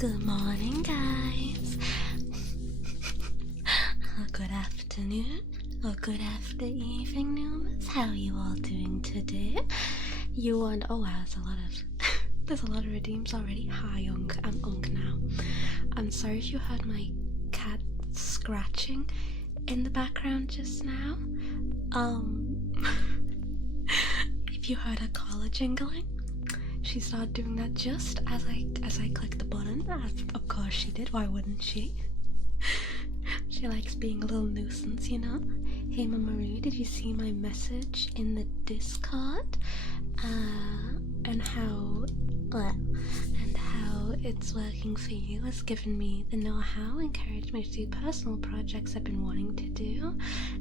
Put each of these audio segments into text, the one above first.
Good morning, guys. Good afternoon, or good after evening. How are you all doing today? You and oh wow, there's a lot of redeems already. Hi, Unk. I'm Unk now. I'm sorry if you heard my cat scratching in the background just now. If you heard her collar jingling, she started doing that just as I clicked the button. Of course she did. Why wouldn't she? She likes being a little nuisance, you know. Hey Nemuruii, did you see my message in the Discord? And how it's working for you has given me the know-how, encouraged me to do personal projects I've been wanting to do.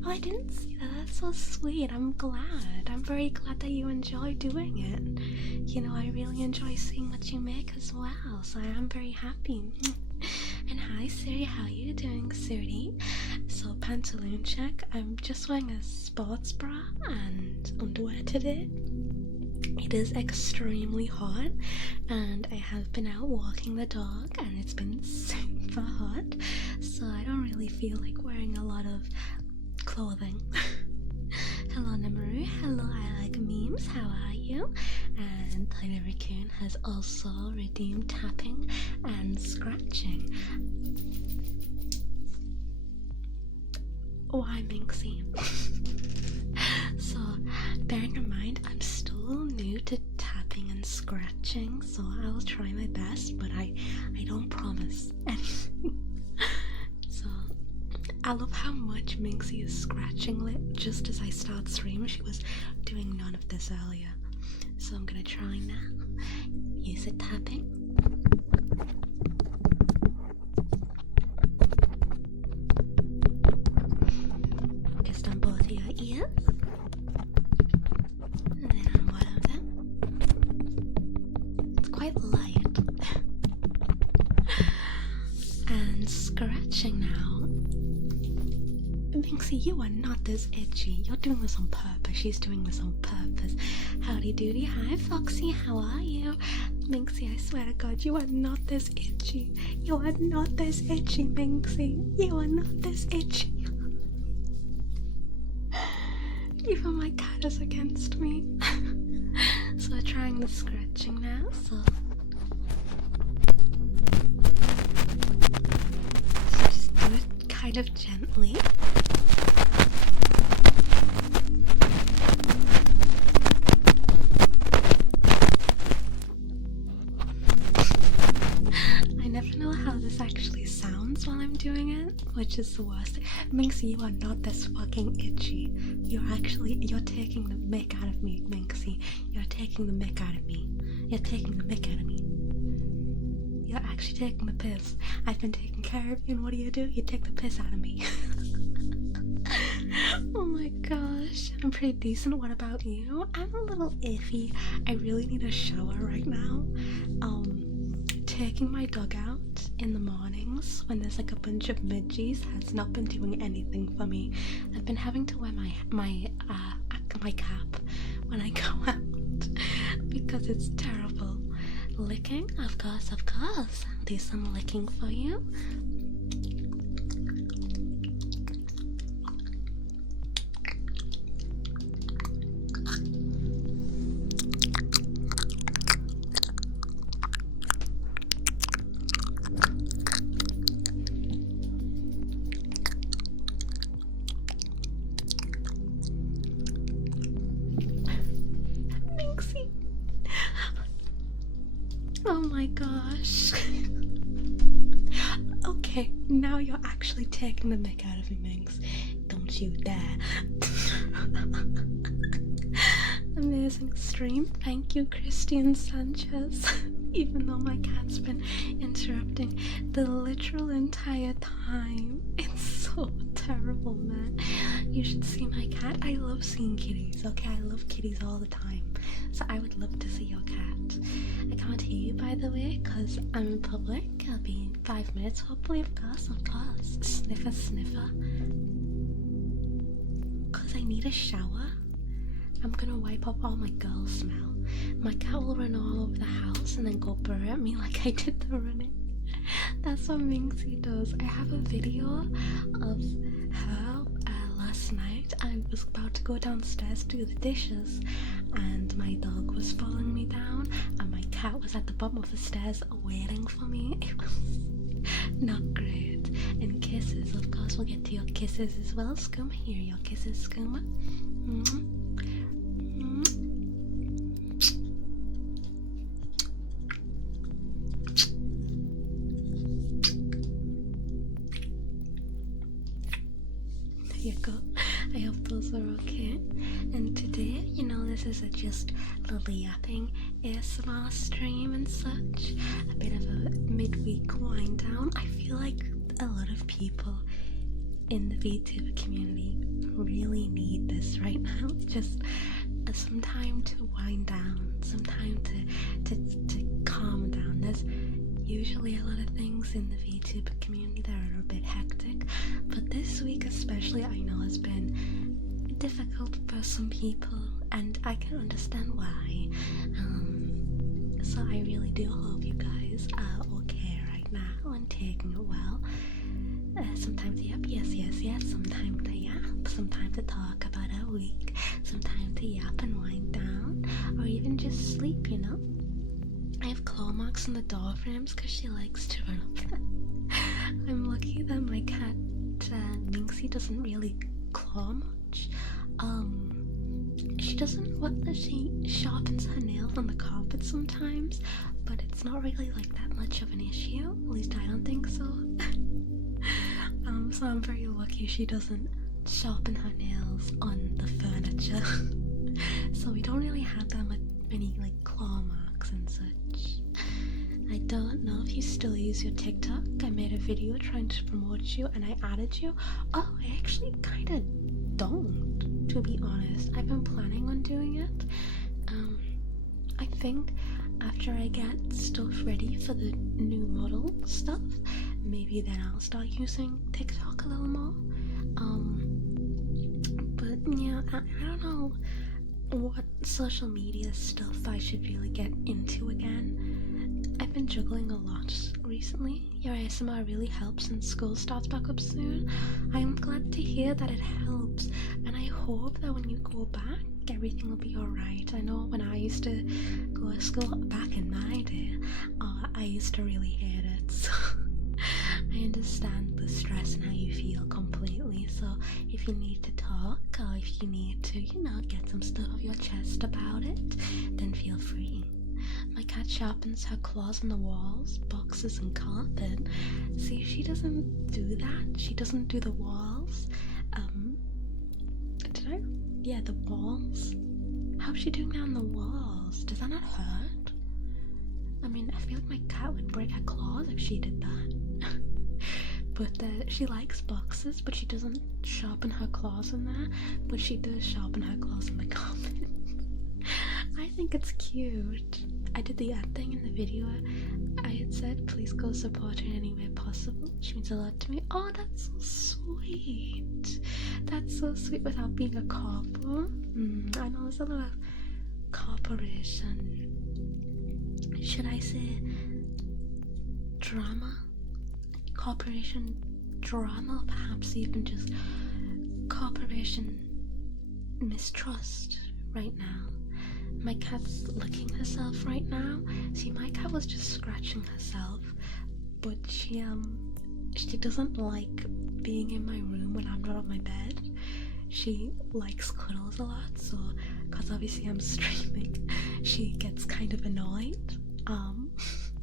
Oh, I didn't see that. That's so sweet. I'm glad. I'm very glad that you enjoy doing it. You know, I really enjoy seeing what you make as well, so I am very happy. And hi Siri, how are you doing, Siri? So pantaloon check. I'm just wearing a sports bra and underwear today. It is extremely hot and I have been out walking the dog and it's been super hot, so I don't really feel like wearing a lot of clothing. Hello Nemuruii, hello I like memes, how are you? And Tiny Raccoon has also redeemed tapping and scratching. Why Minxie? So bearing in mind I'm still new to tapping and scratching, so I'll try my best, but I don't promise anything. So I love how much Minxie is scratching just as I start streaming. She was doing none of this earlier. So I'm gonna try now. Use it tapping. Focused on both of your ears. And then on one of them. It's quite light. And scratching now. Minxie, you are not this itchy. You're doing this on purpose. She's doing this on purpose. Howdy doody. Hi Foxy, how are you? Minxie, I swear to God, you are not this itchy. You are not this itchy, Minxie. You are not this itchy. Even my cat is against me. So we're trying the scratching now, so just do it kind of gently. I never know how this actually sounds while I'm doing it, which is the worst. Minxie, you are not this fucking itchy. You're taking the mick out of me, Minxie. You're taking the mick out of me. You're taking the mick out of me. You're actually taking the piss. I've been taking care of you, and what do? You take the piss out of me. Oh my gosh. I'm pretty decent. What about you? I'm a little iffy. I really need a shower right now. Taking my dog out in the mornings when there's like a bunch of midgies has not been doing anything for me. I've been having to wear my cap when I go out because it's terrible. Licking, of course. I'll do some licking for you. Oh my gosh. Okay, now you're actually taking the mick out of me, Minx. Don't you dare. Amazing stream. Thank you, Christian Sanchez. Even though my cat's been interrupting the literal entire time. It's so terrible, man. You should see my cat. I love seeing kitties, okay? I love kitties all the time. So I would love to see your cat. I can't hear you, by the way, because I'm in public. I'll be in 5 minutes, hopefully, of course. Sniffer, sniffer. Because I need a shower. I'm gonna wipe up all my girl smell. My cat will run all over the house and then go burr at me like I did the running. That's what Minxie does. I have a video of her last night. I was about to go downstairs to do the dishes, and my dog was following me down, and my cat was at the bottom of the stairs waiting for me. It was not great. And kisses, of course, we'll get to your kisses as well. Skooma, here are your kisses, Skooma. There you go. I hope those are okay. And today, you know, this is just a little yapping ASMR stream and such. A bit of a midweek wind down. I feel like a lot of people in the VTuber community really need this right now. Just some time to wind down, some time to calm down. There's usually a lot of things in the VTuber community that are a bit hectic, but this week especially I know has been difficult for some people, and I can understand why. So I really do hope you guys are okay right now and taking it well. Sometimes to yap, yes, sometimes to yap, sometimes to talk about our week, sometimes to yap and wind down, or even just sleep, you know. I have claw marks on the door frames because she likes to run up them. I'm lucky that my cat, Minxie, doesn't really claw much. She sharpens her nails on the carpet sometimes, but it's not really like that much of an issue. At least I don't think so. So I'm very lucky she doesn't sharpen her nails on the furniture. So we don't really have that many like claw marks and such. I don't know if you still use your TikTok. I made a video trying to promote you and I added you. Oh, I actually kinda don't, to be honest. I've been planning on doing it. I think after I get stuff ready for the new model stuff, maybe then I'll start using TikTok a little more. But yeah, I don't know what social media stuff I should really get into again. I've been juggling a lot recently. Your ASMR really helps and school starts back up soon. I am glad to hear that it helps, and I hope that when you go back, everything will be alright. I know when I used to go to school back in my day, I used to really hate it, so I understand the stress and how you feel completely. So if you need to talk, or if you need to, you know, get some stuff off your chest about it, then feel free. My cat sharpens her claws on the walls, boxes and carpet. See, she doesn't do that. She doesn't do the walls. Yeah, the walls. How's she doing that on the walls? Does that not hurt? I mean, I feel like my cat would break her claws if she did that. But she likes boxes, but she doesn't sharpen her claws in there. But she does sharpen her claws on the carpet. I think it's cute. I did the ad thing in the video. I had said, please go support her in any way possible. She means a lot to me. Oh, that's so sweet. That's so sweet without being a corpo. I know there's a lot of corporation. Should I say drama? Corporation drama? Perhaps even just corporation mistrust right now. My cat's licking herself right now. See, my cat was just scratching herself, but she doesn't like being in my room when I'm not on my bed. She likes cuddles a lot, so because obviously I'm streaming, she gets kind of annoyed.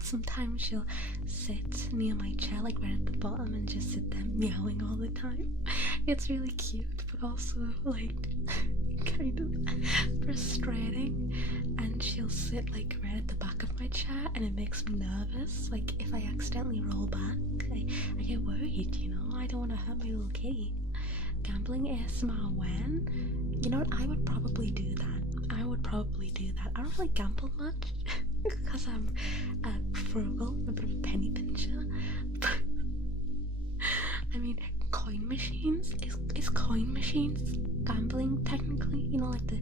Sometimes she'll sit near my chair, like right at the bottom, and just sit there meowing all the time. It's really cute, but also like kind of frustrating. And she'll sit like right at the back of my chair, and it makes me nervous. Like if I accidentally roll back, I get worried, you know. I don't want to hurt my little kitty. Gambling ASMR when? You know what? I would probably do that. I don't really gamble much because I'm frugal, a bit of a penny pincher. But I mean, coin machines? Is coin machines gambling technically? You know, like the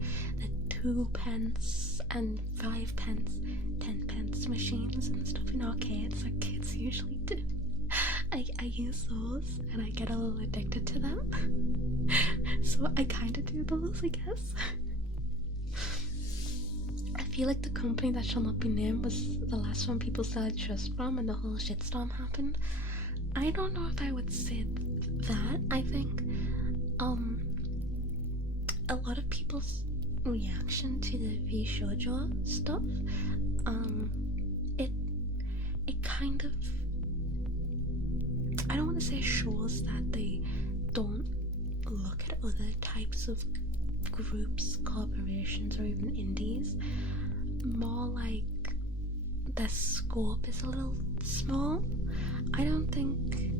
2 pence and 5 pence, 10 pence machines and stuff in arcades like kids usually do. I use those and I get a little addicted to them. So I kind of do those, I guess. I feel like the company that shall not be named was the last one people started trust from and the whole shitstorm happened. I don't know if I would say that. I think a lot of people's reaction to the V Shoujo stuff, it kind of, I don't want to say shows that they don't look at other types of groups, corporations, or even indies. More like their scope is a little small. I don't think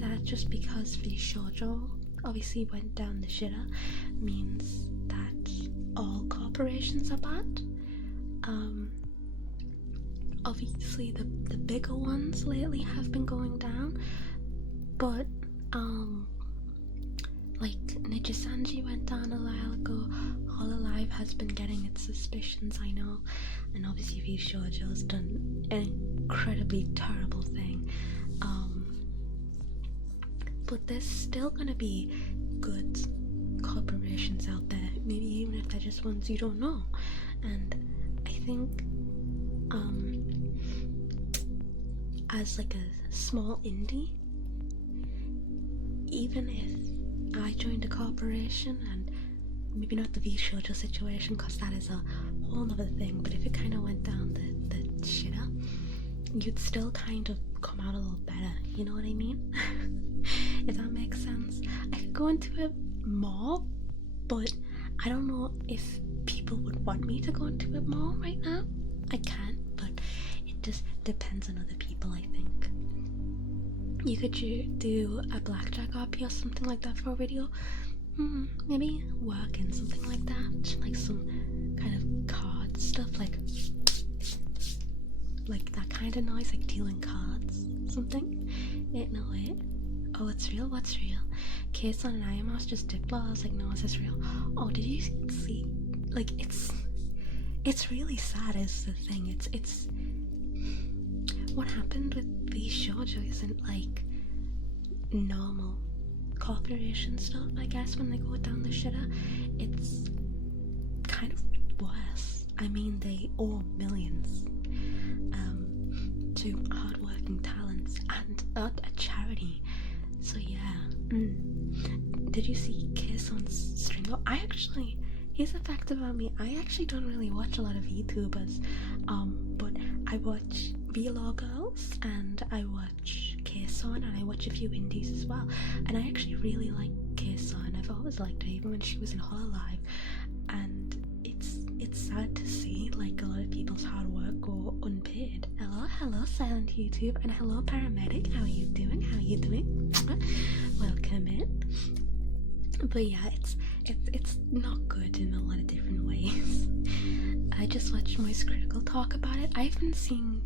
that just because V Shoujo obviously went down the shitter means that all corporations are bad. Obviously the bigger ones lately have been going down, but like Nijisanji went down a while ago. Hololive has been getting its suspicions, I know, and obviously V Shoujo's done an incredibly terrible thing. But there's still gonna be good corporations out there, maybe even if they're just ones you don't know. And I think as like a small indie, even if I joined a corporation, and maybe not the V Shoujo situation because that is a whole nother thing, but if it kind of went down the shitter, you'd still kind of come out a little better, you know what I mean? If that makes sense. I could go into it more, but I don't know if people would want me to go into it more right now. I can, but it just depends on other people, I think. You could do a blackjack RP or something like that for a video. Maybe work in something like that, like some kind of card stuff, like that kind of noise, like dealing cards, something. No, wait. Oh, it's real? What's real? Kason and Ayamos just dipped while I was like, no, is this real? Oh, did you see? Like, it's really sad is the thing. It's what happened with these shoujo isn't like normal corporation stuff, I guess, when they go down the shitter. It's kind of worse. I mean, they owe millions to hardworking talents and a charity. So yeah. Did you see Keson's stream? Oh, here's the fact about me. I actually don't really watch a lot of YouTubers, but I watch Vlog Girls and I watch Keson and I watch a few indies as well. And I actually really like Keson. I've always liked her, even when she was in Hololive. And it's sad to see like a lot of people's hard work go unpaid. Hello silent YouTube, and hello paramedic. How are you doing? Welcome in. But yeah, it's not good in a lot of different ways. I just watched Moist Critical talk about it. I've been seeing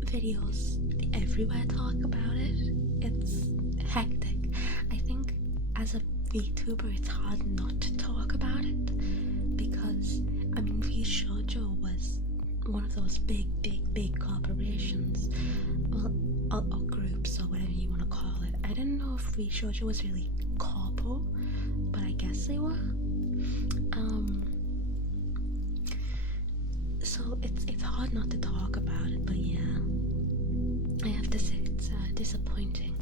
videos everywhere talk about it. It's hectic. I think as a VTuber it's hard not to talk about it, because I mean V Shoujo was one of those big corporations, well, or groups, or whatever you want to call it. I didn't know if V Shoujo was really corpo, but I guess they were. So it's hard not to talk about it, but yeah, I have to say it's disappointing.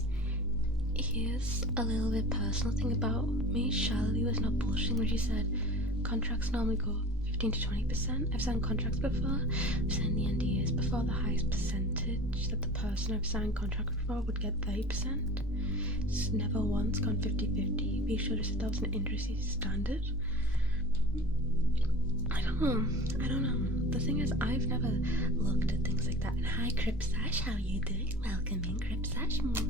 Here's a little bit personal thing about me. Charlie was not bullshitting when she said contracts normally go 15 to 20%. I've signed contracts before, I've signed the NDAs before. The highest percentage that the person I've signed contracts for would get 30%. It's never once gone 50-50. Be sure to say that was an industry standard. I don't know. The thing is, I've never looked at things like that. And hi, Cripsash, how are you doing? Welcome in, Cripsash. I hope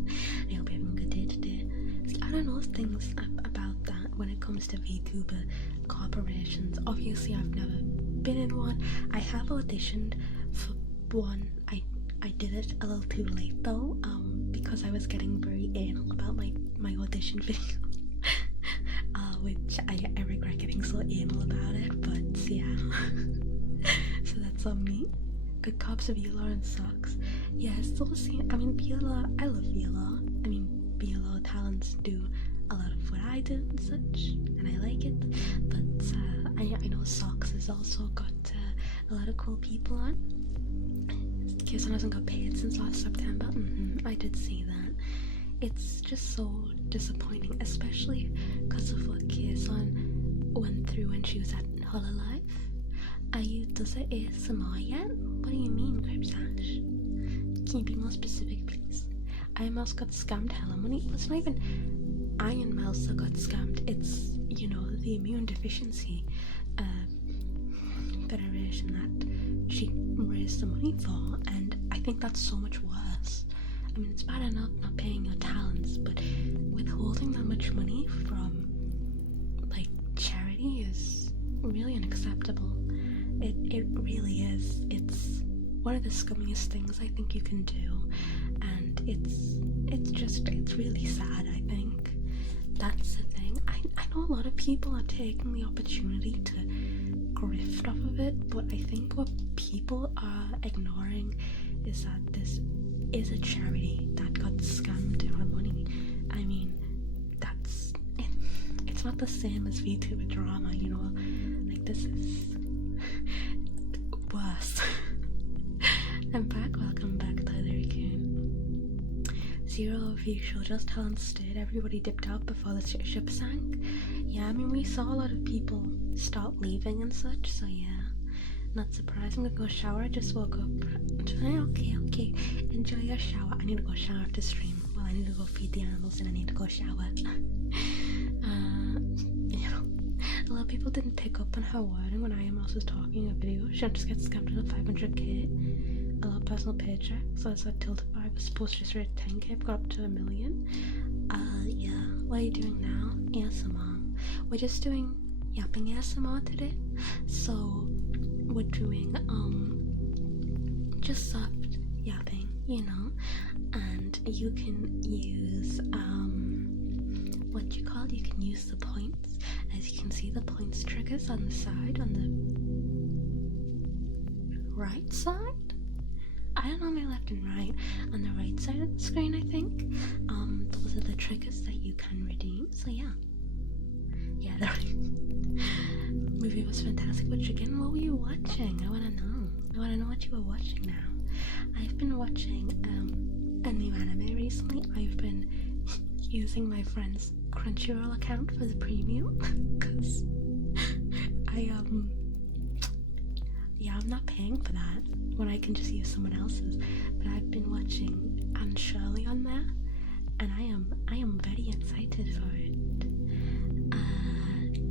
you're having a good day today. See, I don't know things about that when it comes to VTuber corporations. Obviously, I've never been in one. I have auditioned for one. I did it a little too late though, because I was getting very anal about my audition video. Which I regret getting so anal about it, but yeah. So that's on me. good cups of Beulah and socks. Yeah, it's still the same. I mean, Beulah, I love Beulah. I mean, Beulah talents do a lot of what I do and such, and I like it. But I know Socks has also got a lot of cool people on. Kayson hasn't got paid since last September. I did see that. It's just so disappointing, especially because of what Kayson went through when she was at Hololive. Does it ASMR yet? What do you mean, Cribsash? Can you be more specific, please? Iron Mouse got scammed hella money. It's not even Iron Mouse that got scammed. It's, you know, the immune deficiency federation that she raised the money for, and I think that's so much worse. I mean, it's bad enough not paying your talents, but withholding that much money from, like, charity is really unacceptable. It really is. It's one of the scummiest things I think you can do, and it's really sad, I think. That's the thing. I know a lot of people are taking the opportunity to grift off of it, but I think what people are ignoring is that this is a charity that got scammed out of money. I mean, it's not the same as VTuber drama, you know? Like, this is worse. I'm back, welcome back, Tyler Coon. Zero of you showed us talent stood, everybody dipped out before the ship sank. Yeah, I mean, we saw a lot of people start leaving and such, so yeah. Not surprised. I'm gonna go shower, I just woke up. Okay. Enjoy your shower. I need to go shower after stream. Well, I need to go feed the animals and I need to go shower. You know, a lot of people didn't pick up on her wording when I am also talking in a video. She'll just get scammed at 500k. A lot of personal paycheck. So it's at tilted 5 was supposed to just reach 10k, got up to 1 million. Yeah. What are you doing now? ASMR. We're just doing Yapping ASMR today. So we're doing just soft yapping, you know, and you can use you can use the points. As you can see, the points triggers on the side, on the right side. I don't know my left and right. On the right side of the screen, I think. Those are the triggers that you can redeem. So yeah, the movie was fantastic. Which again, what were you watching? I wanna know what you were watching now. I've been watching a new anime recently. I've been using my friend's Crunchyroll account for the premium because I'm not paying for that when I can just use someone else's. But I've been watching Anne Shirley on there, and I am very excited for it.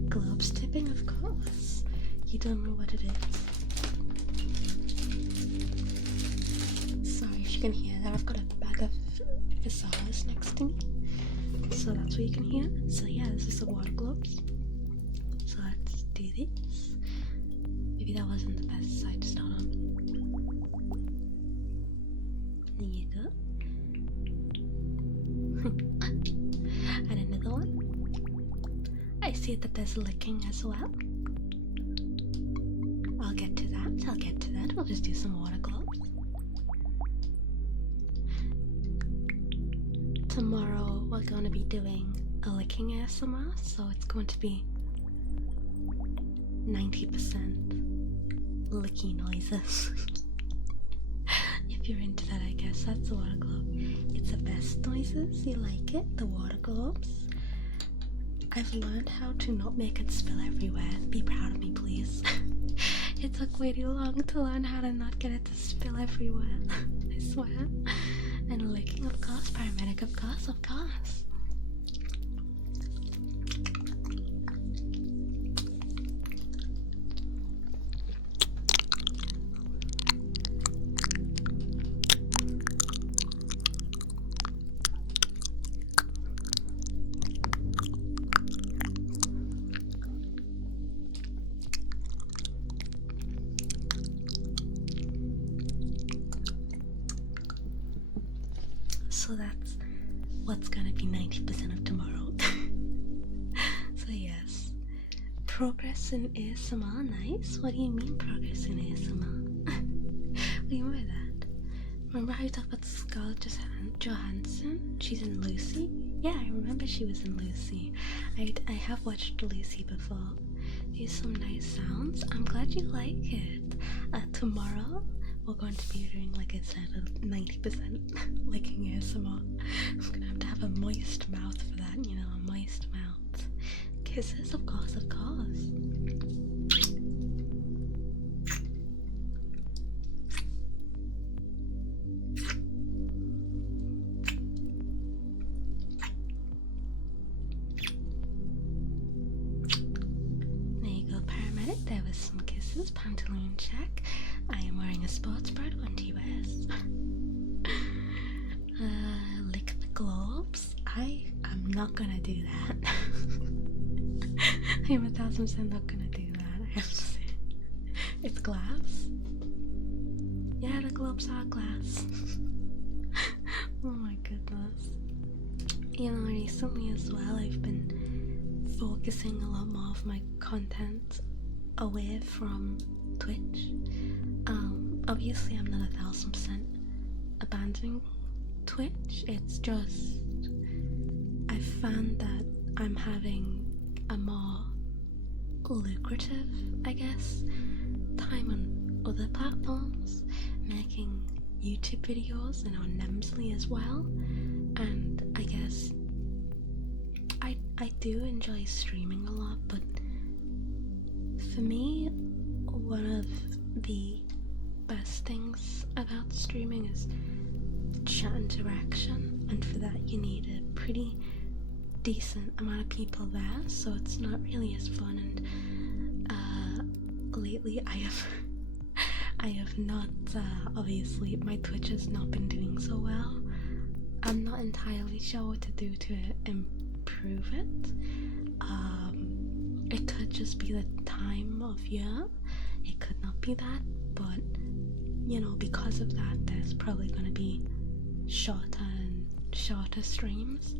Globes tipping, of course. You don't know what it is. Sorry if you can hear that. I've got a bag of Visalis next to me, so that's what you can hear. So yeah, this is the water globes. So let's do this. Maybe that wasn't the best side to start on. There you go. And another one. I see that there's licking as well. I'll get to that. We'll just do some water globes. Tomorrow we're going to be doing a licking ASMR, so it's going to be 90% licky noises. If you're into that, I guess that's the water globe. It's the best noises. You like it? The water globes. I've learned how to not make it spill everywhere. Be proud of me, please. It took way too long to learn how to not get it to spill everywhere. I swear. And licking, of course. Paramedic, of course. So that's what's gonna be 90% of tomorrow. So yes. Progress in ASMR, nice. What do you mean progress in ASMR? remember that. Remember how you talked about Scarlett Johansson? She's in Lucy? Yeah, I remember she was in Lucy. I have watched Lucy before. There's some nice sounds. I'm glad you like it. Tomorrow, we're going to be doing, like I said, a 90% licking ASMR. I'm gonna have a moist mouth for that, you know, a moist mouth. Kisses, of course, of course. There was some kisses, pantaloon check. I am wearing a sports bra 20 wears. Lick the globes. I am not gonna do that. I am 1000% not gonna do that. I have to say. It's glass. Yeah, the globes are glass. Oh my goodness. You know, recently as well, I've been focusing a lot more of my content away from Twitch. Obviously I'm not 1000% abandoning Twitch. It's just I've found that I'm having a more lucrative, I guess, time on other platforms, making YouTube videos and on Nemuruii as well. And I guess I do enjoy streaming a lot, but for me, one of the best things about streaming is chat interaction, and for that you need a pretty decent amount of people there, so it's not really as fun. And lately I have not, obviously my Twitch has not been doing so well. I'm not entirely sure what to do to improve it. It could just be the time of year, it could not be that, but you know, because of that there's probably going to be shorter and shorter streams,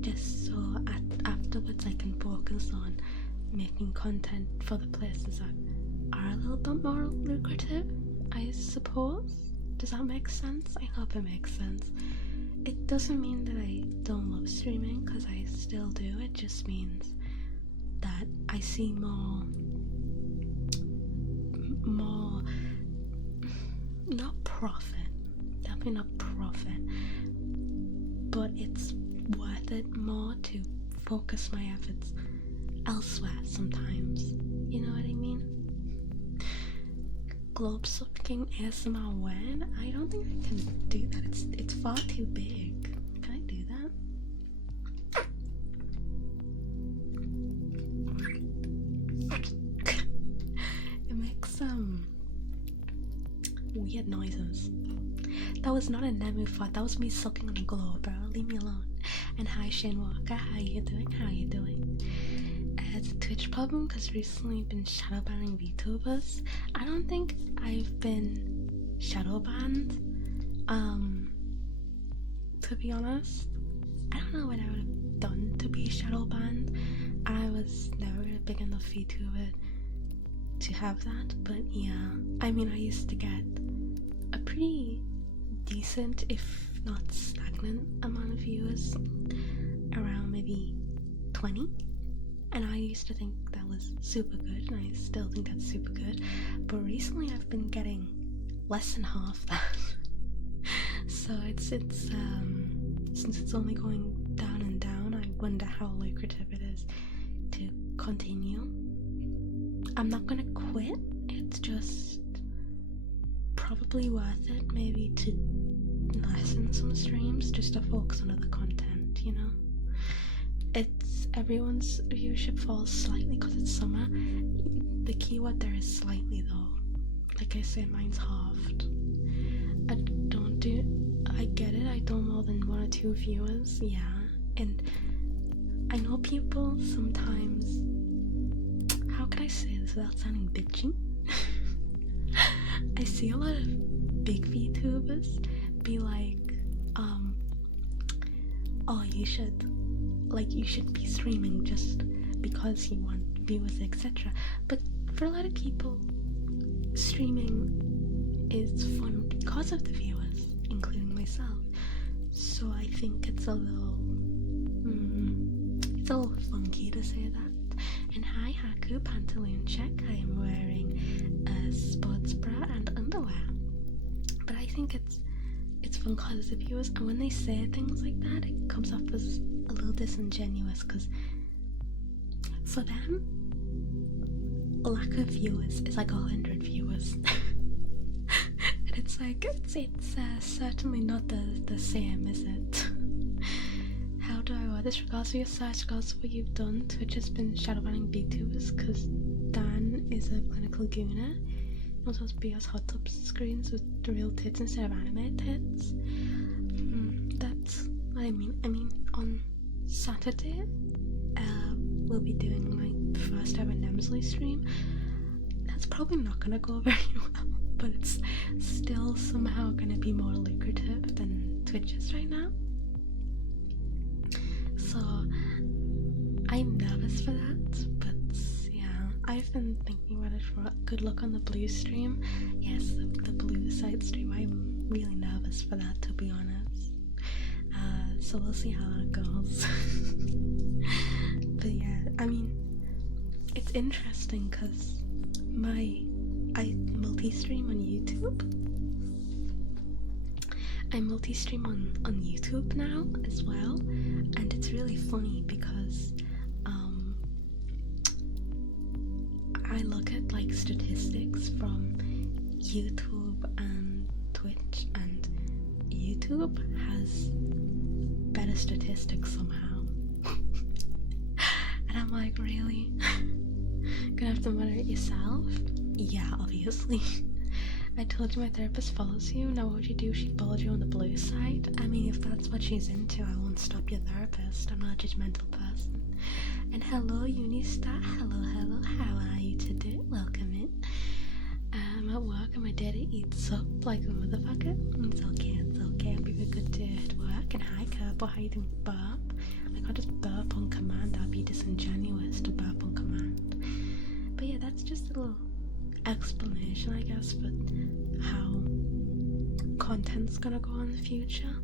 just so afterwards I can focus on making content for the places that are a little bit more lucrative, I suppose. Does that make sense? I hope it makes sense. It doesn't mean that I don't love streaming, because I still do. It just means that I see more, not profit, definitely not profit, but it's worth it more to focus my efforts elsewhere sometimes. You know what I mean? Globe sucking ASMR when? I don't think I can do that. It's far too big. Can I do that? It makes weird noises. That was not a Nemu fart. That was me sucking on a globe, bro. Leave me alone. And hi, Skinwalker. How you doing? How you doing? It's a Twitch problem because recently I've been shadow banning VTubers. I don't think I've been shadow banned. To be honest, I don't know what I would have done to be shadow banned. I was never a big enough VTuber to have that, but yeah. I mean, I used to get a pretty decent, if not stagnant, amount of viewers, around maybe 20. And I used to think that was super good, and I still think that's super good. But recently I've been getting less than half that. So it's since it's only going down and down, I wonder how lucrative it is to continue. I'm not gonna quit, it's just probably worth it maybe to lessen some streams just to focus on other content, you know? It's everyone's viewership falls slightly because it's summer. The keyword there is slightly though. Like I said, mine's halved. I get it, I don't more than 1 or 2 viewers, yeah. And I know people sometimes, how can I say this without sounding bitchy? I see a lot of big VTubers be like, oh, you should be streaming just because you want viewers, etc. But for a lot of people, streaming is fun because of the viewers, including myself. So I think it's a little funky to say that. And hi Haku, pantaloon check. I am wearing a sports bra and underwear. But I think it's fun because of the viewers, and when they say things like that, it comes off as a little disingenuous, because for them, a lack of viewers is like 100 viewers. And it's like, it's certainly not the same, is it? How do I word this? Regards for your search, regards for what you've done. Twitch has been shadowbanning VTubers because Dan is a clinical gooner. He also has BS hot tub screens with the real tits instead of anime tits. That's what I mean. I mean, on Saturday, we'll be doing my first ever Nemuruii stream. That's probably not gonna go very well, but it's still somehow gonna be more lucrative than Twitch is right now. So I'm nervous for that, but yeah, I've been thinking about it for good luck on the blue stream. Yes, the blue side stream. I'm really nervous for that, to be honest. So we'll see how that goes. But yeah, I mean, it's interesting because I multi-stream on YouTube. I multi-stream on YouTube now as well, and it's really funny because I look at like statistics from YouTube and Twitch, and YouTube has better statistics somehow. And I'm like, really? Gonna have to moderate yourself? Yeah, obviously. I told you my therapist follows you. Now what would you do if she followed you on the blue side? I mean, if that's what she's into, I won't stop your therapist. I'm not a judgmental person. And hello, Unistar. Hello. How are you today? Welcome in. I'm at work and my daddy eats up like a motherfucker. It's okay. I'll be a good day at work. And hi, Kerbo. How you doing? Burp? I can't just burp on command. That'd be disingenuous to burp on command. But yeah, that's just a little explanation, I guess, for how content's gonna go in the future.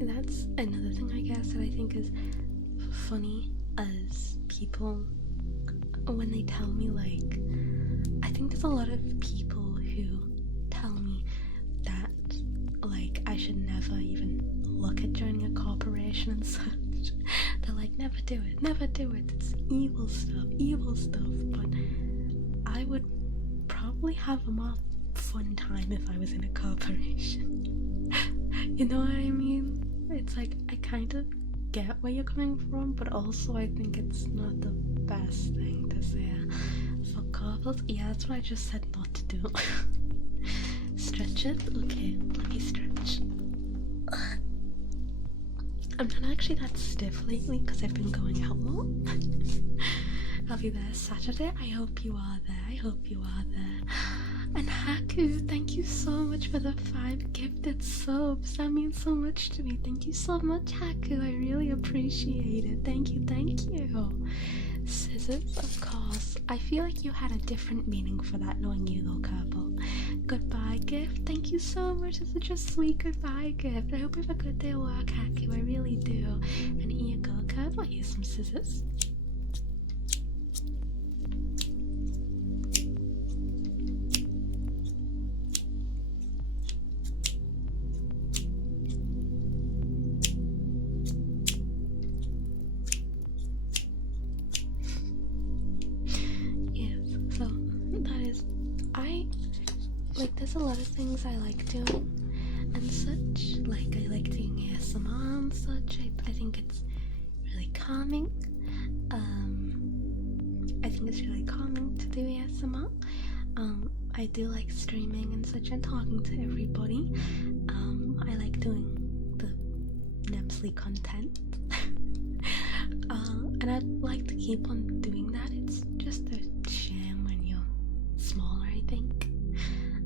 That's another thing, I guess, that I think is funny as people when they tell me, like, I think there's a lot of people who tell me that, like, I should never even look at joining a corporation and such. They're like, never do it, it's evil stuff, but I would probably have a more fun time if I was in a corporation. You know what I mean? It's like, I kind of get where you're coming from, but also I think it's not the best thing to say for corporals. Yeah, that's what I just said not to do. Stretch it? Okay, let me stretch. I'm not actually that stiff lately because I've been going out more. I'll be there Saturday. I hope you are there. And Haku, thank you so much for the 5 gifted subs. That means so much to me. Thank you so much, Haku. I really appreciate it. Thank you. Scissors, of course. I feel like you had a different meaning for that knowing you though, Kerbal. Goodbye gift. Thank you so much. It's such a sweet goodbye gift. I hope you have a good day at work, Haku. I really do. And here you go, Kerbal. Here's some scissors. There's a lot of things I like doing and such. Like, I like doing ASMR and such. I think it's really calming. I think it's really calming to do ASMR. I do like streaming and such and talking to everybody. I like doing the Nemuruii content. And I'd like to keep on doing that. It's just a shame when you're smaller, I think.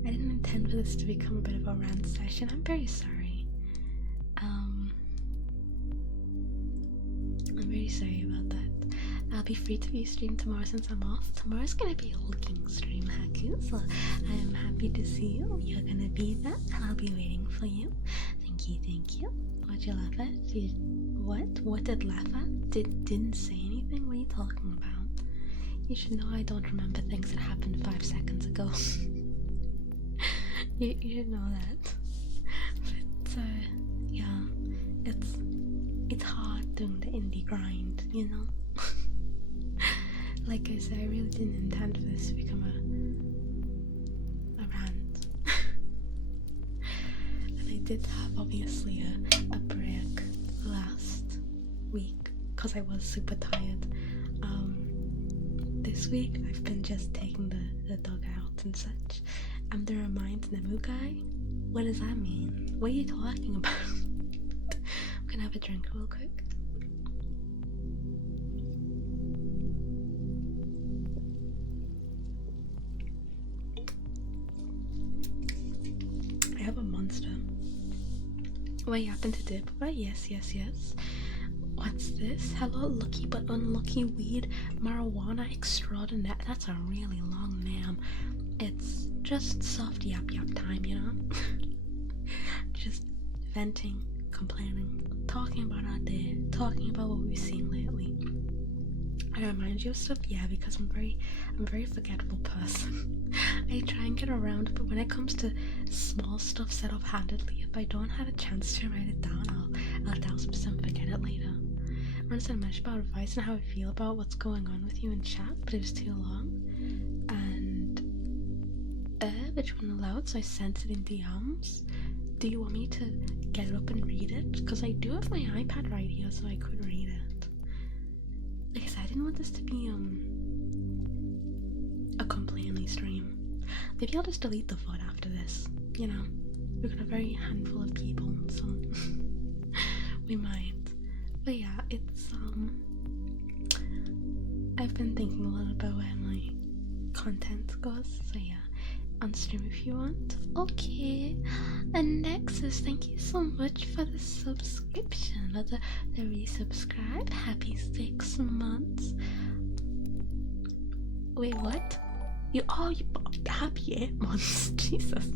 I didn't intend for this to become a bit of a rant session. I'm very sorry. I'm very sorry about that. I'll be free to view stream tomorrow since I'm off. Tomorrow's gonna be a looking stream, Haku, so I am happy to see you. You're gonna be there, and I'll be waiting for you. Thank you, thank you. What'd you laugh at? What did laugh at? Didn't say anything? What are you talking about? You should know I don't remember things that happened 5 seconds ago. you should know that. But, yeah, it's hard doing the indie grind, you know? Like I said, I really didn't intend for this to become a rant. And I did have, obviously, a break last week, because I was super tired. This week, I've been just taking the dog out and such. I'm the remind Nemuruii. What does that mean? What are you talking about? I'm gonna have a drink real quick. I have a monster. What happened to dip? Oh, yes. What's this? Hello, lucky but unlucky weed marijuana extraordinaire. That's a really long name. It's just soft yap time, you know? Just venting, complaining, talking about our day, talking about what we've seen lately. I remind you of stuff, yeah, because I'm a very forgettable person. I try and get around it, but when it comes to small stuff said offhandedly, if I don't have a chance to write it down, I'll 1000% forget it later. I wanted to mention about advice and how I feel about what's going on with you in chat, but it was too long. And which one allowed, so I sent it in DMs. Do you want me to get it up and read it? Because I do have my iPad right here, so I could read it. Like I said, I didn't want this to be a complainy stream. Maybe I'll just delete the VOD after this. You know, we've got a very handful of people, so we might. But yeah, it's I've been thinking a lot about where my content goes, so yeah. On stream if you want. Okay. And Nexus, thank you so much for the subscription. The resubscribe. Happy 6 months. Wait, what? You happy 8 months. Jesus.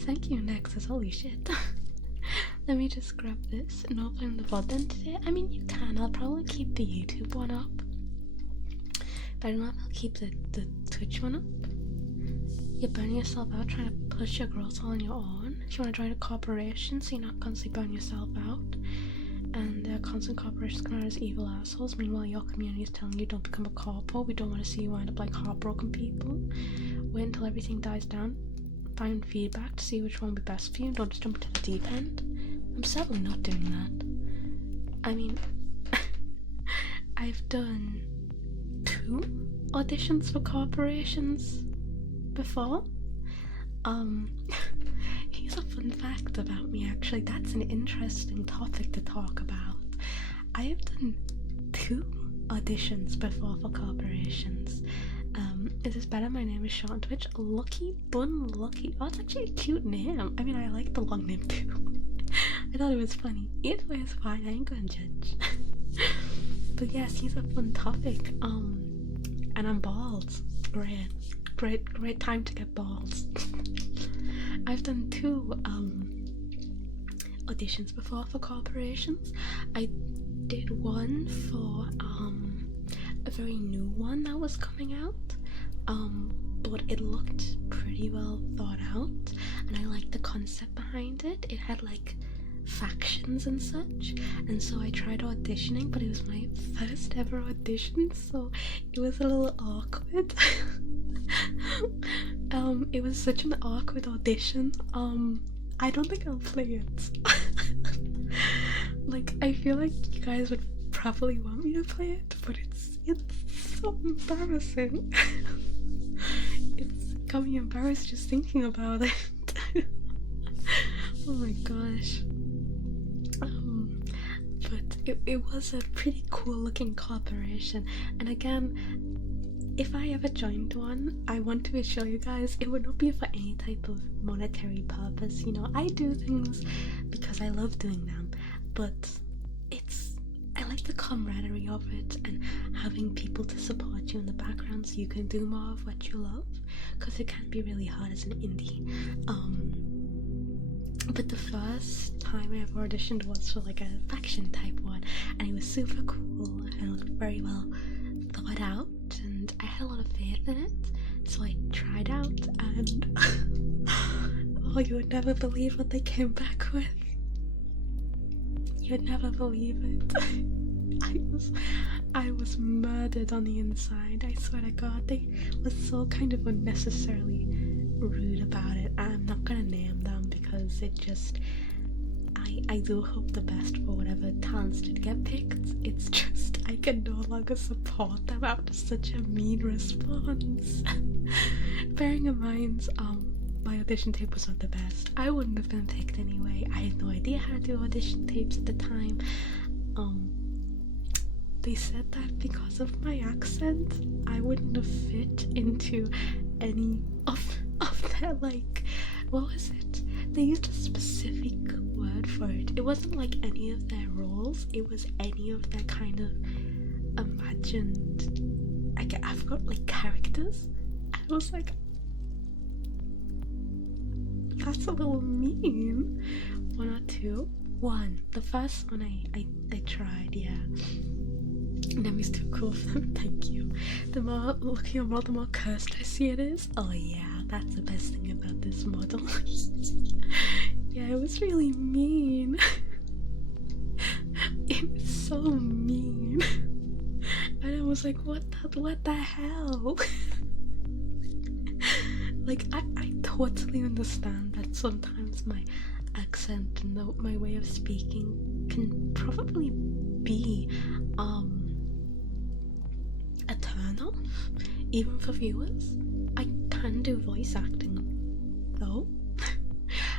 Thank you, Nexus. Holy shit. Let me just grab this. No playing the VOD then today. I mean, you can. I'll probably keep the YouTube one up. But I don't know if I'll keep the Twitch one up. You're burning yourself out trying to push your growth all on your own. If you want to join a corporation so you're not constantly burning yourself out. And constant corporations come out as evil assholes. Meanwhile, your community is telling you don't become a corpo. We don't want to see you wind up like heartbroken people. Wait until everything dies down. Find feedback to see which one will be best for you. Don't just jump into the deep end. I'm certainly not doing that. I mean, I've done 2 auditions for corporations before. Here's a fun fact about me, actually. That's an interesting topic to talk about. I have done 2 auditions before for corporations. Is this better? My name is short on Twitch. Lucky Bun Lucky. Oh, it's actually a cute name. I mean, I like the long name too. I thought it was funny. Either way is fine, I ain't gonna judge. But yes, here's a fun topic. And I'm bald. Great time to get balls. I've done 2 auditions before for corporations. I did one for a very new one that was coming out, but it looked pretty well thought out, and I liked the concept behind it. It had like factions and such, and so I tried auditioning, but it was my first ever audition, so it was a little awkward. It was such an awkward audition. I don't think I'll play it. Like, I feel like you guys would probably want me to play it, but it's so embarrassing. It's got me embarrassed just thinking about it. Oh my gosh. But it was a pretty cool looking corporation, and again, if I ever joined one, I want to assure you guys it would not be for any type of monetary purpose. You know, I do things because I love doing them, but it's I like the camaraderie of it and having people to support you in the background so you can do more of what you love, because it can be really hard as an indie. But the first time I ever auditioned was for like a faction type one, and it was super cool and looked very well thought out, and I had a lot of faith in it, so I tried out, and oh, you would never believe what they came back with. You'd never believe it. I was murdered on the inside. I swear to God, they were so kind of unnecessarily rude about it. I'm not gonna name them because it just, I do hope the best for whatever talents did get picked. It's just I can no longer support them after such a mean response. Bearing in mind, my audition tape was not the best. I wouldn't have been picked anyway. I had no idea how to do audition tapes at the time. They said that because of my accent, I wouldn't have fit into any of their, like, what was it? They used a specific word for it. It wasn't like any of their roles, it was any of their kind of imagined, I've got like characters. I was like, that's a little mean. One or two. One. The first one I tried, yeah. Nemi's too cool for them, thank you. The more looking at the more cursed I see it is. Oh yeah, that's the best thing about this model. Yeah, it was really mean. It was so mean. And I was like, what the hell? Like, I totally understand that sometimes my accent and my way of speaking can probably be a turn off, even for viewers. I can do voice acting though.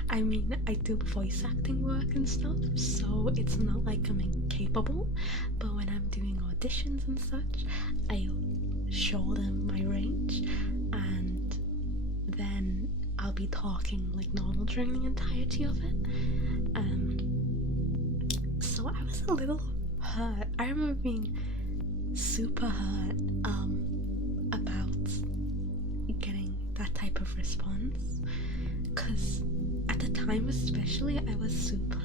I mean, I do voice acting work and stuff, so it's not like I'm incapable, but when I'm doing auditions and such, I'll show them my range, and then I'll be talking like normal during the entirety of it. So I was a little hurt. I remember being super hurt about getting that type of response, because at the time especially I was super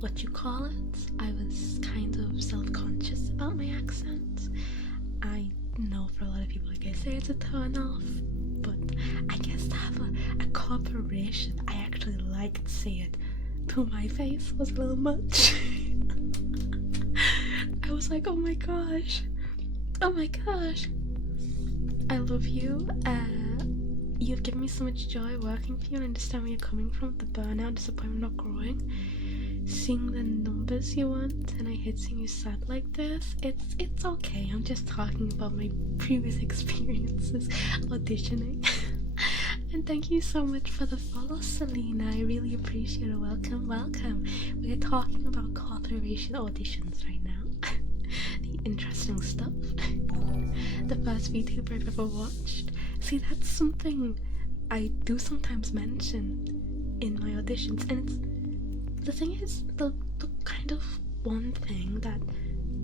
what you call it, I was kind of self-conscious about my accent. I know for a lot of people, like I say, it's a turn off, but I guess to have a corporation I actually like to say it to my face was a little much. I was like, oh my gosh, I love you. You've given me so much joy working for you, and I understand where you're coming from, the burnout, disappointment, not growing. Seeing the numbers you want, and I hate seeing you sad like this. It's okay. I'm just talking about my previous experiences auditioning. And thank you so much for the follow, Selena. I really appreciate it. Welcome. We're talking about corporation auditions right now. The interesting stuff. The first VTuber I've ever watched. See, that's something I do sometimes mention in my auditions, and the thing is, the kind of one thing that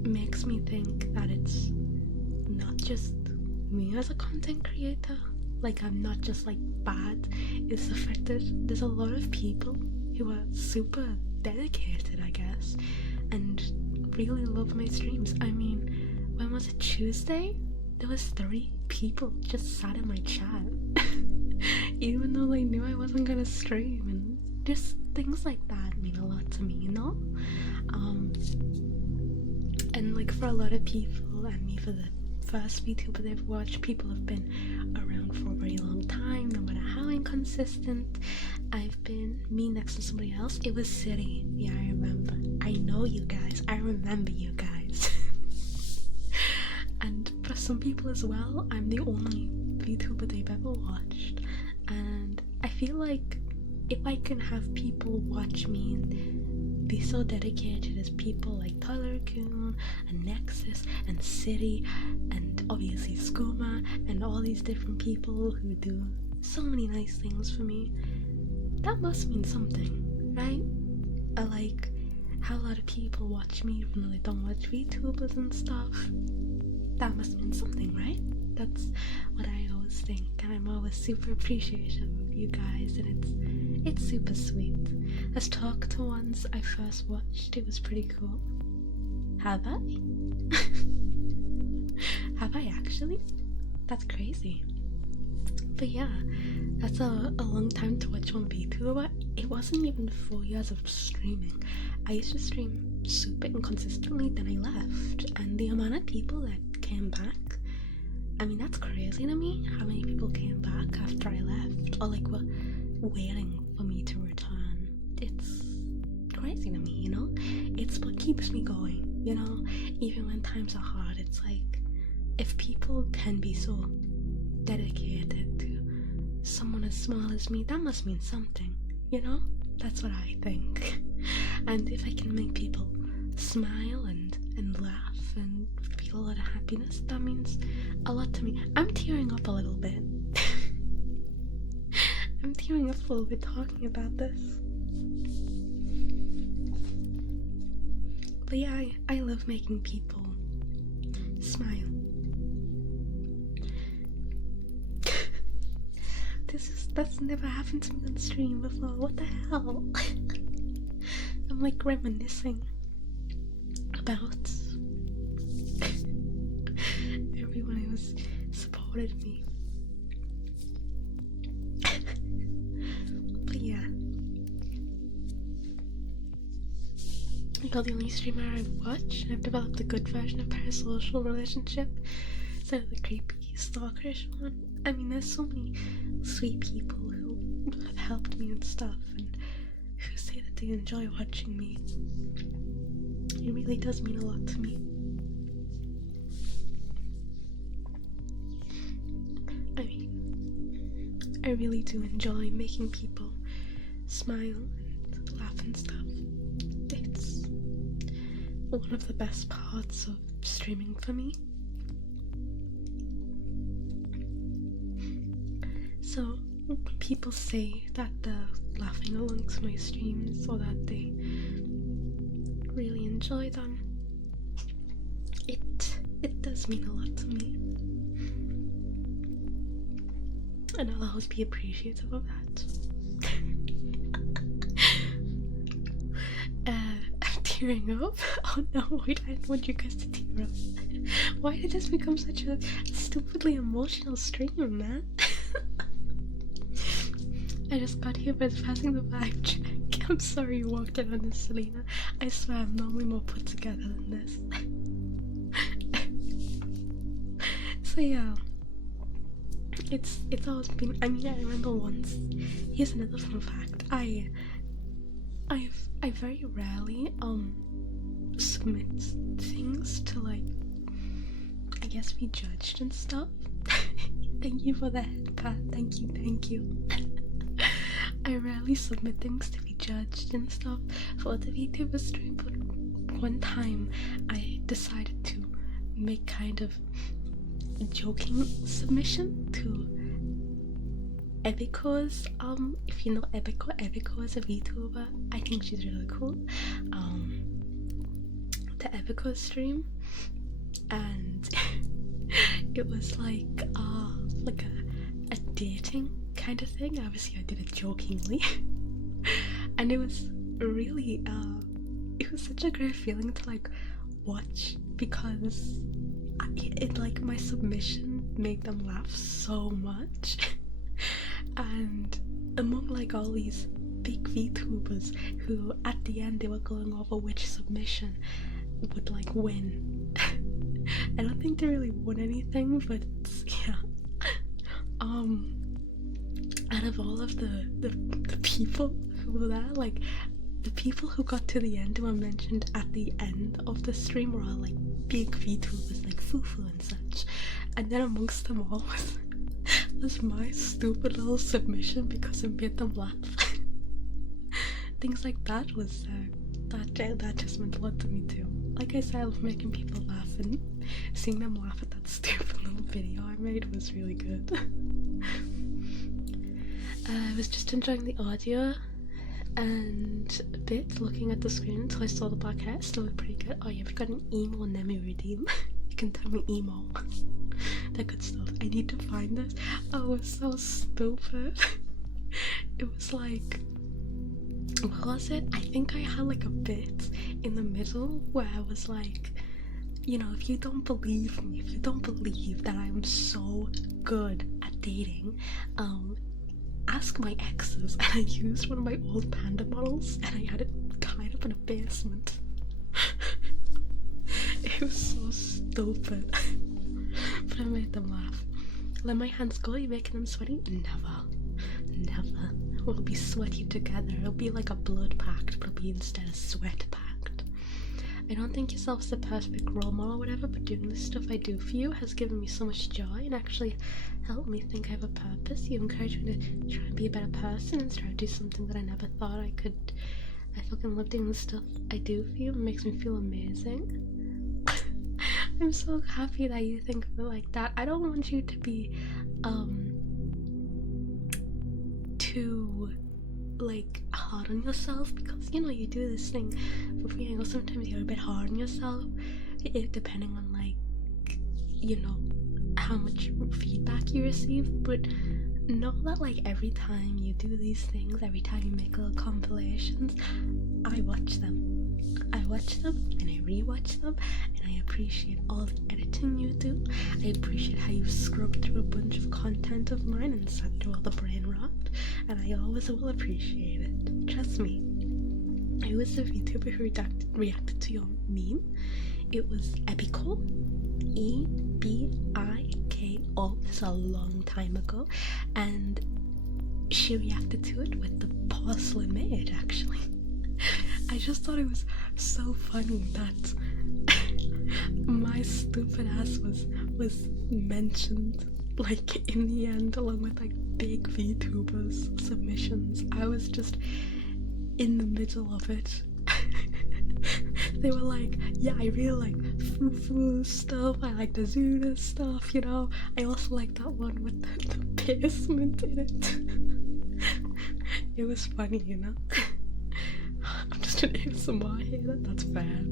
makes me think that it's not just me as a content creator, like I'm not just like bad, is the fact that there's a lot of people who are super dedicated, I guess, and really love my streams. I mean, when was it, Tuesday? There was 3 people just sat in my chat, even though they knew I wasn't gonna stream, and just things like that mean a lot to me, you know? And like for a lot of people, and me for the first VTuber they've watched, people have been around for a very long time, no matter how inconsistent I've been. Me next to somebody else, it was City. Yeah, I remember. I know you guys. I remember you guys. And for some people as well, I'm the only VTuber they've ever watched, and I feel like if I can have people watch me and be so dedicated as people like Tyler-kun and Nexus and City and obviously Skooma and all these different people who do so many nice things for me, that must mean something, right? how a lot of people watch me even though they don't watch VTubers and stuff. That must mean something, right? That's what I always think, and I'm always super appreciative of you guys, and it's super sweet. Let's talk to ones I first watched. It was pretty cool. Have I? Have I actually? That's crazy. But yeah, that's a long time to watch one VTuber. It wasn't even 4 years of streaming. I used to stream super inconsistently, then I left, and the amount of people that came back, I mean, that's crazy to me, how many people came back after I left, or like were waiting for me to return. It's crazy to me, you know? It's what keeps me going, you know? Even when times are hard, it's like, if people can be so dedicated to someone as small as me, that must mean something, you know? That's what I think. And if I can make people smile and laugh and feel a lot of happiness, that means a lot to me. I'm tearing up a little bit. I'm tearing up a little bit talking about this. But yeah, I love making people smile. That's never happened to me on stream before. What the hell? I'm like reminiscing about everyone who has supported me. But yeah, you're the only streamer I watch. I've developed a good version of parasocial relationship instead of the creepy stalkerish one. I mean, there's so many sweet people who have helped me and stuff, and who say that they enjoy watching me. It really does mean a lot to me. I mean, I really do enjoy making people smile and laugh and stuff. It's one of the best parts of streaming for me. So when people say that they're laughing alongst my streams or that they really enjoy them, it does mean a lot to me, and I'll always be appreciative of that. I'm tearing up. Oh no, wait, I don't want you guys to tear up. Why did this become such a stupidly emotional stream, man? I just got here by passing the vibe check. I'm sorry you walked in on this, Selena. I swear I'm normally more put together than this. So yeah, it's always been. I mean, I remember once. Here's another fun fact. I very rarely submit things to, like, I guess, be judged and stuff. Thank you for the head pat. Thank you. I rarely submit things to be judged and stuff for the VTuber stream, but one time I decided to make kind of a joking submission to Ebiko's, if you know Ebiko is a VTuber. I think she's really cool. To Ebiko's stream, and it was like a dating kind of thing. Obviously I did it jokingly. And it was really it was such a great feeling to like watch, because it like my submission made them laugh so much. And among like all these big VTubers who at the end they were going over which submission would like win. I don't think they really won anything, but yeah. Out of all of the people who were there, like the people who got to the end who were mentioned at the end of the stream were all like big VTubers like Fufu and such, and then amongst them all was my stupid little submission because it made them laugh. Things like that was that just meant a lot to me too. Like I said, I love making people laugh, and seeing them laugh at that stupid little video I made was really good. I was just enjoying the audio And a bit looking at the screen until I saw the black hair. Still looked pretty good. Oh yeah, we've got an emo Nemuruii. You can tell me emo. That good stuff. I need to find this. Oh, it was so stupid. It was like, what was it? I think I had like a bit in the middle where I was like, you know, if you don't believe me, if you don't believe that I'm so good at dating, ask my exes. And I used one of my old panda models and I had it tied up in a basement. It was so stupid. But I made them laugh. Let my hands go, you're making them sweaty? Never. We'll be sweaty together. It'll be like a blood pact, but it'll be instead a sweat pact. I don't think yourself's the perfect role model or whatever, but doing the stuff I do for you has given me so much joy and actually helped me think I have a purpose. You encourage me to try and be a better person and try to do something that I never thought I could. I fucking love doing the stuff I do for you. It makes me feel amazing. I'm so happy that you think of it like that. I don't want you to be too like hard on yourself, because you know you do this thing for free. I know sometimes you're a bit hard on yourself, depending on like, you know, how much feedback you receive, but know that like every time you do these things, every time you make little compilations, I watch them and I rewatch them, and I appreciate all the editing you do. I appreciate how you've scrubbed through a bunch of content of mine and sat through all the brain rot, and I always will appreciate it. Trust me. I was the VTuber who reacted to your meme. It was Ebiko, EBIKO. It's a long time ago, and she reacted to it with the porcelain maid, actually. I just thought it was so funny that my stupid ass was mentioned like in the end, along with like big VTubers submissions. I was just in the middle of it. They were like, yeah, I really like Fufu stuff, I like the Zuna stuff, you know. I also like that one with the basement in it. It was funny, you know. I'm just an ASMR here, that's fair.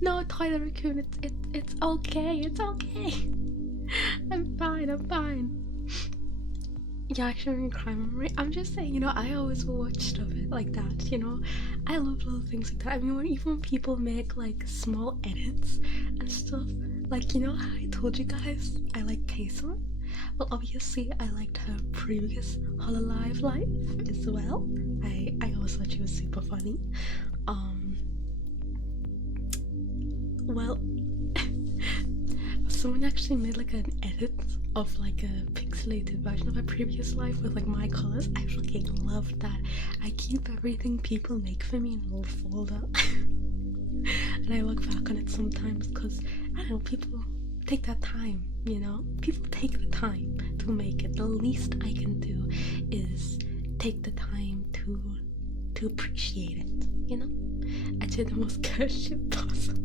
No, Tyler Raccoon, it's okay, it's okay. I'm fine. Yeah, actually, in crime memory, I'm just saying, you know, I always will watch stuff like that, you know. I love little things like that. I mean, even when people make like small edits and stuff, like, you know how I told you guys I like Kason? Well, obviously, I liked her previous Hololive life as well. I always thought she was super funny. Well, someone actually made like an edit of like a pixelated version of her previous life with like my colours. I fucking love that. I keep everything people make for me in a little folder. And I look back on it sometimes because, I don't know, people take that time, you know? People take the time to make it. The least I can do is take the time to appreciate it, you know? I'd say the most cursed shit possible.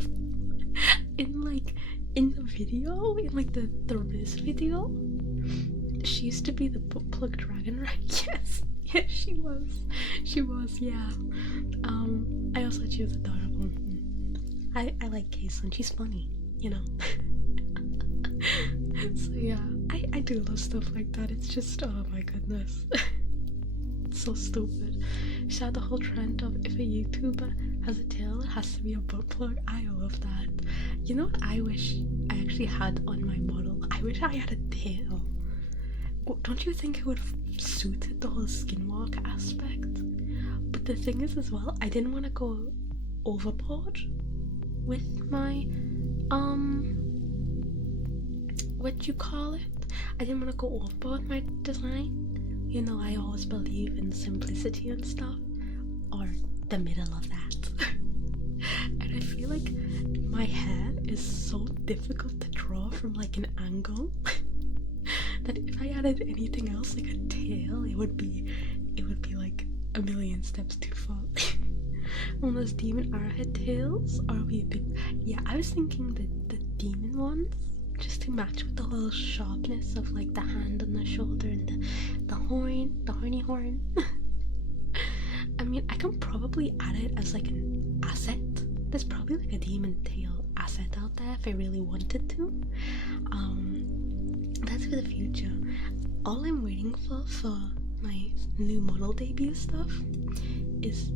In the video, in like the Riz video, she used to be the book plug dragon, right? Yes, she was, yeah. I also thought she was adorable. I like Kason, she's funny, you know. So yeah, I do love stuff like that. It's just, oh my goodness. It's so stupid. She had the whole trend of if a YouTuber has a tail, it has to be a butt plug. I love that. You know what I wish I actually had on my model? I wish I had a tail. Don't you think it would have suited the whole Skinwalker aspect? But the thing is as well, I didn't want to go overboard with my what you call it? I didn't want to go overboard with my design. You know, I always believe in simplicity and stuff, or the middle of that. And I feel like my hair is so difficult to draw from like an angle that if I added anything else like a tail, it would be like a million steps too far. One of those demon arrowhead tails, or be a big. Yeah, I was thinking that the demon ones just to match with the whole sharpness of like the hand and the shoulder and the horny horn. I mean, I can probably add it as like an asset. There's probably like a demon tail asset out there if I really wanted to. That's for the future. All I'm waiting for my new model debut stuff is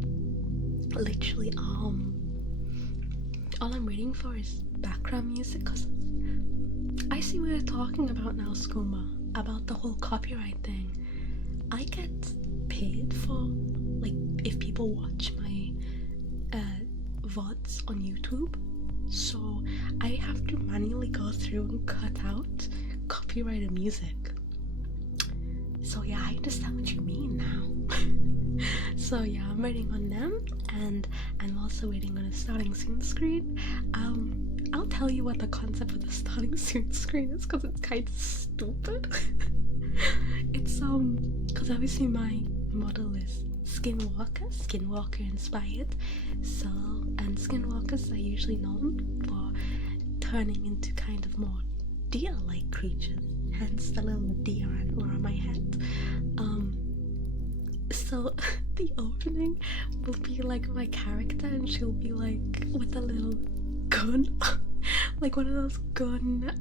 literally all I'm waiting for is background music, because I see what you're talking about now, Skuma, about the whole copyright thing. I get paid for, like, if people watch my VODs on YouTube, so I have to manually go through and cut out copyrighted music. So yeah, I understand what you mean now. So yeah, I'm waiting on them, and I'm also waiting on a starting soon screen. I'll tell you what the concept of the starting soon screen is, because it's kind of stupid. It's because obviously my model is Skinwalker inspired. So, and Skinwalkers are usually known for turning into kind of more deer-like creatures, hence the little deer antler on my head. So the opening will be like my character, and she'll be like with a little gun, like one of those gun,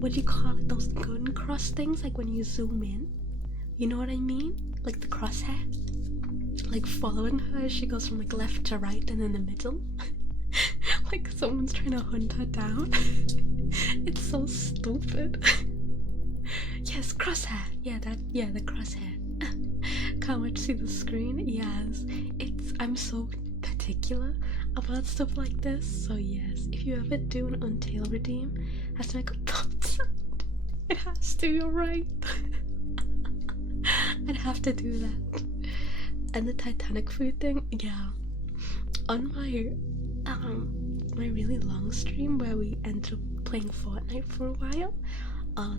what do you call it? Those gun cross things, like when you zoom in. You know what I mean? Like the crosshair. Like following her as she goes from like left to right and in the middle. Like someone's trying to hunt her down. It's so stupid. Yes, crosshair. Yeah, the crosshair. Can't wait to see the screen. Yes, I'm so particular about stuff like this. So yes, if you ever do an Untail redeem, it has to make a pop sound. It has to, you're right. I'd have to do that. And the Titanic food thing, yeah. On my really long stream where we ended up playing Fortnite for a while,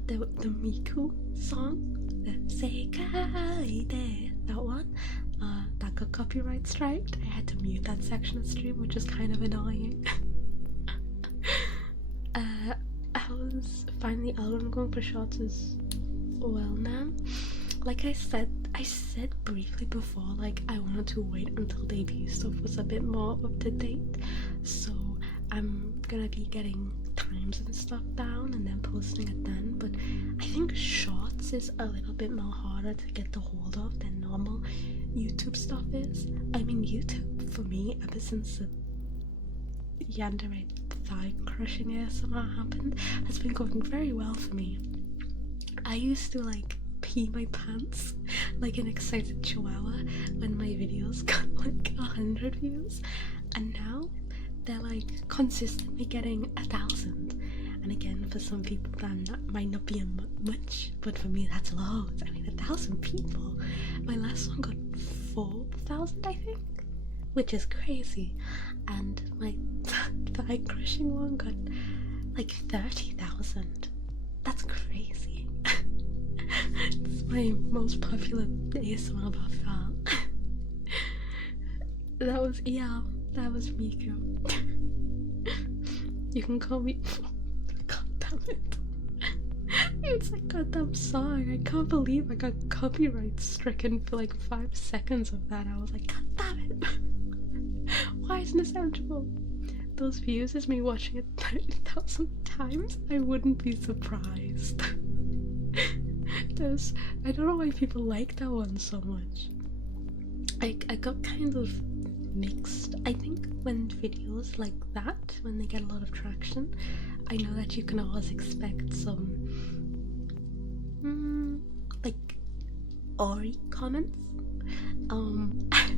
the Miku song, the Seikaide, that one, that got copyright striked. I had to mute that section of stream, which is kind of annoying. How's finally album going for shorts as well now? Like I said briefly before, like I wanted to wait until debut stuff was a bit more up to date, so I'm gonna be getting times and stuff down and then posting it then. But I think shorts is a little bit more harder to get the hold of than normal YouTube stuff is. I mean, YouTube for me, ever since the Yandere thigh crushing ASMR happened, has been going very well for me. I used to like pee my pants like an excited chihuahua when my videos got like 100 views, and now they're like consistently getting 1,000. And again, for some people that might not be much, but for me that's loads. I mean, 1,000 people. My last one got 4,000, I think, which is crazy. And my thigh crushing one got like 30,000. That's crazy. It's my most popular ASMR by far. That was Miku. You can call me. God damn it. It's a goddamn song. I can't believe I got copyright stricken for like 5 seconds of that. I was like, God damn it. Why isn't this eligible? Those views is me watching it 30,000 times. I wouldn't be surprised. I don't know why people like that one so much. I got kind of mixed. I think when videos like that, when they get a lot of traction, I know that you can always expect some like Ori comments.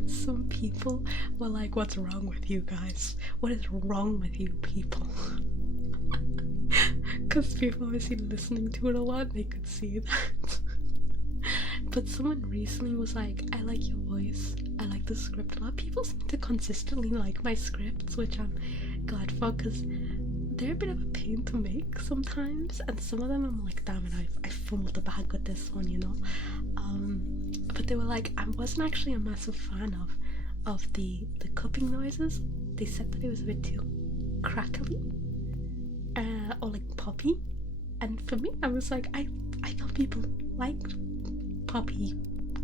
Some people were like, what's wrong with you guys? What is wrong with you people? Because people obviously listening to it a lot, they could see that. But someone recently was like, I like your voice, I like the script a lot. People seem to consistently like my scripts, which I'm glad for, because they're a bit of a pain to make sometimes, and some of them I'm like, damn it, I fumbled the bag with this one, you know. But they were like, I wasn't actually a massive fan of the cupping noises. They said that it was a bit too crackly. or like poppy. And for me, I was like, I thought people liked poppy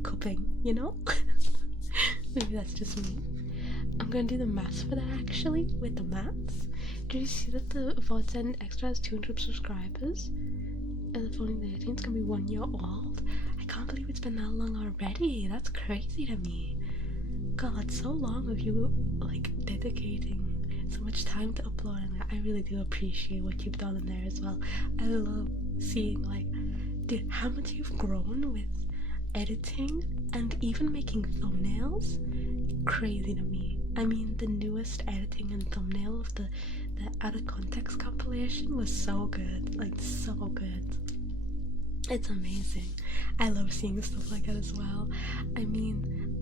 cupping, you know? Maybe that's just me. I'm gonna do the maths for that actually, with the maths. Did you see that the VODs&EXTRAS has 200 subscribers? And the following 13th gonna be 1 year old. I can't believe it's been that long already. That's crazy to me. God, so long of you like dedicating so much time to uploading that. I really do appreciate what you've done in there as well. I love seeing like, dude, how much you've grown with editing and even making thumbnails. Crazy to me. I mean, the newest editing and thumbnail of the out of context compilation was so good, like so good. It's amazing. I love seeing stuff like that as well. I mean,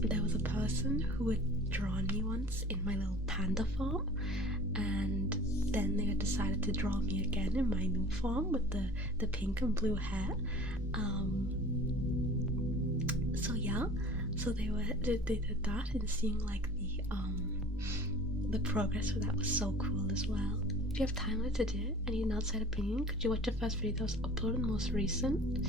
there was a person who had drawn me once in my little panda form, and then they had decided to draw me again in my new form with the pink and blue hair. So yeah, so they did that, and seeing like the progress for that was so cool as well. If you have time to do it and need an outside opinion, could you watch the first video that was uploaded, most recent?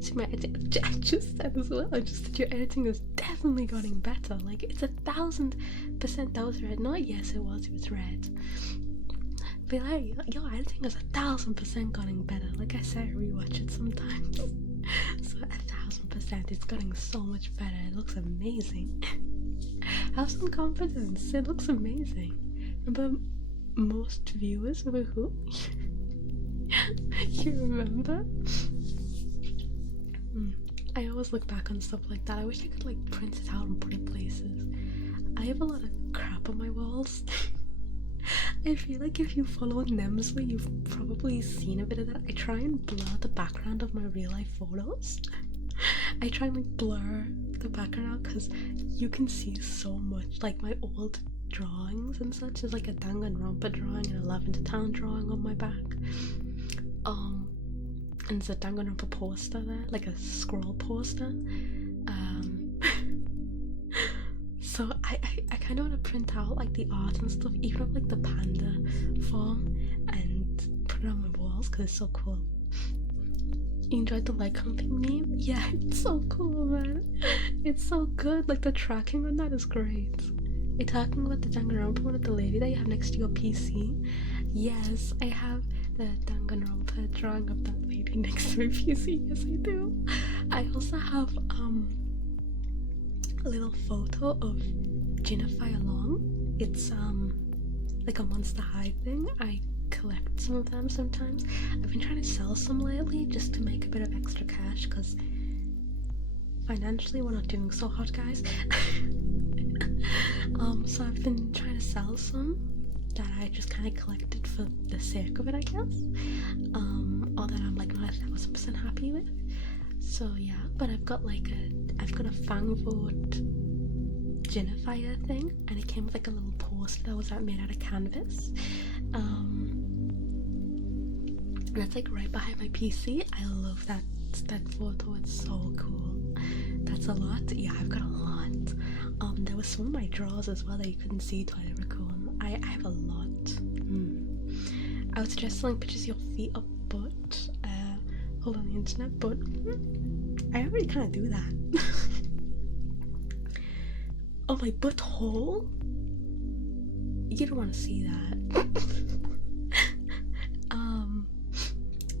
See my editing, I just said as well, I just said your editing is definitely getting better. Like, it's 1000% that was red. Not yes it was red. But like, your editing is 1000% getting better. Like I said, I rewatch it sometimes. So 1000%, it's getting so much better. It looks amazing. Have some confidence, it looks amazing. But most viewers were who? You remember? I always look back on stuff like that. I wish I could like print it out and put it places. I have a lot of crap on my walls. I feel like if you follow Nemuruii, you've probably seen a bit of that. I try and blur the background of my real life photos. I try and like blur the background out because you can see so much. Like my old drawings and such is like a Danganronpa drawing and a Lavender Town drawing on my back. And there's a Danganronpa poster there, like a scroll poster. So I kind of want to print out like the art and stuff, even of like the panda form, and put it on my walls because it's so cool. You enjoyed the light humping meme? Yeah, it's so cool, man. It's so good. Like the tracking on that is great. Are you talking about the Danganronpa one with the lady that you have next to your PC? Yes, I have the Danganronpa drawing of that lady next to my PC. Yes, I do. I also have a little photo of Jinify along. It's like a Monster High thing. I collect some of them sometimes. I've been trying to sell some lately just to make a bit of extra cash because financially we're not doing so hot, guys. So I've been trying to sell some that I just kind of collected for the sake of it, I guess. Or that I'm like not 1000% happy with. So yeah, but I've got a Fang vote Jinify thing, and it came with like a little poster that was made out of canvas. And that's like right behind my PC. I love that photo. It's so cool. That's a lot. Yeah, I've got a lot. There was some of my drawers as well that you couldn't see till I record. I have a lot. I would suggest selling pictures of your feet or butt. Hold on the internet, but I already kind of do that. Oh, my butthole? You don't want to see that.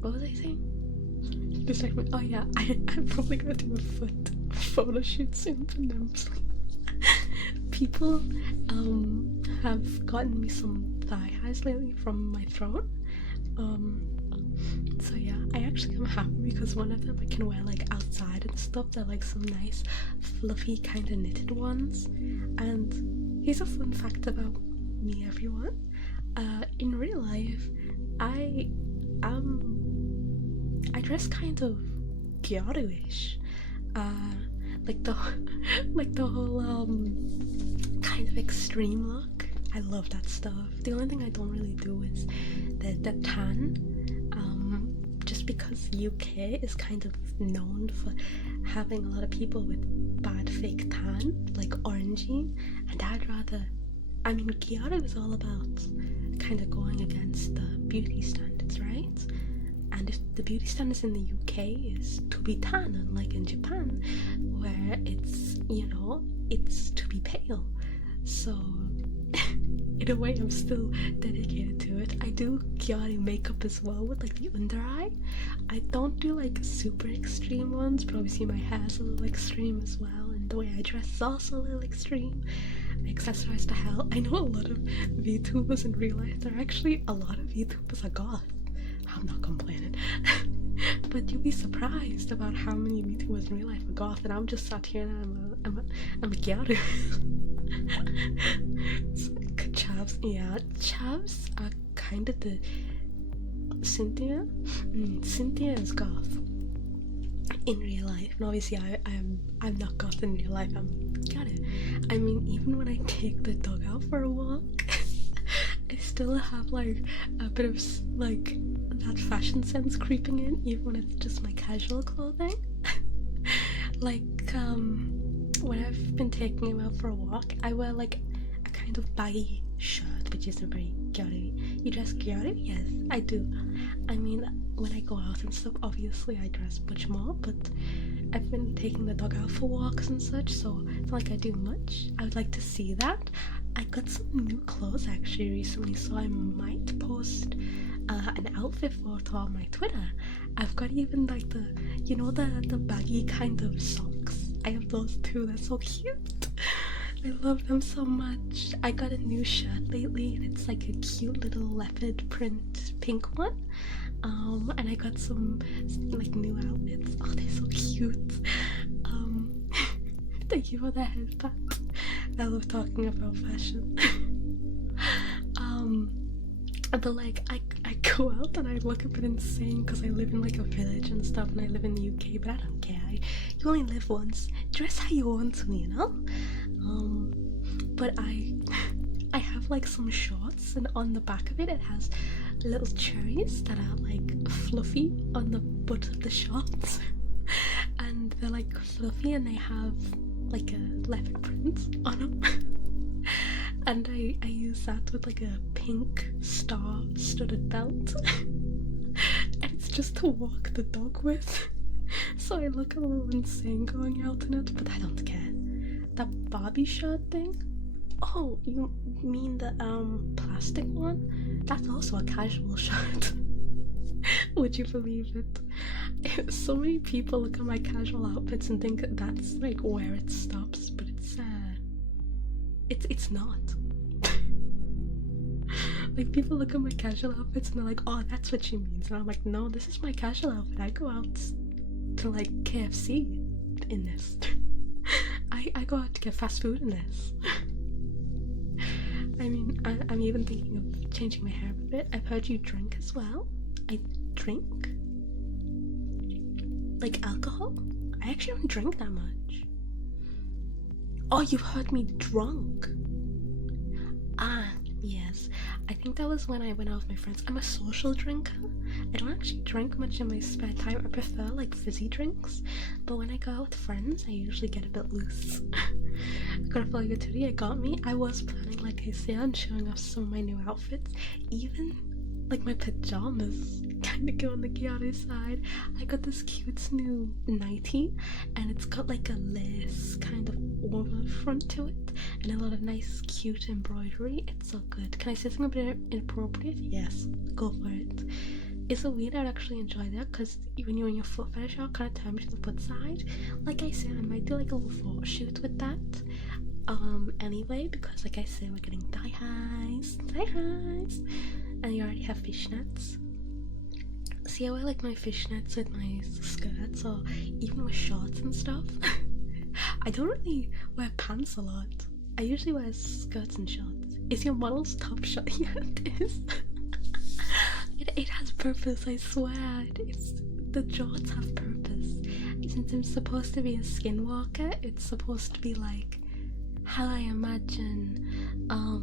What was I saying? This segment. Oh yeah, I'm probably gonna do a foot photo shoot soon for Nemuruii. People have gotten me some thigh highs lately from my throat. So yeah, I actually am happy because one of them I can wear like outside and stuff. They're like some nice fluffy kind of knitted ones. And here's a fun fact about me, everyone. In real life, I dress kind of Gyaru-ish. Like the whole kind of extreme look. I love that stuff. The only thing I don't really do is the tan. Just because UK is kind of known for having a lot of people with bad fake tan, like orangey, and I'd rather I mean, Gyaru is all about kind of going against the beauty standards, right? And if the beauty standards in the UK is to be tan, unlike in Japan, where it's, you know, it's to be pale. So, in a way, I'm still dedicated to it. I do Gyaru makeup as well with like the under eye. I don't do like super extreme ones, but obviously my hair's a little extreme as well, and the way I dress is also a little extreme. I accessorize to hell. I know a lot of VTubers in real life. There are actually a lot of VTubers are goth. I'm not complaining. But you'll be surprised about how many VTubers in real life are goth, and I'm just sat here and I'm a Gyaru. Chavs, yeah, Chavs are kind of the Cynthia. Cynthia is goth in real life, and obviously I'm not goth in real life. Got it. I mean, even when I take the dog out for a walk, I still have like a bit of like that fashion sense creeping in, even when it's just my casual clothing. Like when I've been taking him out for a walk, I wear like a kind of baggy shirt, which isn't very Gyaru. You dress Gyaru? Yes, I do. I mean, when I go out and stuff, obviously I dress much more, but I've been taking the dog out for walks and such, so it's not like I do much. I would like to see that. I got some new clothes actually recently, so I might post an outfit photo on my Twitter. I've got even like the, you know, the baggy kind of socks. I have those too. They're so cute. I love them so much. I got a new shirt lately, and it's like a cute little leopard print pink one. And I got some like new outfits. Oh, they're so cute. Thank you for the headband. I love talking about fashion. But like I go out and I look a bit insane because I live in like a village and stuff, and I live in the UK, but I don't care. You only live once. Dress how you want to, you know? But I have like some shorts, and on the back of it has little cherries that are like fluffy on the butt of the shorts. And they're like fluffy, and they have like a leopard print on them. And I use that with like a pink star studded belt. And it's just to walk the dog with. So I look a little insane going out in it, but I don't care. That Barbie shirt thing? Oh, you mean the plastic one? That's also a casual shirt. Would you believe it? So many people look at my casual outfits and think that's like where it stops, but it's not. Like, people look at my casual outfits and they're like, oh, that's what she means, and I'm like, no, this is my casual outfit. I go out to like KFC in this. I go out to get fast food in this. I mean, I'm even thinking of changing my hair a bit. I've heard you drink as well. I drink? Like alcohol? I actually don't drink that much. Oh, you've heard me drunk? Ah, yes. I think that was when I went out with my friends. I'm a social drinker. I don't actually drink much in my spare time. I prefer like fizzy drinks. But when I go out with friends, I usually get a bit loose. I got a really good today. It got me. I was planning, like I said, on showing off some of my new outfits. Even like my pajamas kind of go on the Gyaru side. I got this cute new nightie, and it's got like a lace kind of over front to it, and a lot of nice cute embroidery. It's so good. Can I say something a bit inappropriate? Yes, go for it. It's a weird. I'd actually enjoy that, because when you're in your foot fetish, I'll kind of turn to the foot side. Like I said, I might do like a little photo shoot with that. Anyway, because like I said, we're getting thigh highs, and you already have fishnets. See how I like my fishnets with my skirts, or even with shorts and stuff? I don't really wear pants a lot. I usually wear skirts and shorts. Is your model's top shot? Yeah, it is. It has purpose, I swear. The jorts have purpose. Since I'm supposed to be a skinwalker, it's supposed to be like how I imagine a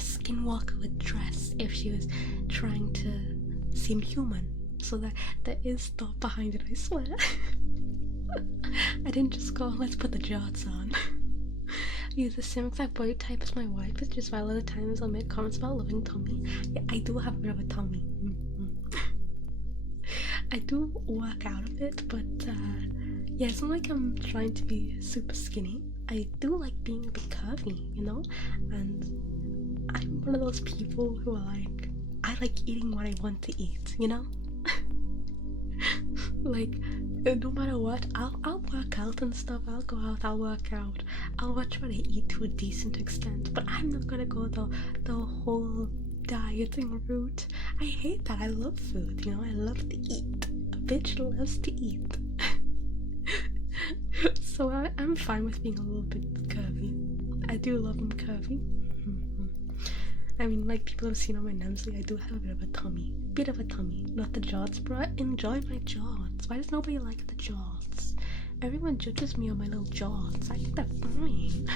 skinwalker would dress if she was trying to seem human. So that there is thought behind it, I swear. I didn't just go, let's put the jorts on. use the same exact body type as my wife, which is why a lot of times I'll make comments about loving tummy. Yeah, I do have a bit of a tummy. I do work out a bit, but yeah, it's not like I'm trying to be super skinny. I do like being a bit curvy, you know? And I'm one of those people who are like, I like eating what I want to eat, you know? Like, no matter what, I'll work out and stuff. I'll go out, I'll work out, I'll try to eat to a decent extent, but I'm not gonna go the whole dieting route. I hate that. I love food, you know? I love to eat. A bitch loves to eat. So I'm fine with being a little bit curvy. I do love them curvy. I mean, like people have seen on my Nemuruii, I do have a bit of a tummy. Bit of a tummy. Not the jaws, but I enjoy my jaws. Why does nobody like the jaws? Everyone judges me on my little jaws. I think they're fine.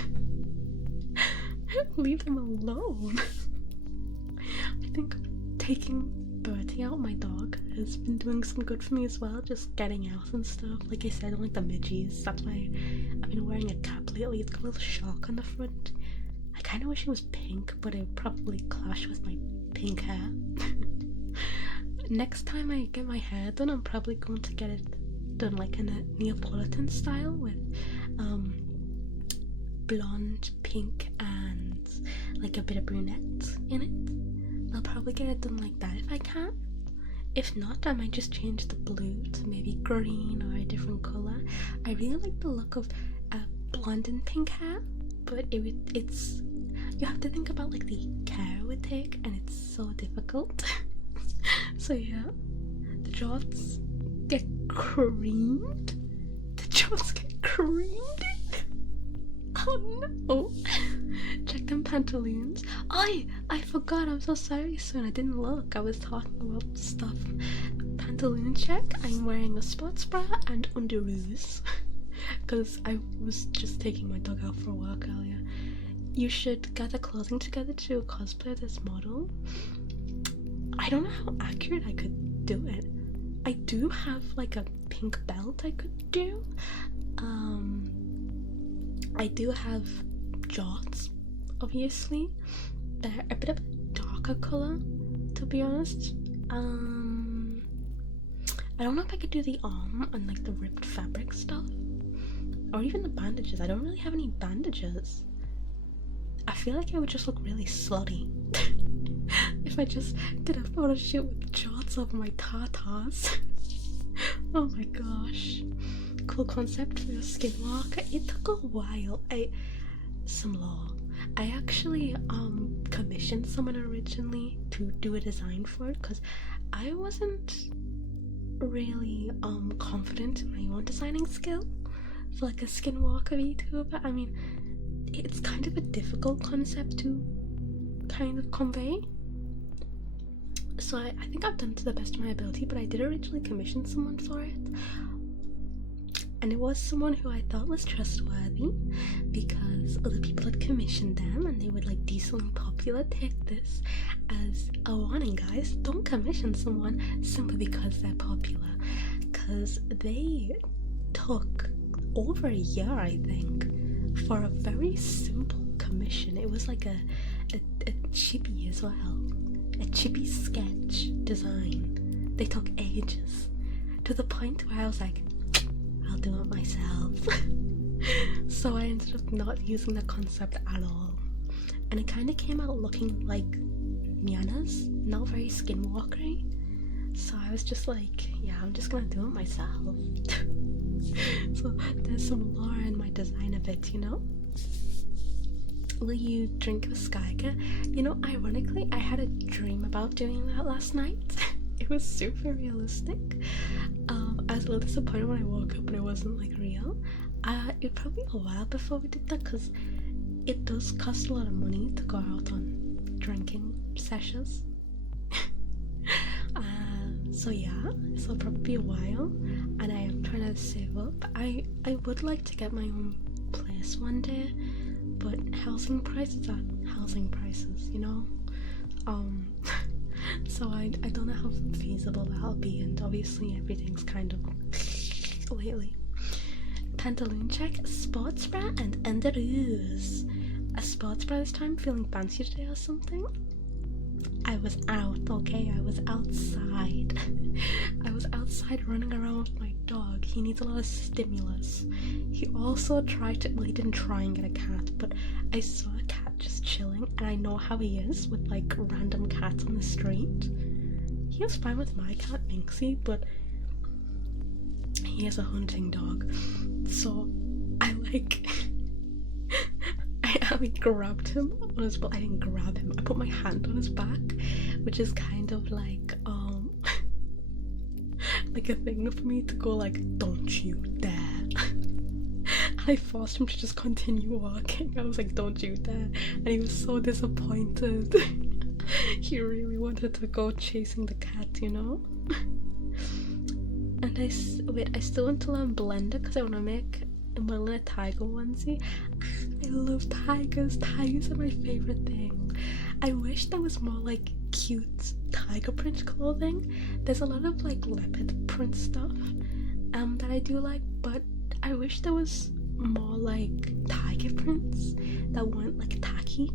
Leave them alone. I think taking Bertie out, my dog, has been doing some good for me as well. Just getting out and stuff. Like I said, I don't like the midgies. That's why I've been wearing a cap lately. It's got a little shark on the front. I kind of wish it was pink, but it would probably clash with my pink hair. Next time I get my hair done, I'm probably going to get it done like in a Neapolitan style with blonde, pink, and like a bit of brunette in it. I'll probably get it done like that if I can. If not, I might just change the blue to maybe green or a different colour. I really like the look of blonde and pink hair, but it's you have to think about like the care it would take, and it's so difficult. So yeah, the jaws get creamed. The jaws get creamed. Oh no! Check them pantaloons. I forgot. I'm so sorry, son. I didn't look. I was talking about stuff. Pantaloon check. I'm wearing a sports bra and underoos because I was just taking my dog out for a walk earlier. You should get the clothing together to cosplay this model. I don't know how accurate I could do it. I do have like a pink belt I could do. I do have jaws, obviously. They're a bit of a darker colour, to be honest. I don't know if I could do the arm and like the ripped fabric stuff. Or even the bandages. I don't really have any bandages. I feel like I would just look really slutty if I just did a photo shoot with jaws over my tatas. Oh my gosh. Cool concept for a Skinwalker. It took a while. Some law. I actually commissioned someone originally to do a design for it because I wasn't really confident in my own designing skill for like a Skinwalker VTuber. I mean, it's kind of a difficult concept to kind of convey. So I think I've done to the best of my ability, but I did originally commission someone for it. And it was someone who I thought was trustworthy because other people had commissioned them and they were like decently popular. Take this as a warning, guys. Don't commission someone simply because they're popular, because they took over a year, I think, for a very simple commission. It was like a chibi as well. A chibi sketch design. They took ages, to the point where I was like, I'll do it myself. So I ended up not using the concept at all. And it kind of came out looking like Miana's, not very Skinwalker-y. So I was just like, yeah, I'm just gonna do it myself. So there's some lore in my design a bit, you know? Will you drink a Skyker? You know, ironically, I had a dream about doing that last night. It was super realistic. I was a little disappointed when I woke up and it wasn't like real. It was probably a while before we did that because it does cost a lot of money to go out on drinking sessions. So yeah, so it'll probably be a while, and I am trying to save up. I would like to get my own place one day, but housing prices are housing prices, you know? So I don't know how feasible that'll be, and obviously everything's kind of lately. Pantaloon check, sports bra, and underoos. A sports bra this time, feeling fancy today or something? I was out, okay? I was outside. I was outside running around with my dog. He needs a lot of stimulus. He also tried to, well, he didn't try and get a cat, but I saw a cat just chilling, and I know how he is with like random cats on the street. He was fine with my cat, Minxie, but he is a hunting dog. So I like I grabbed him on his, well, I didn't grab him, I put my hand on his back, which is kind of like like a thing for me to go like, don't you dare. I forced him to just continue walking. I was like, don't you dare, and he was so disappointed. He really wanted to go chasing the cat, you know. And I still want to learn Blender because I want to make a tiger onesie. I love tigers. Tigers are my favorite thing. I wish there was more like cute tiger print clothing. There's a lot of like leopard print stuff that I do like, but I wish there was more like tiger prints that weren't like tacky.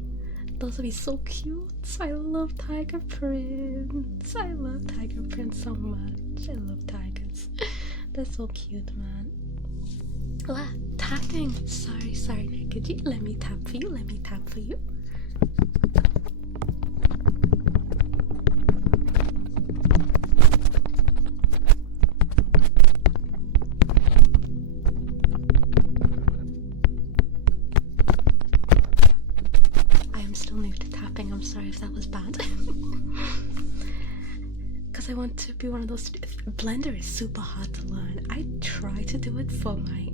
Those would be so cute. I love tiger prints. I love tiger prints so much. I love tigers. They're so cute, man. Ah, tapping. Sorry, Nakaji. Let me tap for you. Let me tap for you. I am still new to tapping. I'm sorry if that was bad. Because I want to be one of those. Blender is super hard to learn. I try to do it for my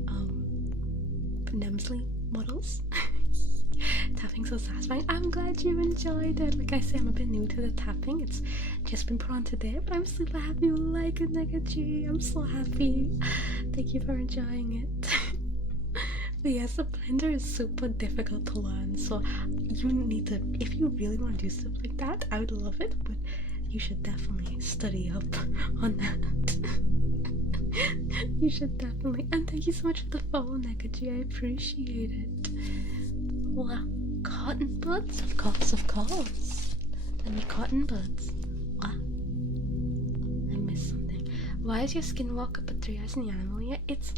Nemuruii models. Tapping's so satisfying. I'm glad you enjoyed it. Like I say, I'm a bit new to the tapping. It's just been put on today, but I'm super happy you like it, Negaji. I'm so happy. Thank you for enjoying it. But yes, the Blender is super difficult to learn, so you need to, if you really want to do stuff like that, I would love it, but you should definitely study up on that. You should definitely. And thank you so much for the follow, Nekaji. I appreciate it. Well, cotton buds? Of course. Let me cotton buds. What? I missed something. Why is your Skinwalker but 3 eyes in the animal yet? It's...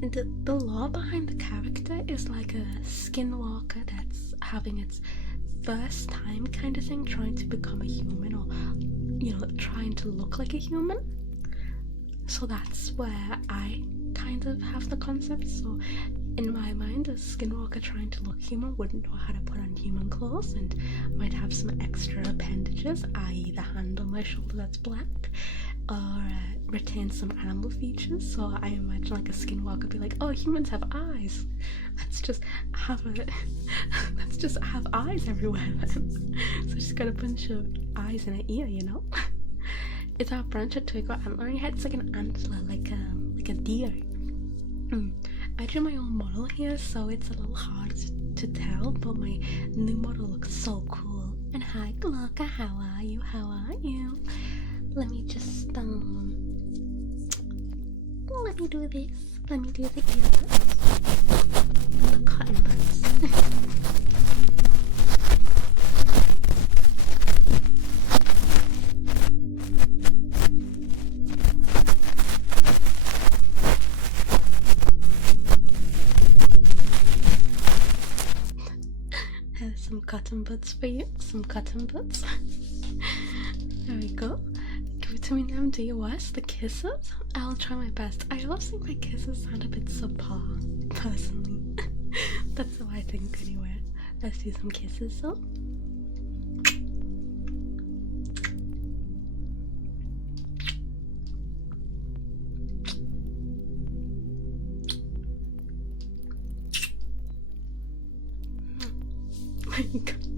The lore behind the character is like a Skinwalker that's having its first time kind of thing, trying to become a human, or, you know, trying to look like a human. So that's where I kind of have the concept. So in my mind, a Skinwalker trying to look human wouldn't know how to put on human clothes and might have some extra appendages, i.e. the hand on my shoulder that's black, or retain some animal features. So I imagine like a Skinwalker be like, oh, humans have eyes. Let's just have eyes everywhere then. So she's got a bunch of eyes in her ear, you know? It's our branch of twig or antler on your head. It's like an antler, like a deer. I drew my own model here, so it's a little hard to tell, but my new model looks so cool. And hi, Glocka, how are you? Let me just let me do this. Let me do the earbuds. The cotton buds. Some cotton buds for you. Some cotton buds. There we go. Give it to me now. Do your worst. The kisses. I'll try my best. I always think my kisses sound a bit subpar, personally. That's how I think anyway. Let's do some kisses though.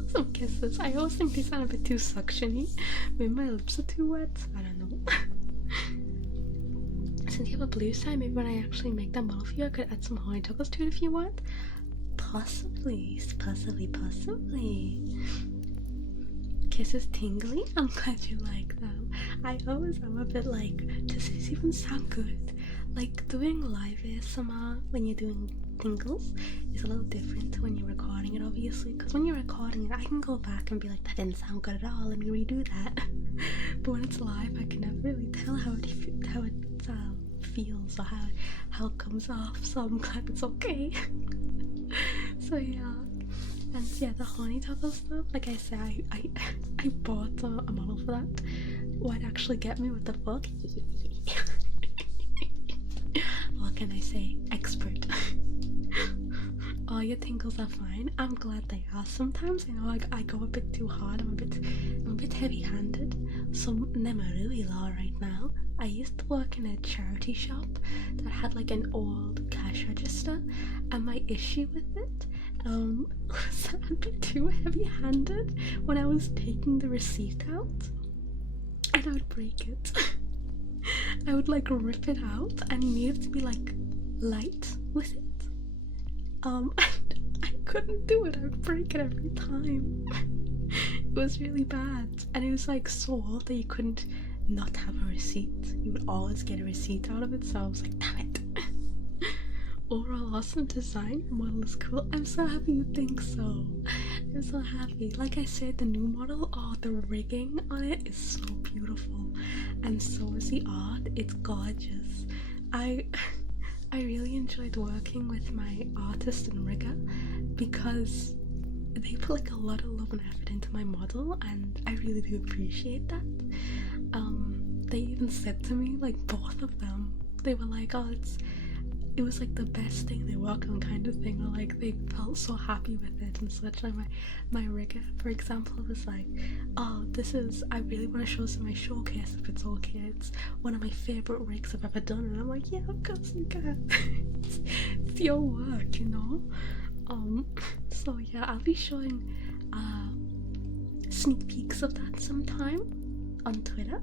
Some kisses. I always think they sound a bit too suctiony. Maybe my lips are too wet. I don't know. Since you have a blue side, maybe when I actually make that model for you, I could add some honey tokens to it if you want. Possibly. Kisses tingly. I'm glad you like them. I always am a bit like, does this even sound good? like doing live ASMR when you're doing tingles is a little different to when you're recording it, obviously, because when you're recording it I can go back and be like, that didn't sound good at all, let me redo that. But when it's live I can never really tell how it feels or how it comes off, so I'm glad it's okay. So yeah. And yeah, the honey toggle stuff, like I said, I bought a model for that. What actually get me with the book? What can I say? Expert. All your tingles are fine. I'm glad they are. Sometimes I know I go a bit too hard. I'm a bit heavy-handed. Some Nemuruii law right now. I used to work in a charity shop that had like an old cash register, and my issue with it was that I'd be too heavy-handed when I was taking the receipt out, and I would break it. I would like rip it out, and you needed to be like light with it. I couldn't do it. I would break it every time. It was really bad, and it was like so old that you couldn't not have a receipt. You would always get a receipt out of it, so I was like, damn it. Overall awesome design, model is cool. I'm so happy you think so. I'm so happy. Like I said, the new model, oh, the rigging on it is so beautiful, and so is the art. It's gorgeous. I really enjoyed working with my artist and rigger because they put like a lot of love and effort into my model, and I really do appreciate that. They even said to me, like both of them, they were like, oh, it was like the best thing they worked on kind of thing, or like they felt so happy with it and such. Like my rigger, for example, was like, oh, I really want to show this in my showcase if it's okay. It's one of my favourite rigs I've ever done. And I'm like, yeah, of course you can. It's your work, you know? So yeah, I'll be showing sneak peeks of that sometime on Twitter.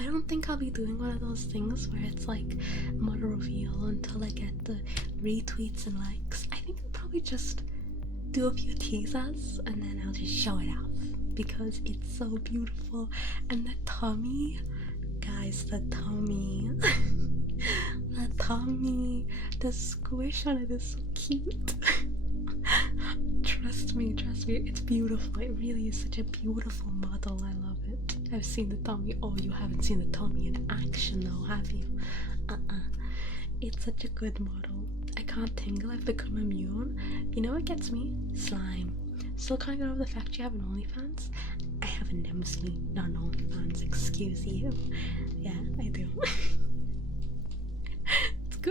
I don't think I'll be doing one of those things where it's like model reveal until I get the retweets and likes. I think I'll probably just do a few teasers and then I'll just show it off because it's so beautiful. And the tummy, guys, the tummy. The tummy, the squish on it is so cute. Trust me, it's beautiful. It really is such a beautiful model. I love it. I've seen the tummy. Oh, you haven't seen the tummy in action though, have you? It's such a good model. I can't tingle, I've become immune. You know what gets me? Slime. Still can't get over the fact you have an OnlyFans. I have a Nemuruii, not an OnlyFans, excuse you. Yeah, I do.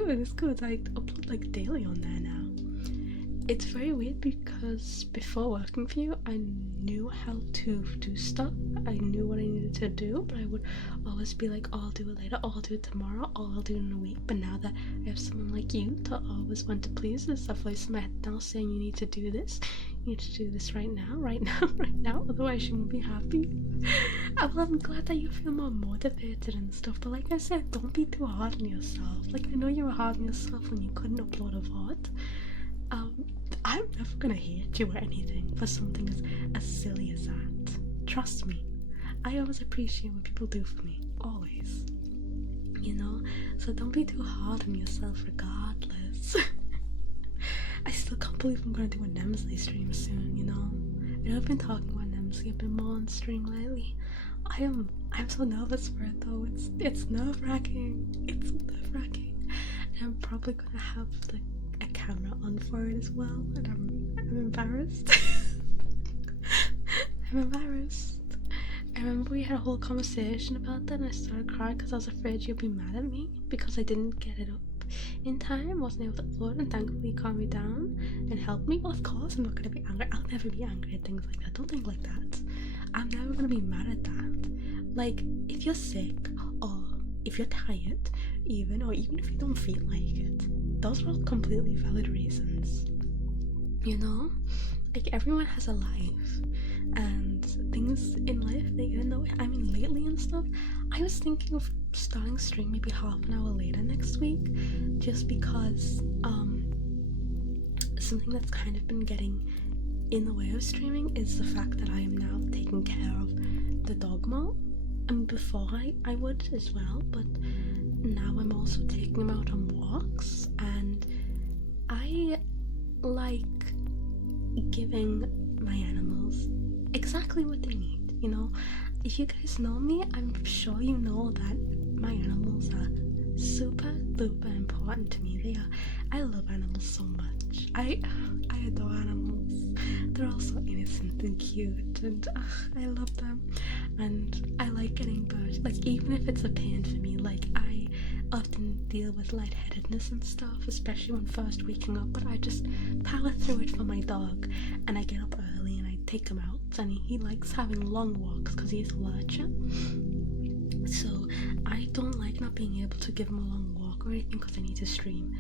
It's good. I upload like daily on there now. It's very weird because before working for you, I knew how to do stuff. I knew what I needed to do, but I would always be like, oh, I'll do it later, oh, I'll do it tomorrow, oh, I'll do it in a week. But now that I have someone like you to always want to please, there's a voice in my head now saying you need to do this. You need to do this right now, otherwise you won't be happy. Well, I'm glad that you feel more motivated and stuff, but like I said, don't be too hard on yourself. Like, I know you were hard on yourself when you couldn't upload a VOD. I'm never gonna hate you or anything for something as silly as that. Trust me. I always appreciate what people do for me. Always. You know? So don't be too hard on yourself regardless. I still can't believe I'm gonna do a Nemuruii stream soon, you know? I know I've been talking about Nemuruii a bit more on stream lately. I'm so nervous for it though. It's nerve-wracking. It's nerve-wracking. And I'm probably gonna have a camera on for it as well, and I'm embarrassed. I'm embarrassed. I remember we had a whole conversation about that and I started crying because I was afraid you'd be mad at me because I didn't get it up in time, wasn't able to upload, and thankfully you calmed me down and helped me. Well, of course I'm not going to be angry. I'll never be angry at things like that. Don't think like that. I'm never going to be mad at that. Like, if you're sick or if you're tired even, or even if you don't feel like it, those are all completely valid reasons, you know? Like, everyone has a life, and things in life, they get in the way. I mean, lately and stuff, I was thinking of starting stream maybe half an hour later next week, just because something that's kind of been getting in the way of streaming is the fact that I am now taking care of the dog mall. I mean, before I would as well, but now I'm also taking him out on walks, and I like giving my animals exactly what they need, you know? If you guys know me, I'm sure you know that my animals are super duper important to me. I love animals so much. I adore animals. They're all so innocent and cute, and I love them. And I like getting birds, like even if it's a pain for me, like I often deal with lightheadedness and stuff, especially when first waking up, but I just power through it for my dog, and I get up early and I take him out, and he likes having long walks because he's a lurcher. So I don't like not being able to give him a long walk or anything because I need to stream,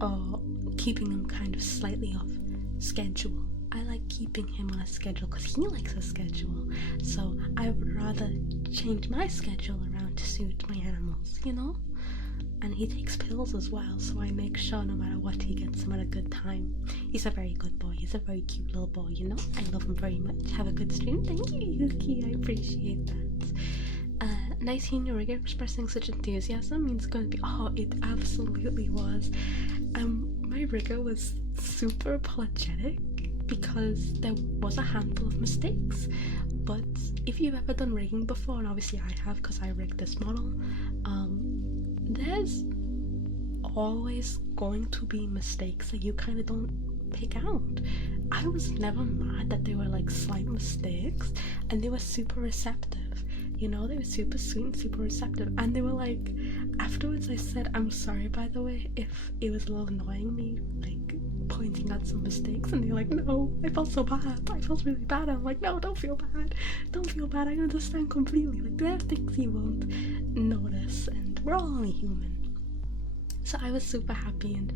or keeping him kind of slightly off schedule. I like keeping him on a schedule because he likes a schedule, so I would rather change my schedule around to suit my animals, you know? And he takes pills as well, so I make sure no matter what he gets him at a good time. He's a very good boy. He's a very cute little boy, you know? I love him very much. Have a good stream. Thank you, Yuki. I appreciate that. Nice hearing your rigger expressing such enthusiasm. Means it's going to be... Oh, it absolutely was. My rigger was super apologetic because there was a handful of mistakes. But if you've ever done rigging before, and obviously I have because I rigged this model, there's always going to be mistakes that you kind of don't pick out. I was never mad that they were like slight mistakes, and they were super receptive, you know? They were super sweet and super receptive, and they were like, afterwards I said, I'm sorry by the way if it was a little annoying me like pointing out some mistakes, and they're like, no, I felt so bad, I felt really bad. I'm like, no, don't feel bad, I understand completely, like there are things you won't notice, and we're all only human. So I was super happy, and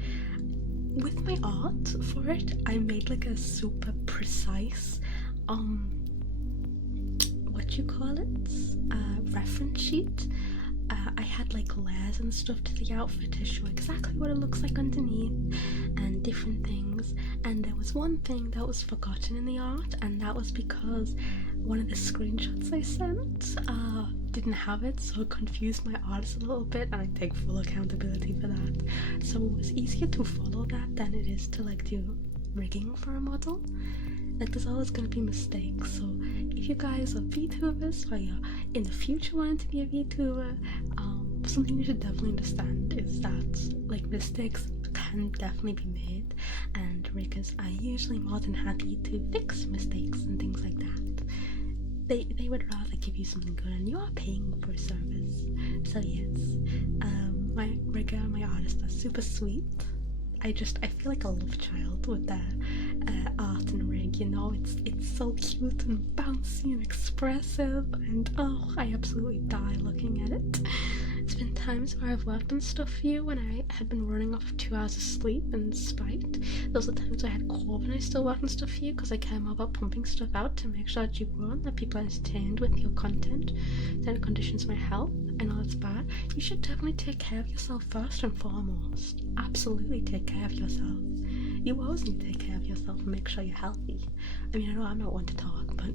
with my art for it, I made like a super precise what you call it, reference sheet. I had like layers and stuff to the outfit to show exactly what it looks like underneath and different things, and there was one thing that was forgotten in the art, and that was because one of the screenshots I sent didn't have it, so it confused my artist a little bit, and I take full accountability for that. So it was easier to follow that than it is to like do rigging for a model. Like there's always going to be mistakes, so if you guys are VTubers or you're in the future wanting to be a VTuber, something you should definitely understand is that like mistakes can definitely be made, and riggers are usually more than happy to fix mistakes and things like that. They would rather give you something good, and you are paying for a service. So yes, my rigger, my artist are super sweet. I feel like a love child with their art and rig, you know? It's so cute and bouncy and expressive, and oh, I absolutely die looking at it. It's been times where I've worked on stuff for you when I had been running off 2 hours of sleep and spiked. Those are times I had Corb and I still worked on stuff for you because I care more about pumping stuff out to make sure that you grow and that people are entertained with your content than it conditions my health. I know that's bad. You should definitely take care of yourself first and foremost. Absolutely take care of yourself. You always need to take care of yourself and make sure you're healthy. I mean, I know I'm not one to talk, but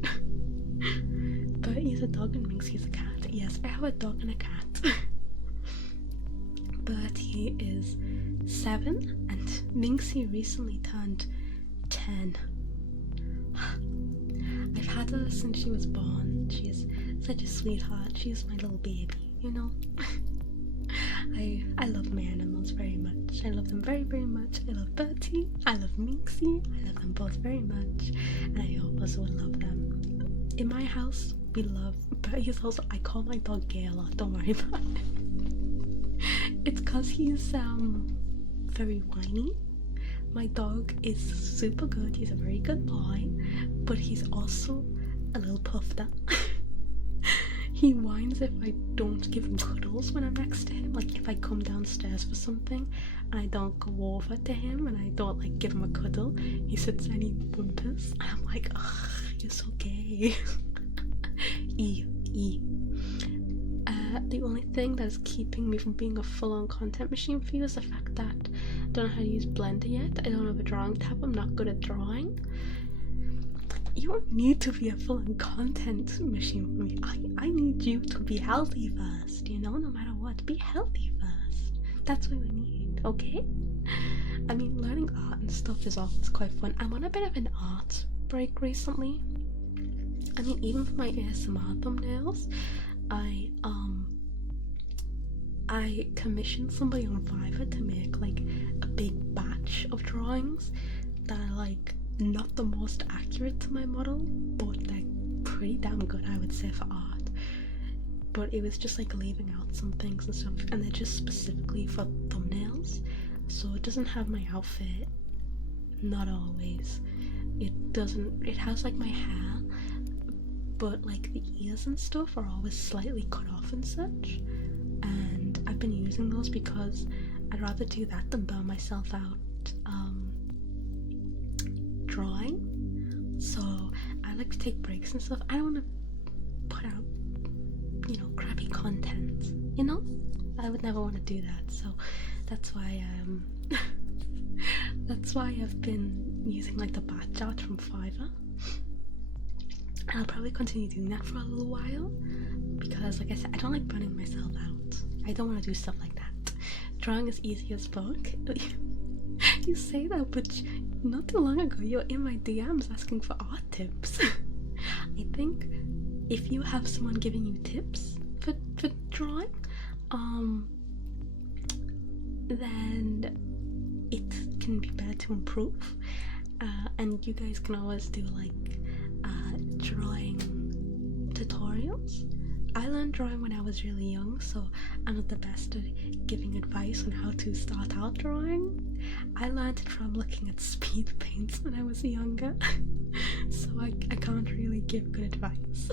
but he's a dog and Minxie's a cat. Yes, I have a dog and a cat. But he is 7 and Minxie recently turned 10. I've had her since she was born. She is such a sweetheart. She's my little baby, you know? I love my animals very much. I love them very, very much. I love Bertie. I love Minxie. I love them both very much. And I always will love them. In my house, we love Bertie's also. I call my dog Gay a lot. Don't worry about it. It's cause he's very whiny. My dog is super good. He's a very good boy, but he's also a little puffed up. He whines if I don't give him cuddles when I'm next to him. Like if I come downstairs for something and I don't go over to him and I don't like give him a cuddle, he sits and he whimpers, and I'm like, ugh, you're so gay. The only thing that is keeping me from being a full-on content machine for you is the fact that I don't know how to use Blender yet. I don't have a drawing tab. I'm not good at drawing. You don't need to be a full-on content machine for me. I need you to be healthy first, you know, no matter what. Be healthy first. That's what we need, okay? I mean, learning art and stuff is always quite fun. I'm on a bit of an art break recently. I mean, even for my ASMR thumbnails, I commissioned somebody on Fiverr to make like a big batch of drawings that are like not the most accurate to my model, but they're pretty damn good, I would say, for art. But it was just like leaving out some things and stuff, and they're just specifically for thumbnails, so it doesn't have my outfit, not always. It has like my hair, but like the ears and stuff are always slightly cut off and such, and I've been using those because I'd rather do that than burn myself out drawing. So I like to take breaks and stuff. I don't want to put out, you know, crappy content, you know? I would never want to do that, so that's why that's why I've been using like the batch art from Fiverr. I'll probably continue doing that for a little while because, like I said, I don't like burning myself out. I don't want to do stuff like that. Drawing is easy as fuck. You say that, but not too long ago you were in my DMs asking for art tips. I think if you have someone giving you tips for drawing, then it can be better to improve. And you guys can always do like drawing tutorials. I learned drawing when I was really young, so I'm not the best at giving advice on how to start out drawing. I learned it from looking at speed paints when I was younger, so I can't really give good advice.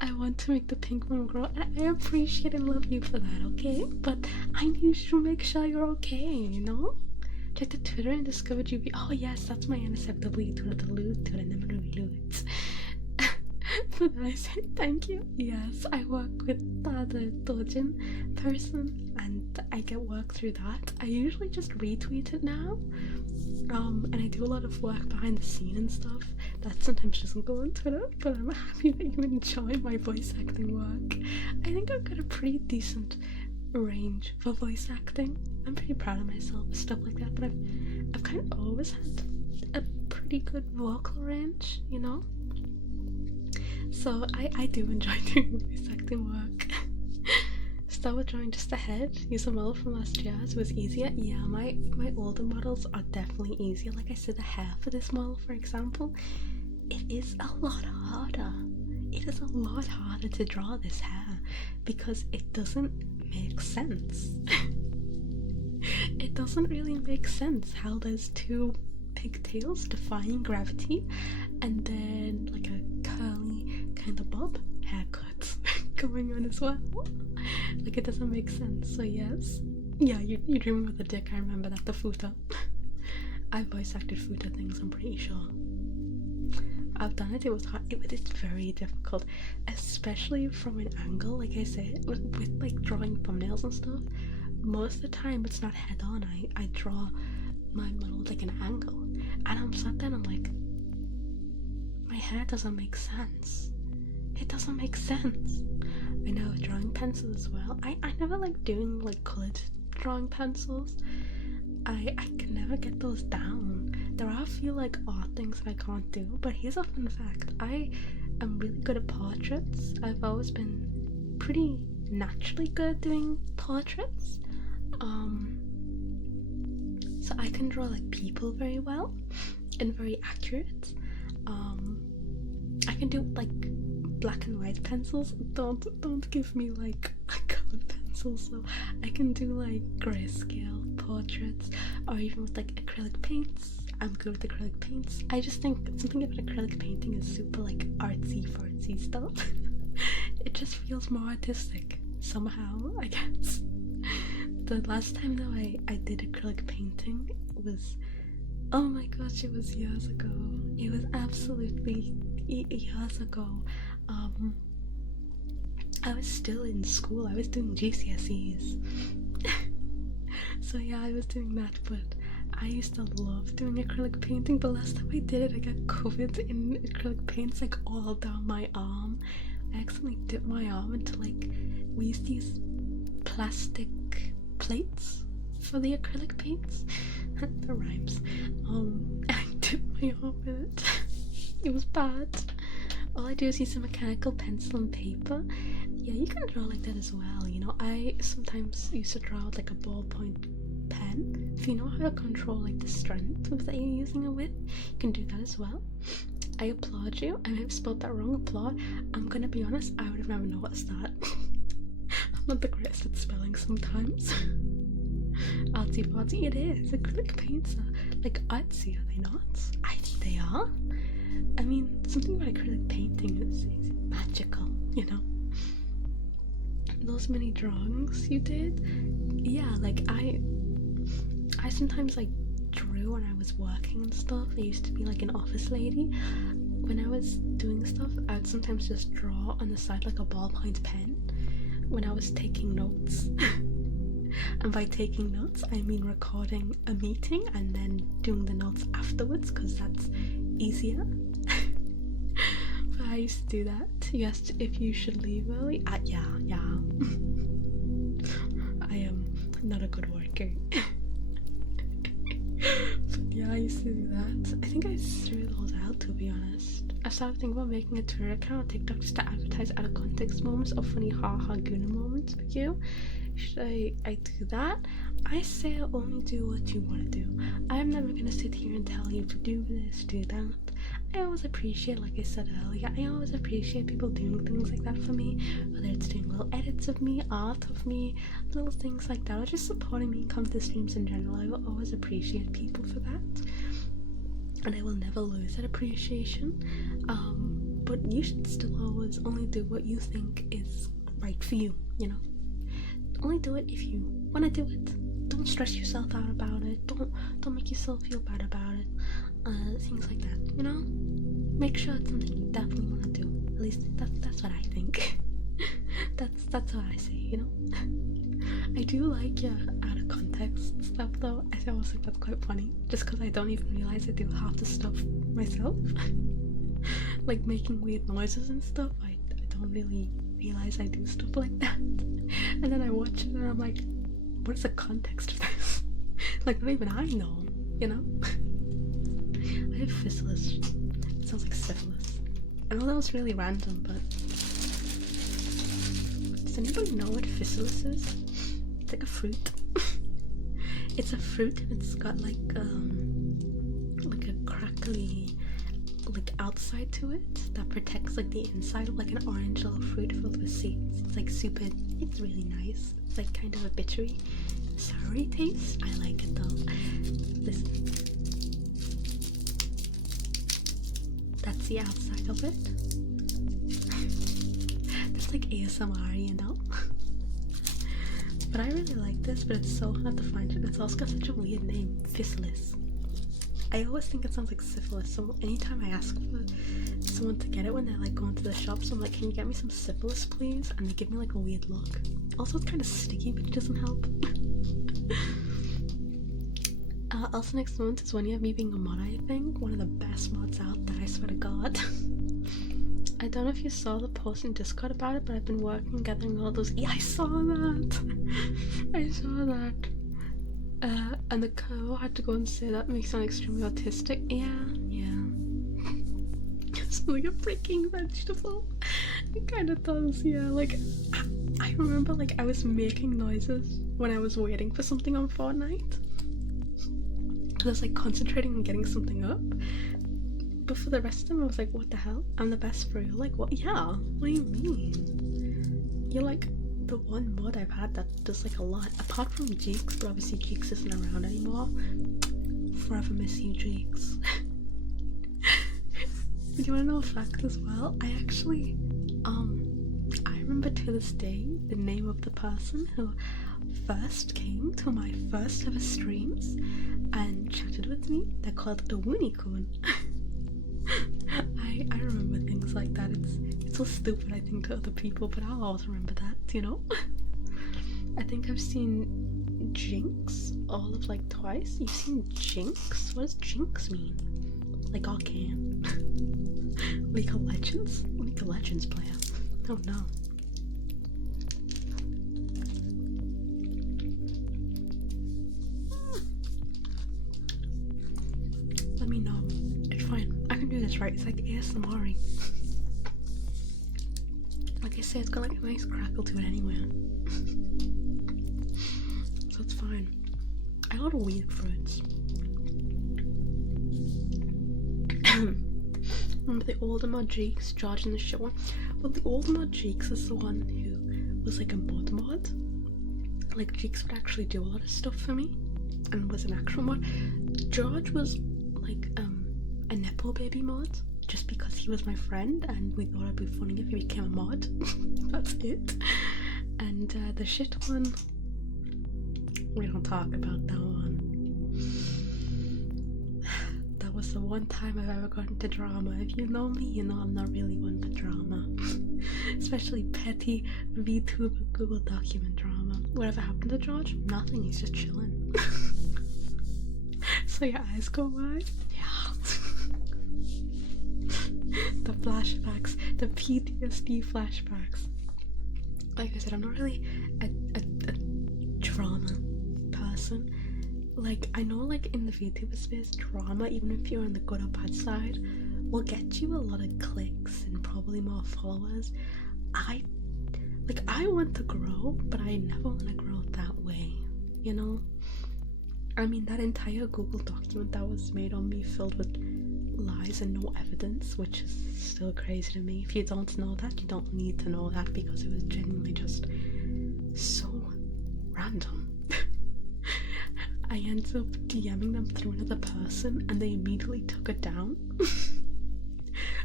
I want to make the pink one grow, and I appreciate and love you for that, okay? But I need you to make sure you're okay, you know? Check the Twitter and discovered you. Oh yes, that's my NSFW Twitter, the loot to the Nemuruii loot. But I said thank you. Yes, I work with the Dojin person and I get work through that. I usually just retweet it now. And I do a lot of work behind the scene and stuff that sometimes doesn't go on Twitter, but I'm happy that you enjoy my voice acting work. I think I've got a pretty decent range for voice acting. I'm pretty proud of myself with stuff like that, but I've kind of always had a pretty good vocal range, you know? So I do enjoy doing voice acting work. Start with drawing just ahead. Use a model from last year, so it was easier. Yeah, my older models are definitely easier. Like I said, the hair for this model, for example, it is a lot harder. It is a lot harder to draw this hair because it doesn't make sense. It doesn't really make sense how there's two pigtails defying gravity and then like a curly kind of bob haircut going on as well. Like, it doesn't make sense. So yes, yeah, you're dreaming with a dick. I remember that, the Futa. I voice acted Futa things, I'm pretty sure. I've done it. It was hard. It's very difficult, especially from an angle. Like I said, with like drawing thumbnails and stuff, most of the time it's not head on. I draw my model with like an angle, and I'm sat there and I'm like, my hair doesn't make sense. It doesn't make sense. I know, drawing pencils as well. I never like doing like coloured drawing pencils. I can never get those down. There are a few like art things that I can't do, but here's a fun fact. I am really good at portraits. I've always been pretty naturally good at doing portraits. So I can draw like people very well and very accurate. I can do like black and white pencils. Don't give me like colored pencils. So I can do like grayscale portraits, or even with like acrylic paints. I'm good with acrylic paints. I just think something about acrylic painting is super like artsy stuff. It just feels more artistic somehow, I guess. The last time though I did acrylic painting was, oh my gosh, it was years ago. It was absolutely years ago. I was still in school. I was doing GCSEs. So yeah, I was doing that, but I used to love doing acrylic painting, but last time I did it I got covered in acrylic paints like all down my arm. I accidentally dipped my arm into like, we used to use plastic plates for the acrylic paints. The rhymes. I dipped my arm in it. It was bad. All I do is use a mechanical pencil and paper. Yeah, you can draw like that as well, you know. I sometimes used to draw with like a ballpoint pen. If you know how to control like the strength that you're using it with, you can do that as well. I applaud you. I may have spelled that wrong, applaud. I'm gonna be honest, I would have never noticed that. I'm not the greatest at spelling sometimes. Artsy fartsy, it is. Acrylic paints are like artsy, are they not? I think they are. I mean, something about acrylic painting is magical, you know? Those many drawings you did, yeah, like I sometimes like drew when I was working and stuff. I used to be like an office lady. When I was doing stuff, I'd sometimes just draw on the side like a ballpoint pen when I was taking notes. And by taking notes, I mean recording a meeting and then doing the notes afterwards, because that's easier. But I used to do that. You asked if you should leave early. Yeah. I am not a good worker. But yeah, I used to do that. I think I threw those out, to be honest. I started thinking about making a Twitter account on TikTok just to advertise out of context moments or funny haha Guna moments for you. Should I do that? I say I only do what you want to do. I'm never gonna sit here and tell you to do this, do that. I always appreciate, like I said earlier, I always appreciate people doing things like that for me, whether it's doing little edits of me, art of me, little things like that, or just supporting me and come to streams in general. I will always appreciate people for that, and I will never lose that appreciation. But you should still always only do what you think is right for you, you know? Only do it if you want to do it. Don't stress yourself out about it. Don't make yourself feel bad about it. Things like that, you know? Make sure it's something you definitely want to do. At least that's what I think. that's what I say, you know? I do like your out of context stuff though. I always think that's quite funny. Just because I don't even realize I do half the stuff myself. Like making weird noises and stuff. I don't really realize I do stuff like that. And then I watch it and I'm like, what is the context of this? Like, not even I know, you know? I have physalis. It sounds like syphilis. I know that was really random, but does anybody know what physalis is? It's like a fruit. It's a fruit and it's got like a crackly like outside to it that protects like the inside of like an orange little fruit filled with seeds. It's like super, it's really nice. It's like kind of a bittery, soury taste. I like it though. Listen. That's the outside of it. That's like ASMR, you know? But I really like this, but it's so hard to find it. It's also got such a weird name, physalis. I always think it sounds like syphilis, so anytime I ask for someone to get it when they're like going to the shops, I'm like, can you get me some syphilis please? And they give me like a weird look. Also it's kind of sticky, which doesn't help. Also next month is 1 year of me being a mod, I think. One of the best mods out there, I swear to god. I don't know if you saw the post in Discord about it, but I've been working on gathering all those. Yeah, I saw that! I saw that. And the cow had to go and say that makes sound extremely autistic. Yeah. It's like a freaking vegetable. It kind of does, yeah. Like, I remember like I was making noises when I was waiting for something on Fortnite. I was like concentrating on getting something up. But for the rest of them I was like, what the hell? I'm the best for you. Like, what? Yeah, what do you mean? You're like the one mod I've had that does like a lot, apart from Jeeks, but obviously Jeeks isn't around anymore. Forever miss you, Jeeks. Do you want to know a fact as well? I actually, I remember to this day the name of the person who first came to my first ever streams and chatted with me. They're called a Woonikoon. I remember things like that. It's so stupid, I think, to other people, but I'll always remember that, you know? I think I've seen Jinx all of like twice. You've seen Jinx? What does Jinx mean? Like Arcane? League of Legends? League of Legends player? Oh no. right? It's like ASMR. Like I said, it's got like a nice crackle to it anyway. So it's fine. I got weird fruits. Remember the older Jeeks, George in the show? Well, the older Jeeks is the one who was like a mod. Like, Jeeks would actually do a lot of stuff for me and was an actual mod. George was like a Nepo baby mod, just because he was my friend and we thought it'd be funny if he became a mod. That's it. And the shit one, we don't talk about that one. That was the one time I've ever gotten into drama. If you know me, you know I'm not really one for drama. Especially petty VTuber Google document drama. Whatever happened to George? Nothing, he's just chilling. So your eyes go wide? Yeah. The flashbacks, the PTSD flashbacks. Like I said, I'm not really a drama person. Like, I know, like, in the VTuber space, drama, even if you're on the good or bad side, will get you a lot of clicks and probably more followers. I want to grow, but I never want to grow that way, you know? I mean, that entire Google document that was made on me filled with lies and no evidence, which is still crazy to me. If you don't know that, you don't need to know that, because it was genuinely just so random. I ended up DMing them through another person and they immediately took it down.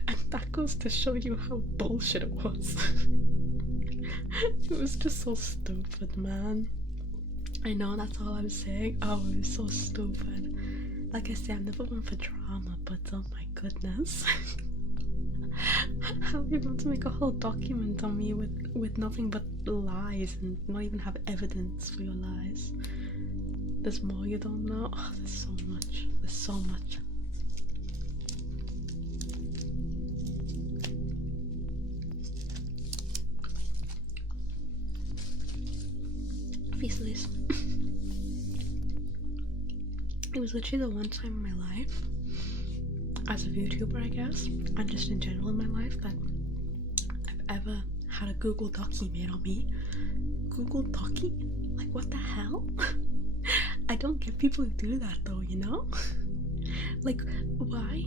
And that goes to show you how bullshit it was. It was just so stupid, man. I know, that's all I'm saying. Oh, it was so stupid. Like I said, I'm never one for drama, but oh my goodness. How are you able to make a whole document on me with nothing but lies and not even have evidence for your lies? There's more you don't know. Oh, there's so much. There's so much. Piece of this. It was literally the one time in my life, as a VTuber I guess, and just in general in my life, that I've ever had a Google Docie made on me. Google Docie? Like, what the hell? I don't get people who do that though, you know? Like, why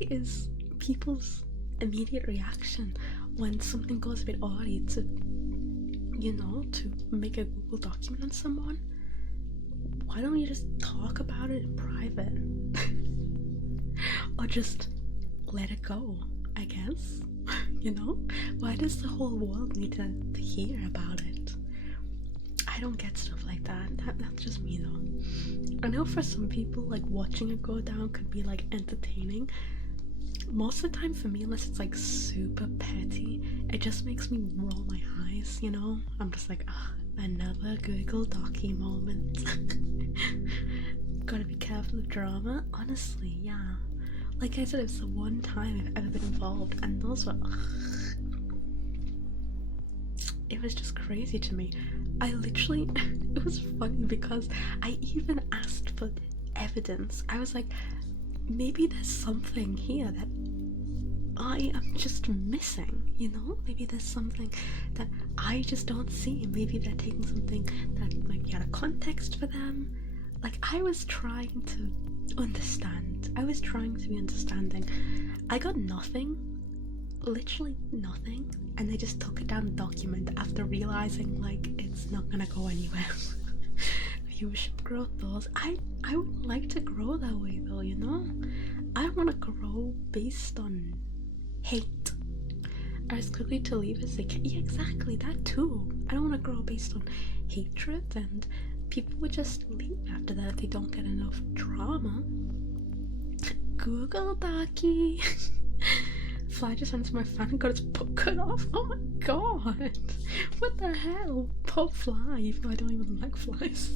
is people's immediate reaction when something goes a bit awry to, you know, to make a Google document on someone? Why don't you just talk about it in private? Or just let it go, I guess? You know? Why does the whole world need to hear about it? I don't get stuff like that. That's just me though. I know for some people, like, watching it go down could be like entertaining. Most of the time for me, unless it's like super petty, it just makes me roll my eyes, you know? I'm just like, ah, another Google Docie moment. Gotta be careful of drama. Honestly, yeah. Like I said, it's the one time I've ever been involved, and those were, it was just crazy to me. I literally, it was funny because I even asked for evidence. I was like, maybe there's something here that I am just missing, you know? Maybe there's something that I just don't see. Maybe they're taking something that might be out of context for them. Like, I was trying to understand. I was trying to be understanding. I got nothing. Literally nothing. And they just took it down the document after realizing, like, it's not gonna go anywhere. Viewership growth, those. I would like to grow that way though, you know? I want to grow based on hate. As quickly to leave as they can. Yeah, exactly, that too. I don't want to grow based on hatred, and people would just leave after that if they don't get enough drama. Google Docie. Fly just went to my fan and got its butt cut off. Oh my god. What the hell? Poor fly, even though I don't even like flies.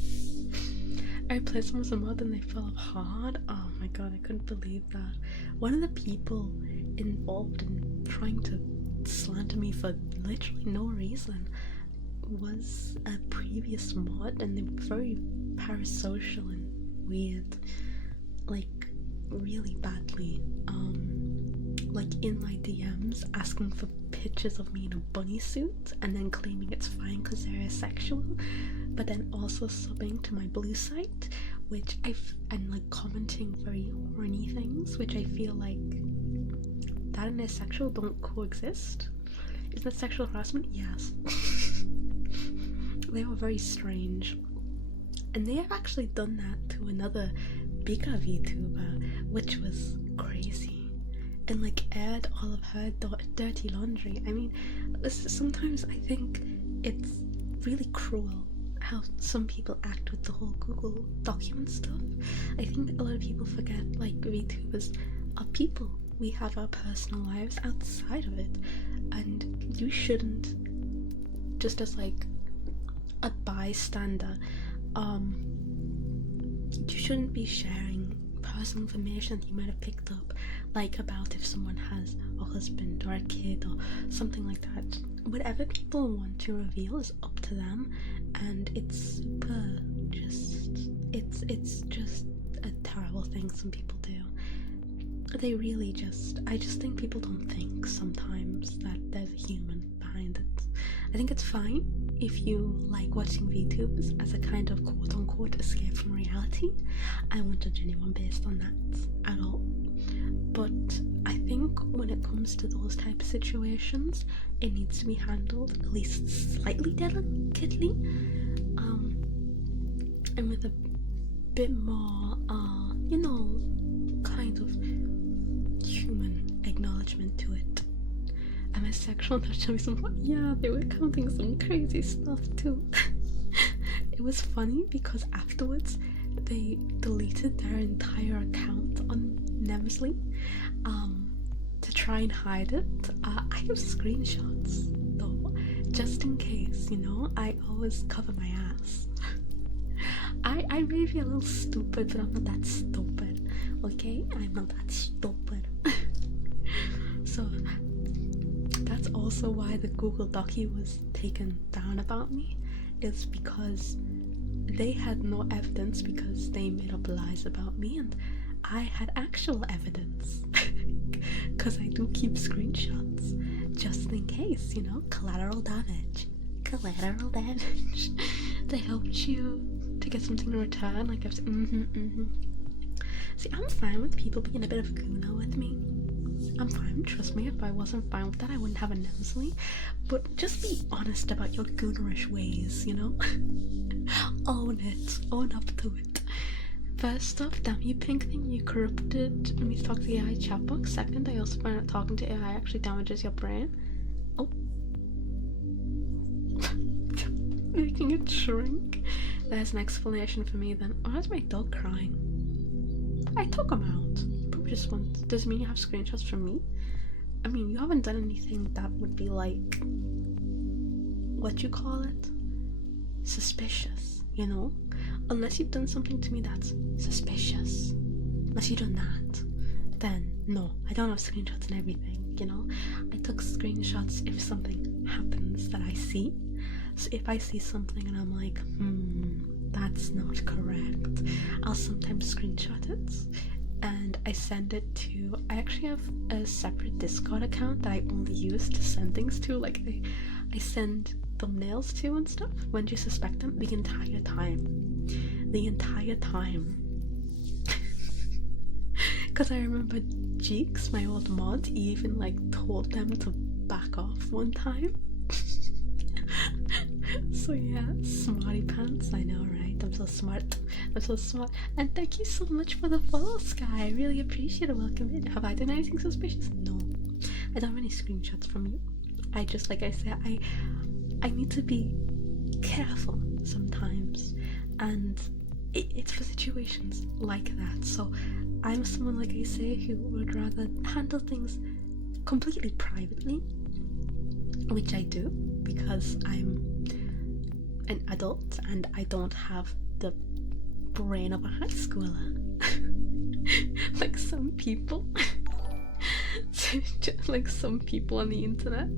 I played someone as a mod and they fell off hard. Oh my god, I couldn't believe that. One of the people involved in trying to slander me for literally no reason was a previous mod, and they were very parasocial and weird. Like, really badly, like in my DMs asking for pictures of me in a bunny suit and then claiming it's fine because they're asexual, but then also subbing to my blue site, which and like commenting very horny things, which I feel like that and asexual don't coexist. Isn't that sexual harassment? Yes. They were very strange. And they have actually done that to another bigger VTuber, which was crazy. And like aired all of her dirty laundry. I mean, sometimes I think it's really cruel how some people act with the whole Google document stuff. I think a lot of people forget, like, VTubers are people. We have our personal lives outside of it, and you shouldn't, just as like a bystander, you shouldn't be sharing personal information that you might have picked up, like about if someone has a husband or a kid or something like that. Whatever people want to reveal is up to them, and it's just a terrible thing some people do. They really I just think people don't think sometimes that there's a human behind it. I think it's fine if you like watching VTubers as a kind of quote-unquote escape from reality. I won't judge anyone based on that at all. But I think when it comes to those type of situations, it needs to be handled at least slightly delicately, and with a bit more, kind of human acknowledgement to it. Am I sexual? They're showing some. Yeah, they were counting some crazy stuff too. It was funny because afterwards they deleted their entire account on Nemuruii to try and hide it. I have screenshots though, just in case, I always cover my ass. I may be a little stupid, but I'm not that stupid, okay? I'm not that stupid. So that's also why the Google Docu was taken down about me, is because they had no evidence because they made up lies about me, and I had actual evidence because I do keep screenshots just in case, collateral damage. They helped you to get something in return, like I've said. See, I'm fine with people being a bit of a gooner with me. I'm fine, trust me. If I wasn't fine with that, I wouldn't have a Nemuruii. But just be honest about your goonerish ways, Own it, own up to it. First off, damn you pink thing, you corrupted me to talk to the AI chat box. Second, I also find out talking to AI actually damages your brain. Oh. Making it shrink. There's an explanation for me then. Why is my dog crying? I took him out. But we just want. Does it mean you have screenshots from me? I mean, you haven't done anything that would be like, what you call it? Suspicious, Unless you've done something to me that's suspicious. Unless you've done that, then no, I don't have screenshots and everything, I took screenshots if something happens that I see. So if I see something and I'm like, that's not correct, I'll sometimes screenshot it and I send it to, I actually have a separate Discord account that I only use to send things to, like I send thumbnails to and stuff. When do you suspect them? The entire time. Because I remember Jeeks, my old mod, even told them to back off one time. So yeah, smarty pants, I know, right? I'm so smart. And thank you so much for the follow, Sky. I really appreciate it. Welcome in. Have I done anything suspicious? No. I don't have any screenshots from you. I just, like I said, I need to be careful sometimes, and it's for situations like that. So I'm someone, like I say, who would rather handle things completely privately, which I do because I'm an adult and I don't have the brain of a high schooler like some people. Like some people on the internet.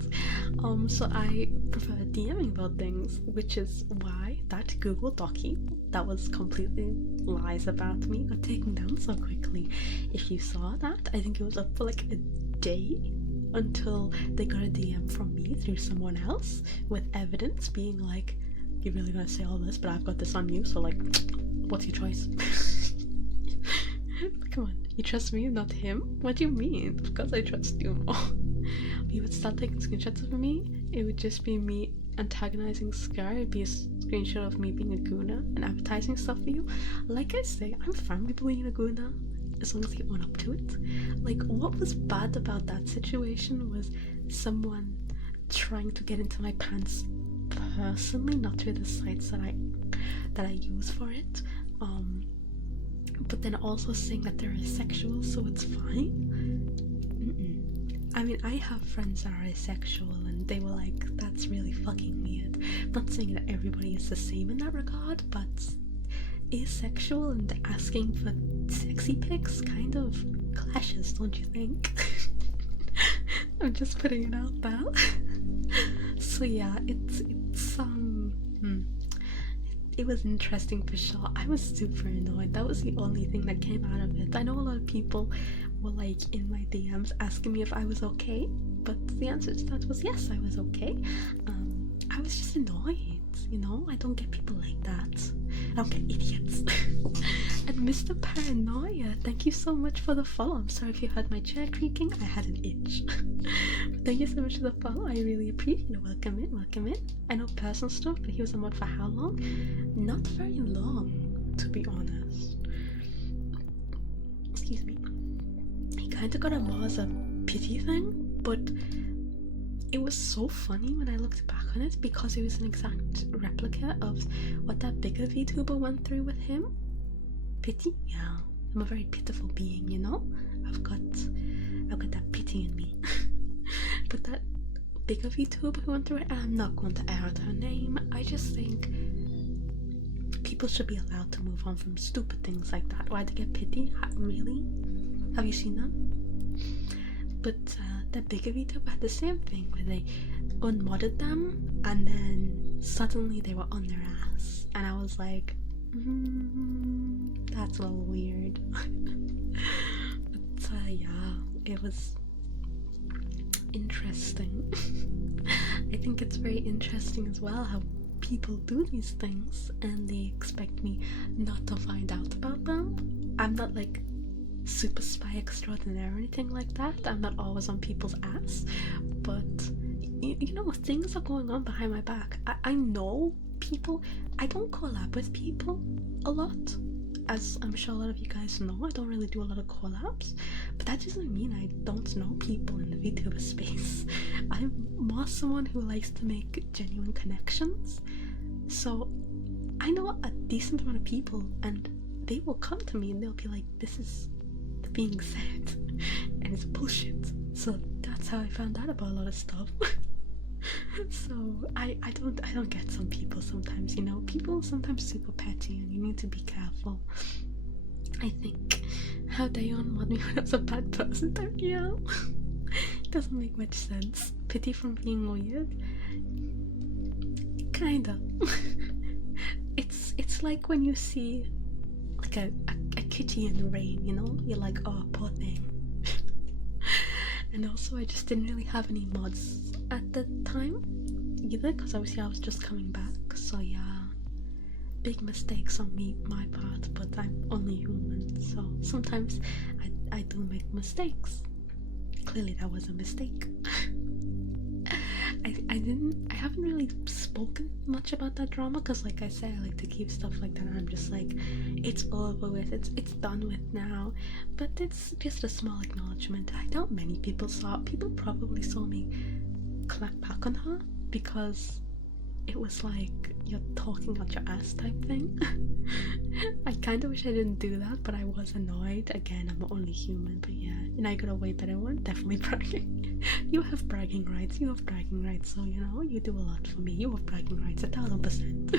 So I prefer DMing about things, which is why that Google Docie that was completely lies about me got taken down so quickly. If you saw that, I think it was up for like a day until they got a DM from me through someone else with evidence being like, you're really gonna say all this, but I've got this on you, so like, what's your choice? Come on, you trust me, not him? What do you mean? Of course I trust you more. You would start taking screenshots of me, it would just be me antagonizing Scar. It'd be a screenshot of me being a Guna and advertising stuff for you. Like I say, I'm fine with being a Guna as long as you own up to it. Like, what was bad about that situation was someone trying to get into my pants personally, not through the sites that I use for it. But then also saying that they're asexual, so it's fine. I mean, I have friends that are asexual and they were like, that's really fucking weird. I'm not saying that everybody is the same in that regard, but asexual and asking for sexy pics kind of clashes, don't you think? I'm just putting it out there. So yeah, it was interesting for sure. I was super annoyed. That was the only thing that came out of it. I know a lot of people were like in my DMs asking me if I was okay, but the answer to that was yes, I was okay. I was just annoyed, you know? I don't get people like that. I don't get idiots. And Mr. Paranoia, thank you so much for the follow. I'm sorry if you heard my chair creaking. I had an itch. But thank you so much for the follow. I really appreciate it. Welcome in, welcome in. I know personal stuff, but he was a mod for how long? Not very long, to be honest. Excuse me. He kind of got a more as a pity thing, but it was so funny when I looked back on it because it was an exact replica of what that bigger VTuber went through with him. Pity? Yeah. I'm a very pitiful being, you know? I've got that pity in me. But that bigger VTuber who went through it, and I'm not going to air out her name, I just think people should be allowed to move on from stupid things like that. Why to get pity? Really? Have you seen them? But that bigger VTuber had the same thing where they unmodded them and then suddenly they were on their ass. And I was like, that's a little weird. But yeah, it was interesting. I think it's very interesting as well how people do these things and they expect me not to find out about them. I'm not like super spy extraordinaire or anything like that. I'm not always on people's ass, but you know, things are going on behind my back. I know people. I don't collab with people a lot, as I'm sure a lot of you guys know. I don't really do a lot of collabs, but that doesn't mean I don't know people in the VTuber space. I'm more someone who likes to make genuine connections, so I know a decent amount of people and they will come to me and they'll be like, this is being said and it's bullshit. So that's how I found out about a lot of stuff. So I don't get some people sometimes, you know. People sometimes super petty and you need to be careful. I think how they unmod me when I was a bad person type, you know. It doesn't make much sense. Pity from being weird? Kinda. It's like when you see like a kitty in the rain, you know? You're like, oh, poor thing. And also I just didn't really have any mods at the time either, because obviously I was just coming back, so yeah, big mistakes on my part, but I'm only human, so sometimes I do make mistakes. Clearly that was a mistake. I haven't really spoken much about that drama because, like I said, I like to keep stuff like that. I'm just like, it's over with, it's done with now. But it's just a small acknowledgement. I doubt many people saw it. People probably saw me clap back on her because it was like, you're talking out your ass type thing. I kind of wish I didn't do that, but I was annoyed. Again, I'm only human, but yeah, and I got a way better one. Definitely bragging. You have bragging rights. You have bragging rights. So you know, you do a lot for me. You have bragging rights, 1000%.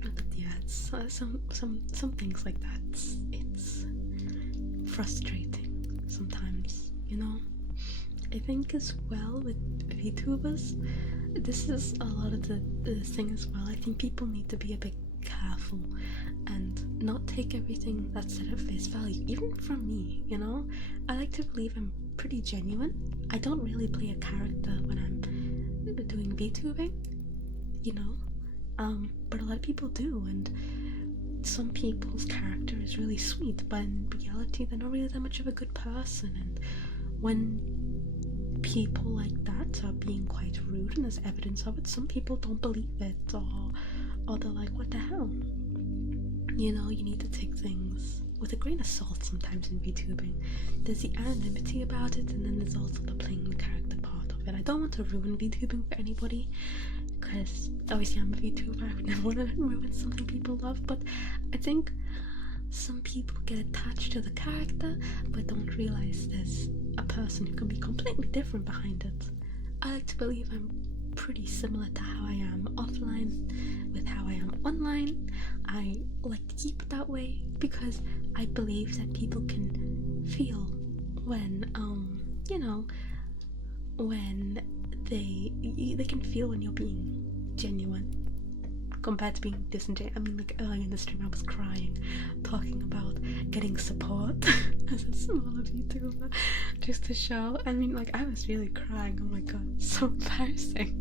But yeah, it's some things like that. It's frustrating sometimes, you know. I think as well with VTubers, this is a lot of the thing as well. I think people need to be a bit careful and not take everything that's said at face value, even from me, you know? I like to believe I'm pretty genuine. I don't really play a character when I'm doing VTubing, you know? But a lot of people do, and some people's character is really sweet, but in reality they're not really that much of a good person, and when people like that are being quite rude and there's evidence of it, some people don't believe it, or they're like, what the hell? You know, you need to take things with a grain of salt sometimes in VTubing. There's the anonymity about it, and then there's also the playing the character part of it. I don't want to ruin VTubing for anybody, because obviously I'm a VTuber, I would never want to ruin something people love, but I think some people get attached to the character but don't realize there's a person who can be completely different behind it. I like to believe I'm pretty similar to how I am offline with how I am online. I like to keep it that way because I believe that people can feel when you know, when they can feel when you're being genuine compared to being disingenuous. I mean, like earlier in the stream I was crying talking about getting support as a smaller VTuber just to show. I mean, like, I was really crying. Oh my god, so embarrassing.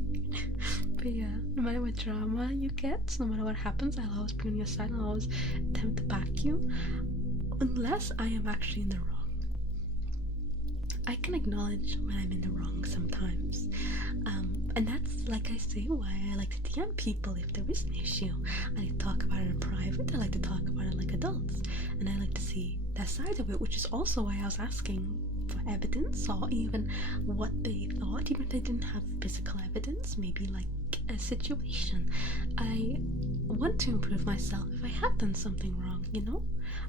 But yeah, no matter what drama you get, no matter what happens, I'll always be on your side. I'll always attempt to back you, unless I am actually in the wrong. I can acknowledge when I'm in the wrong sometimes, and that's, like I say, why I like to DM people if there is an issue. I like to talk about it in private, I like to talk about it like adults, and I like to see their side of it, which is also why I was asking for evidence, or even what they thought, even if they didn't have physical evidence, maybe like a situation. I want to improve myself if I have done something wrong, you know?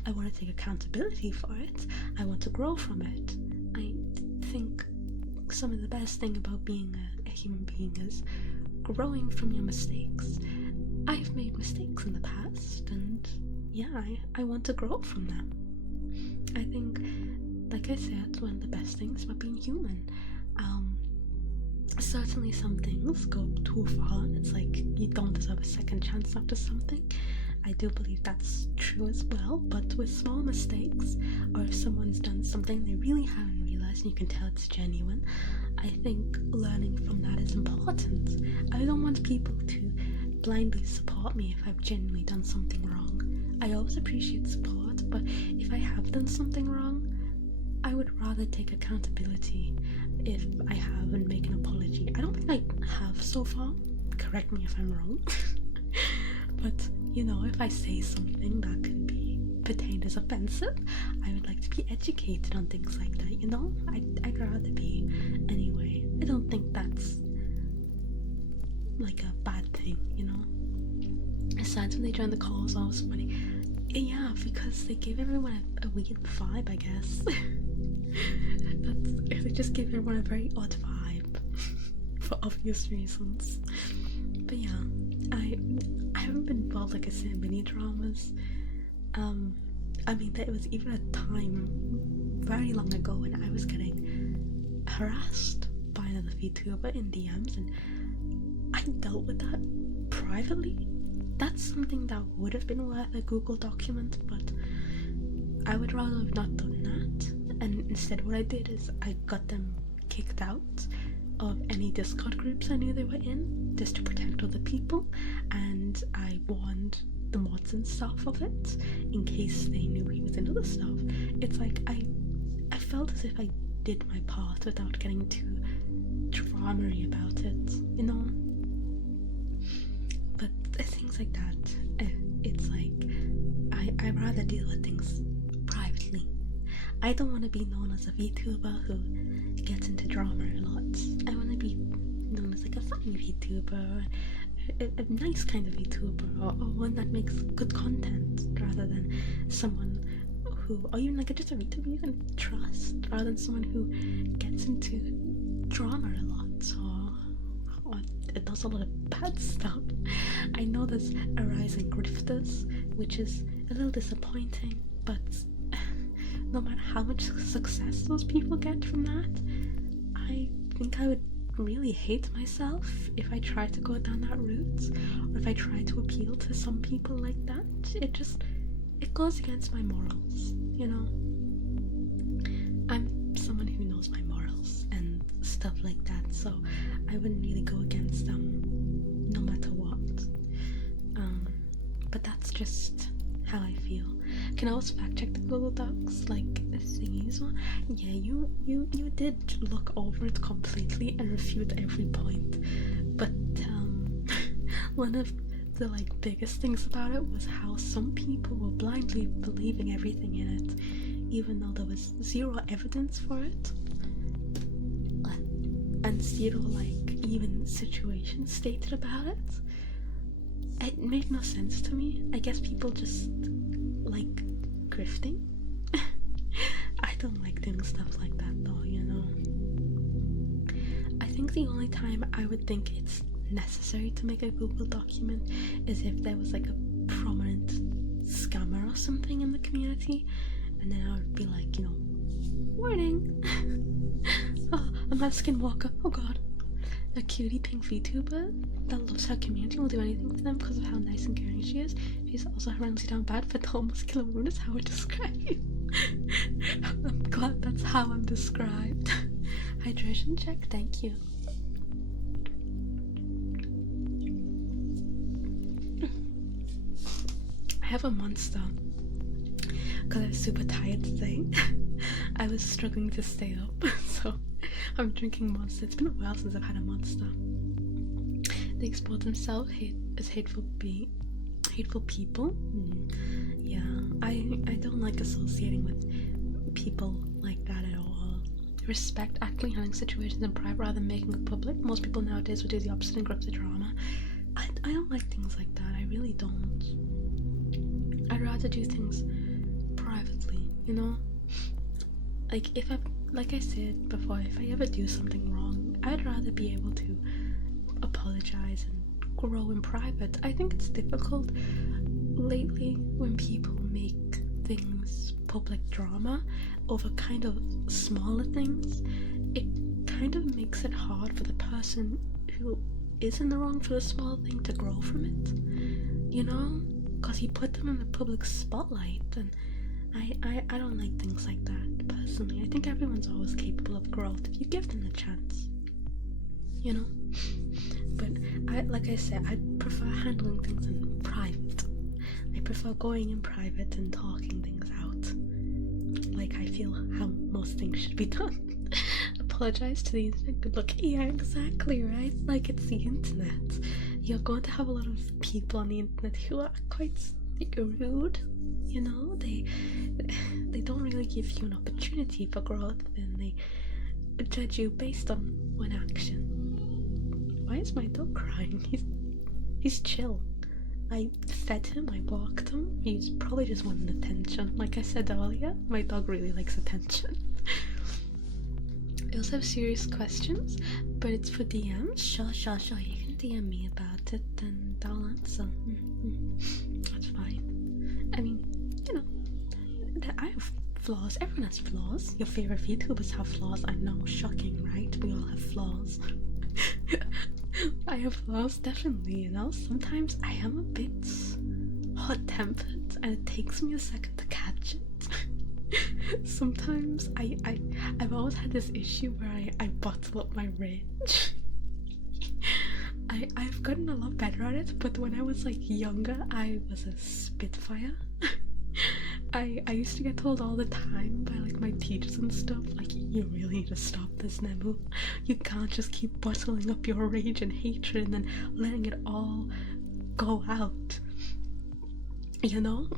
I want to take accountability for it, I want to grow from it. I think some of the best thing about being a human being is growing from your mistakes. I've made mistakes in the past, and yeah, I want to grow from them. I think, like I said, one of the best things about being human. Certainly some things go too far, and it's like you don't deserve a second chance after something. I do believe that's true as well, but with small mistakes, or if someone's done something they really haven't realized and you can tell it's genuine, I think learning from that is important. I don't want people to blindly support me if I've genuinely done something wrong. I always appreciate support, but if I have done something wrong, I would rather take accountability if I have and make an apology. I don't think I have so far. Correct me if I'm wrong. But, you know, if I say something that can be pertained as offensive, I would like to be educated on things like that, you know? I'd rather be. Anyway, I don't think that's like a bad thing, you know? Aside when they joined the calls, I was funny. Yeah, because they gave everyone a weird vibe, I guess. They just gave everyone a very odd vibe for obvious reasons. But yeah, I haven't been involved, like I said, in mini dramas. I mean, there was even a time very long ago when I was getting harassed by another VTuber in DMs, and I dealt with that privately. That's something that would have been worth a Google document, but I would rather have not done that. And instead what I did is I got them kicked out of any Discord groups I knew they were in, just to protect other people, and I warned the mods and stuff of it in case they knew he was in other stuff. It's like I felt as if I did my part without getting too drama-y about it, you know? But things like that, it's like I'd rather deal with things privately. I don't want to be known as a VTuber who gets into drama a lot. I want to be known as like a funny VTuber, a nice kind of VTuber, or one that makes good content, rather than someone who, or even like just a VTuber you can trust, rather than someone who gets into drama a lot, or does a lot of bad stuff. I know there's a rise in grifters, which is a little disappointing, but no matter how much success those people get from that, I think I would really hate myself if I tried to go down that route, or if I tried to appeal to some people like that. It goes against my morals, you know? I'm someone who knows my morals and stuff like that, so I wouldn't really go against them no matter what. But that's just how I feel. Can I also fact check the Google Docs, like thingies one? Yeah, you did look over it completely and refute every point. But one of the like biggest things about it was how some people were blindly believing everything in it, even though there was zero evidence for it. And zero like even situations stated about it. It made no sense to me. I guess people just like grifting. I don't like doing stuff like that though, you know. I think the only time I would think it's necessary to make a Google document is if there was like a prominent scammer or something in the community, and then I would be like, you know, warning. Oh, I'm not a Skinwalker. Oh god. A cutie pink VTuber that loves her community and will do anything for them because of how nice and caring she is. She's also horrendously down bad for tall muscular wound is how I describe you. I'm glad that's how I'm described. Hydration check, thank you. I have a monster because I was super tired today. I was struggling to stay up, so I'm drinking Monster. It's been a while since I've had a Monster. They expose themselves as hateful people. Yeah, I don't like associating with people like that at all. Respect actively handling situations in private rather than making it public. Most people nowadays would do the opposite and group the drama. I don't like things like that. I really don't. I'd rather do things privately, you know? Like I said before, if I ever do something wrong, I'd rather be able to apologize and grow in private. I think it's difficult lately when people make things public drama over kind of smaller things. It kind of makes it hard for the person who is in the wrong for the small thing to grow from it, you know? Because you put them in the public spotlight, and I don't like things like that, personally. I think everyone's always capable of growth if you give them the chance, you know? But like I said, I prefer handling things in private. I prefer going in private and talking things out, like I feel how most things should be done. Apologize to the internet, good luck. Yeah, exactly, right? Like, it's the internet. You're going to have a lot of people on the internet who are quite rude, you know? They don't really give you an opportunity for growth, and they judge you based on one action. Why is my dog crying? He's chill. I fed him, I walked him. He's probably just wanting attention. Like I said earlier, my dog really likes attention. I also have serious questions, but it's for DMs. Sure. You can DM me about it and I'll answer. That's fine. I mean, you know, I have flaws. Everyone has flaws. Your favorite VTubers have flaws. I know, shocking, right? We all have flaws. I have flaws, definitely, you know. Sometimes I am a bit hot-tempered and it takes me a second to catch it. Sometimes I've always had this issue where I bottle up my rage. I've gotten a lot better at it, but when I was like younger, I was a spitfire. I used to get told all the time by like my teachers and stuff, like, you really need to stop this, Nemu. You can't just keep bottling up your rage and hatred and then letting it all go out, you know?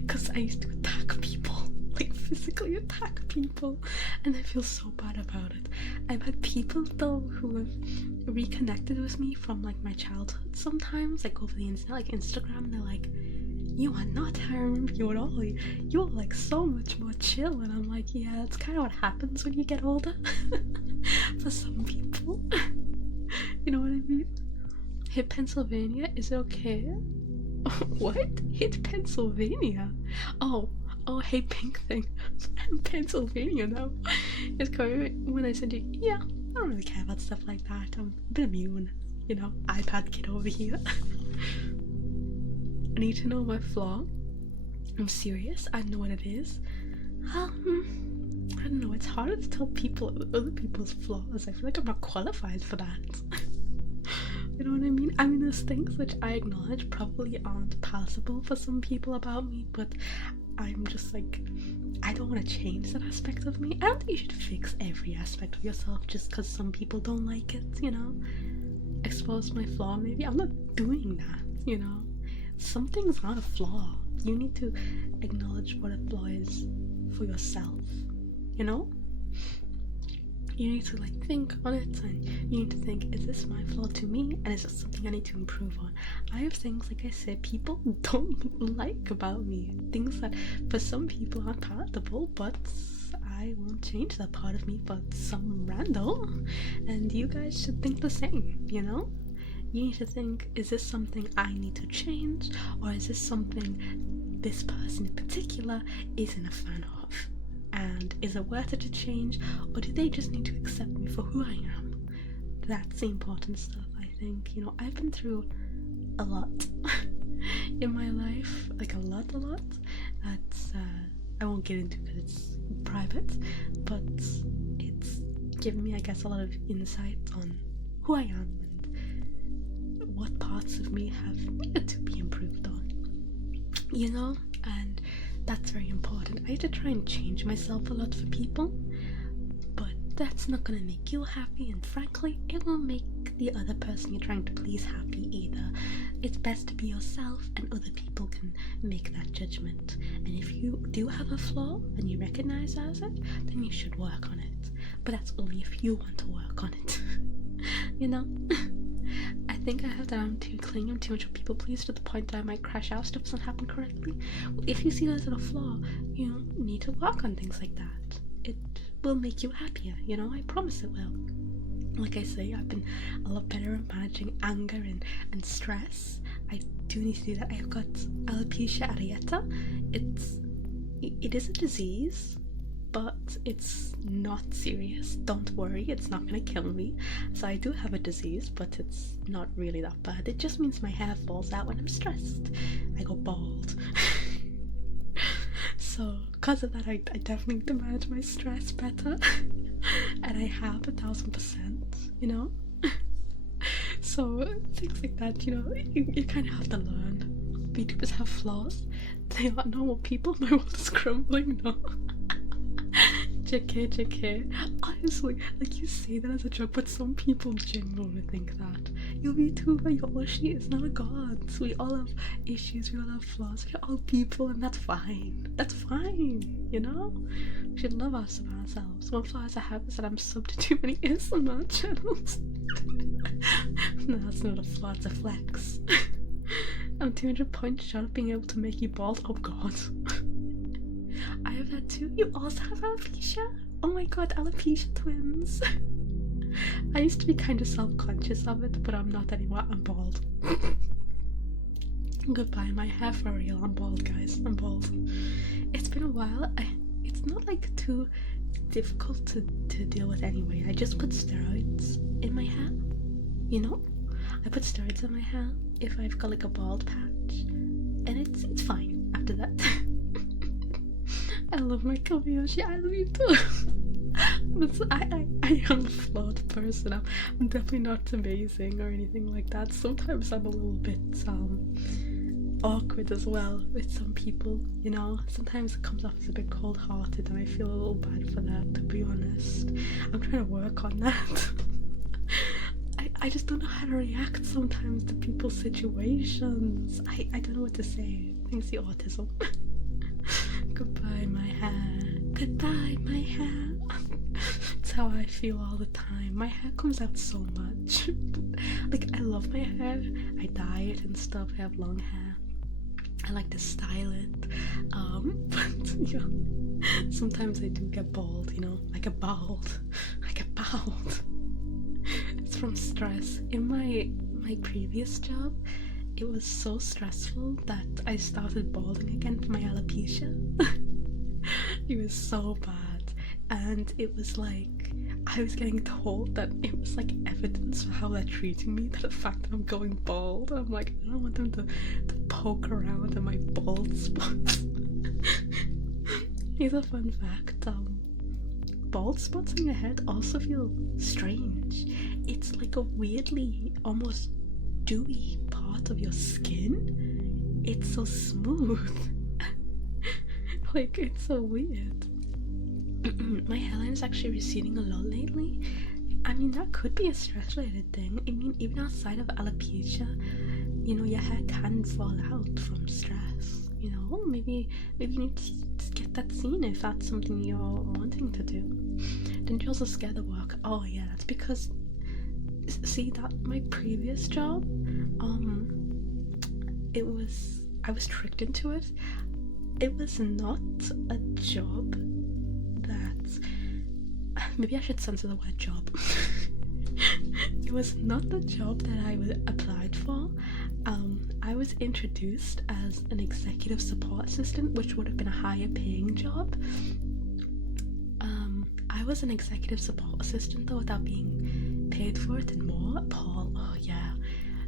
Because I used to attack people, like physically attack people, and I feel so bad about it. I've had people though who have reconnected with me from like my childhood sometimes, like over the internet, like Instagram, and they're like, you are not how I remember you at all. You're like so much more chill. And I'm like, yeah, that's kind of what happens when you get older. For some people. You know what I mean? Hit Pennsylvania, is it okay? What? Hit Pennsylvania? Oh, hey, pink thing. Pennsylvania now. It's coming when I said, yeah, I don't really care about stuff like that. I'm a bit immune, you know, iPad kid over here. I need to know my flaw. I'm serious. I know what it is. I don't know. It's hard to tell other people's flaws. I feel like I'm not qualified for that. You know what I mean? I mean, there's things which I acknowledge probably aren't palatable for some people about me, but I'm just like, I don't want to change that aspect of me. I don't think you should fix every aspect of yourself just because some people don't like it, you know? Expose my flaw, maybe. I'm not doing that, you know? Some things aren't a flaw. You need to acknowledge what a flaw is for yourself, you know? You need to like think on it, and you need to think, is this my flaw to me, and is it something I need to improve on? I have things, like I said, people don't like about me, things that for some people aren't palatable, but I won't change that part of me for some random, and you guys should think the same, you know? You need to think, is this something I need to change, or is this something this person in particular isn't a fan of? And is it worth it to change, or do they just need to accept me for who I am? That's the important stuff, I think. You know, I've been through a lot in my life, like a lot. That's, I won't get into because it's private, but it's given me, I guess, a lot of insight on who I am and what parts of me have needed to be improved on, you know? And that's very important. I have to try and change myself a lot for people, but that's not gonna make you happy, and frankly, it won't make the other person you're trying to please happy either. It's best to be yourself, and other people can make that judgment. And if you do have a flaw and you recognize as it, then you should work on it. But that's only if you want to work on it. You know? I think I have that I'm too clingy, I'm too much of a people pleaser to the point that I might crash out if stuff doesn't happen correctly. Well, if you see that as a flaw, you need to work on things like that. It will make you happier, you know, I promise it will. Like I say, I've been a lot better at managing anger and stress. I do need to do that. I've got alopecia areata. It is a disease, but it's not serious. Don't worry, it's not gonna kill me. So I do have a disease, but it's not really that bad. It just means my hair falls out when I'm stressed. I go bald. So because of that, I definitely need to manage my stress better. And I have 1000%, you know? So things like that, you know, you kind of have to learn. VTubers have flaws. They are normal people. My world is crumbling now. JK. Honestly, like, you say that as a joke, but some people genuinely think that. You're VTuber, you're Oshi, it's not a god. So we all have issues, we all have flaws, we're all people, and that's fine. That's fine, you know? We should love ourselves. One flaw I have is that I'm subbed to too many ASMR channels. No, that's not a flaw, it's a flex. I'm 200 points short of being able to make you bald. Oh god. I have that too. You also have alopecia? Oh my god, alopecia twins. I used to be kind of self-conscious of it, but I'm not anymore. I'm bald. Goodbye, my hair for real. I'm bald, guys. I'm bald. It's been a while. It's not like too difficult to deal with anyway. I just put steroids in my hair. You know? I put steroids in my hair if I've got like a bald patch, and it's fine after that. I love my Kobayashi, I love you too. But I am a flawed person. I'm definitely not amazing or anything like that. Sometimes I'm a little bit awkward as well with some people, you know. Sometimes it comes off as a bit cold-hearted, and I feel a little bad for that, to be honest. I'm trying to work on that. I just don't know how to react sometimes to people's situations. I don't know what to say. I think it's the autism. Goodbye, my hair. Goodbye, my hair. That's how I feel all the time. My hair comes out so much. Like, I love my hair. I dye it and stuff. I have long hair. I like to style it. But, you know, sometimes I do get bald, you know. I get bald. It's from stress. In my previous job, it was so stressful that I started balding again for my alopecia. It was so bad. and it was like I was getting told that it was like evidence for how they're treating me, that the fact that I'm going bald, and I'm like, I don't want them to poke around in my bald spots. Here's a fun fact, bald spots on your head also feel strange. It's like a weirdly almost dewy part of your skin. It's so smooth. Like, it's so weird. My hairline is actually receding a lot lately. I mean, that could be a stress related thing. I mean, even outside of alopecia, you know, your hair can fall out from stress. You know, maybe you need to get that seen if that's something you're wanting to do. Didn't you also scare the work? Oh yeah, that's because, see, that my previous job, I was tricked into it. It was not a job that, maybe I should censor the word job. It was not the job that I applied for. I was introduced as an executive support assistant, which would have been a higher paying job. I was an executive support assistant though, without being paid for it and more. Paul, oh yeah.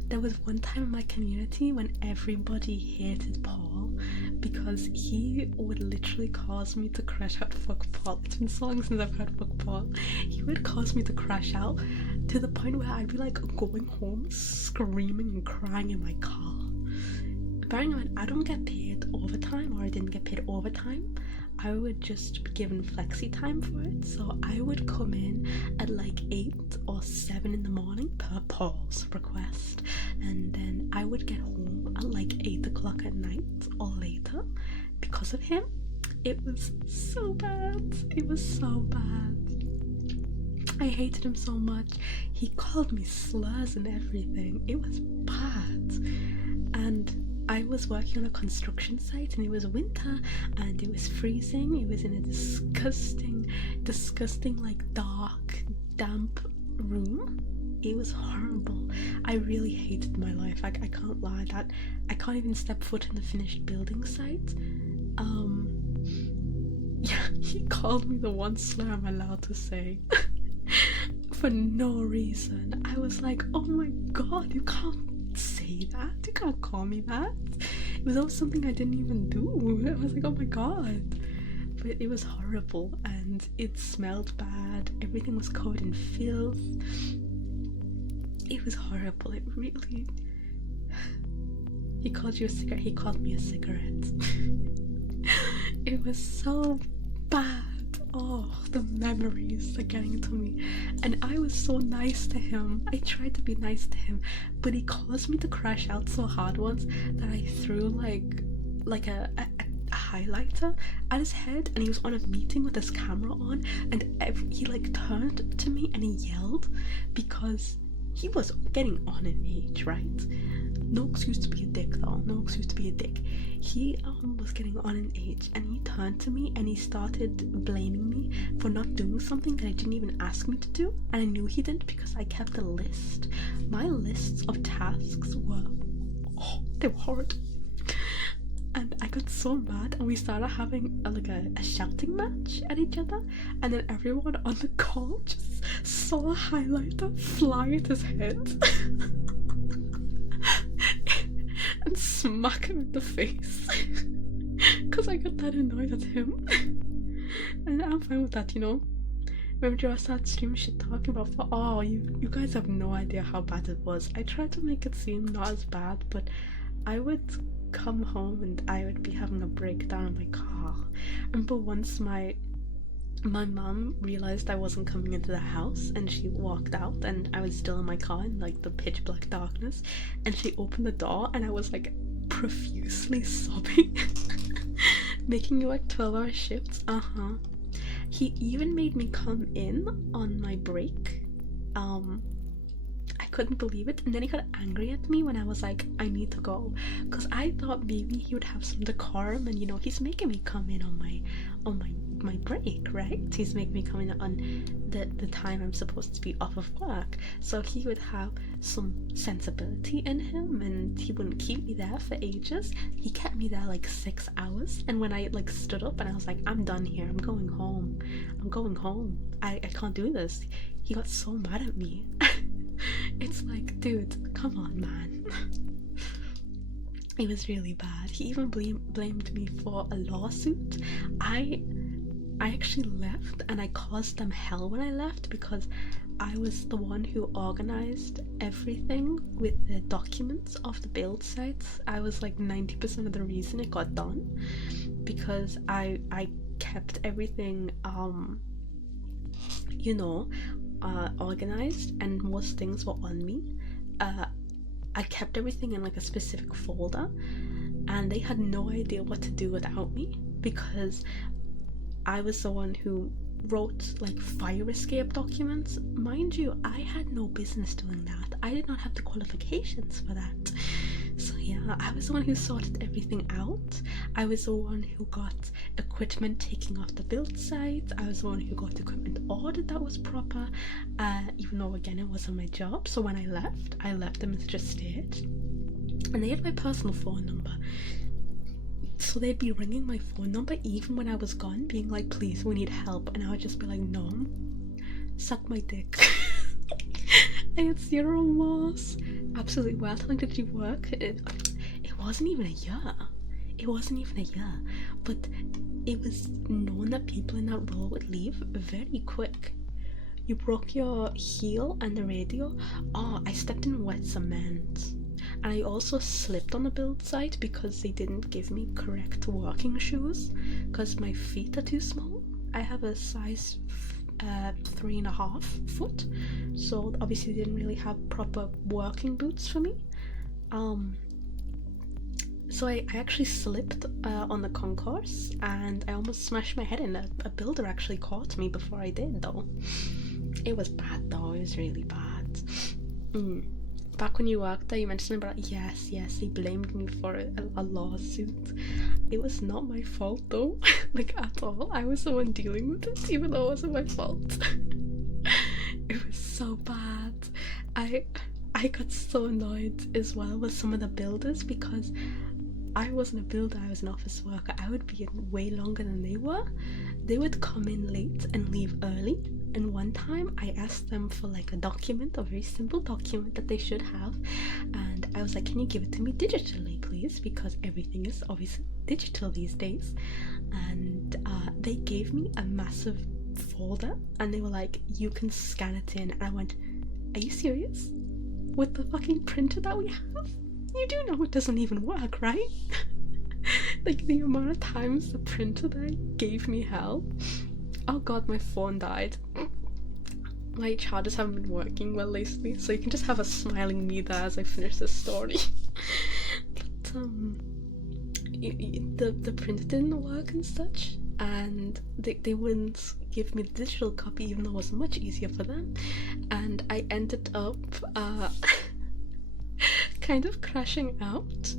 There was one time in my community when everybody hated Paul because he would literally cause me to crash out. Fuck Paul. It's been so long since I've heard fuck Paul. He would cause me to crash out to the point where I'd be like going home screaming and crying in my car. Bearing in mind, I don't get paid overtime, or I didn't get paid overtime. I would just be given flexi time for it, so I would come in at like 8 or 7 in the morning per Paul's request, and then I would get home at like 8 o'clock at night or later because of him. It was so bad. It was so bad. I hated him so much. He called me slurs and everything. It was bad. And I was working on a construction site and it was winter and it was freezing. It was in a disgusting like dark, damp room. It was horrible. I really hated my life. I can't lie, that I can't even step foot in the finished building site. Yeah, he called me the one slur I'm allowed to say. For no reason. I was like, oh my god, you can't say that, you can't call me that. It was always something I didn't even do. I was like, oh my god. But it was horrible and it smelled bad. Everything was covered in filth. It was horrible. It really... He called you a cigarette. He called me a cigarette. It was so bad. Oh, the memories are getting to me. And I was so nice to him. I tried to be nice to him, but he caused me to crash out so hard once that I threw like a highlighter at his head, and he was on a meeting with his camera on, and he like turned to me and he yelled because he was getting on in age, right? No excuse to be a dick though, no excuse to be a dick. He was getting on in age and he turned to me and he started blaming me for not doing something that I didn't even ask me to do, and I knew he didn't because I kept a list. My lists of tasks were, they were horrid. And I got so mad and we started having a shouting match at each other, and then everyone on the call just saw a highlighter fly at his head and smack him in the face because I got that annoyed at him. And I'm fine with that, you know. Remember I started streaming shit talking about, oh, you guys have no idea how bad it was. I tried to make it seem not as bad, but I would come home and I would be having a breakdown in my car. I remember once my mom realized I wasn't coming into the house and she walked out and I was still in my car in like the pitch black darkness, and she opened the door and I was like profusely sobbing. Making you like 12-hour shifts. He even made me come in on my break. I couldn't believe it, and then he got angry at me when I was like, I need to go, because I thought maybe he would have some decorum, and you know, he's making me come in on my my break, right? He's making me come in on the time I'm supposed to be off of work, so he would have some sensibility in him, and he wouldn't keep me there for ages. He kept me there like 6 hours, and when I like stood up and I was like, I'm done here, I'm going home, I can't do this, he got so mad at me. It's like, dude, come on, man. It was really bad. He even blamed me for a lawsuit. I actually left, and I caused them hell when I left because I was the one who organized everything with the documents of the build sites. I was like 90% of the reason it got done, because I kept everything organized, and most things were on me. I kept everything in like a specific folder, and they had no idea what to do without me, because I was the one who wrote like fire escape documents. Mind you, I had no business doing that. I did not have the qualifications for that. So yeah, I was the one who sorted everything out. I was the one who got equipment taken off the build site. I was the one who got equipment ordered that was proper, even though again it wasn't my job. So when I left them in such a state, and they had my personal phone number. So they'd be ringing my phone number even when I was gone, being like, please, we need help. And I would just be like, no, suck my dick. I had zero remorse. Absolutely. Well, how long did you work? It wasn't even a year. But it was known that people in that role would leave very quick. You broke your heel and the radio. Oh, I stepped in wet cement. And I also slipped on the build site because they didn't give me correct working shoes because my feet are too small. I have a size 3.5 foot, so obviously they didn't really have proper working boots for me. So I actually slipped on the concourse, and I almost smashed my head in. A builder actually caught me before I did, though. It was bad, though. It was really bad. Back when you worked there, you mentioned about, yes, he blamed me for a lawsuit. It was not my fault, though. Like, at all. I was the one dealing with it, even though it wasn't my fault. It was so bad. I got so annoyed as well with some of the builders, because I wasn't a builder, I was an office worker. I would be in way longer than they were. They would come in late and leave early. And one time I asked them for like a document, a very simple document that they should have. And I was like, can you give it to me digitally, please? Because everything is obviously digital these days. And they gave me a massive folder, and they were like, you can scan it in. And I went, are you serious? With the fucking printer that we have? You do know it doesn't even work, right? Like, the amount of times the printer there gave me hell. Oh god, my phone died. My chargers haven't been working well lately, so you can just have a smiling me there as I finish this story. But the printer didn't work and such, and they wouldn't give me the digital copy, even though it was much easier for them. And I ended up kind of crashing out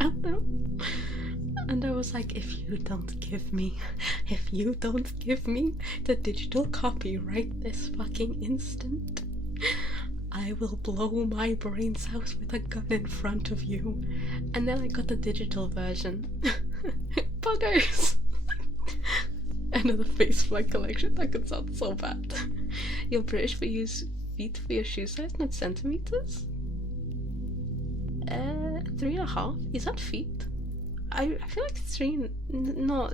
at them. And I was like, if you don't give me the digital copy right this fucking instant, I will blow my brains out with a gun in front of you. And then I got the digital version. Buggers! Another face flag collection. That could sound so bad. You're British but use feet for your shoe size, not centimeters? 3.5? Is that feet? I feel like 3. No,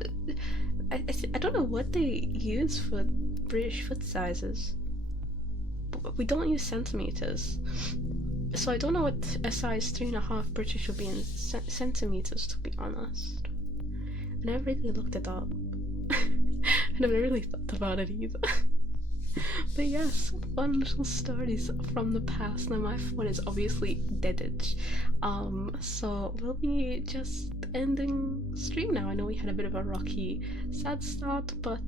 I don't know what they use for British foot sizes. But we don't use centimeters, so I don't know what a size 3.5 British would be in centimeters, to be honest. I never really looked it up. I never really thought about it either. But yes, fun little stories from the past. Now my phone is obviously deaded, so we'll be just ending stream now. I know we had a bit of a rocky, sad start, but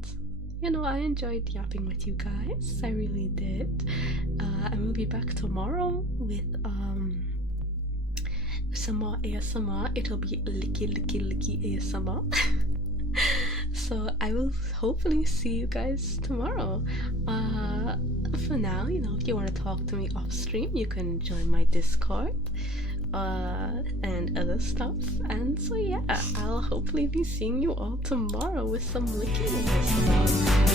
you know, I enjoyed yapping with you guys. I really did. And we'll be back tomorrow with some more ASMR. It'll be licky ASMR. So I will hopefully see you guys tomorrow. For now, you know, if you want to talk to me off stream, you can join my Discord and other stuff. And so yeah, I'll hopefully be seeing you all tomorrow with some licking in this.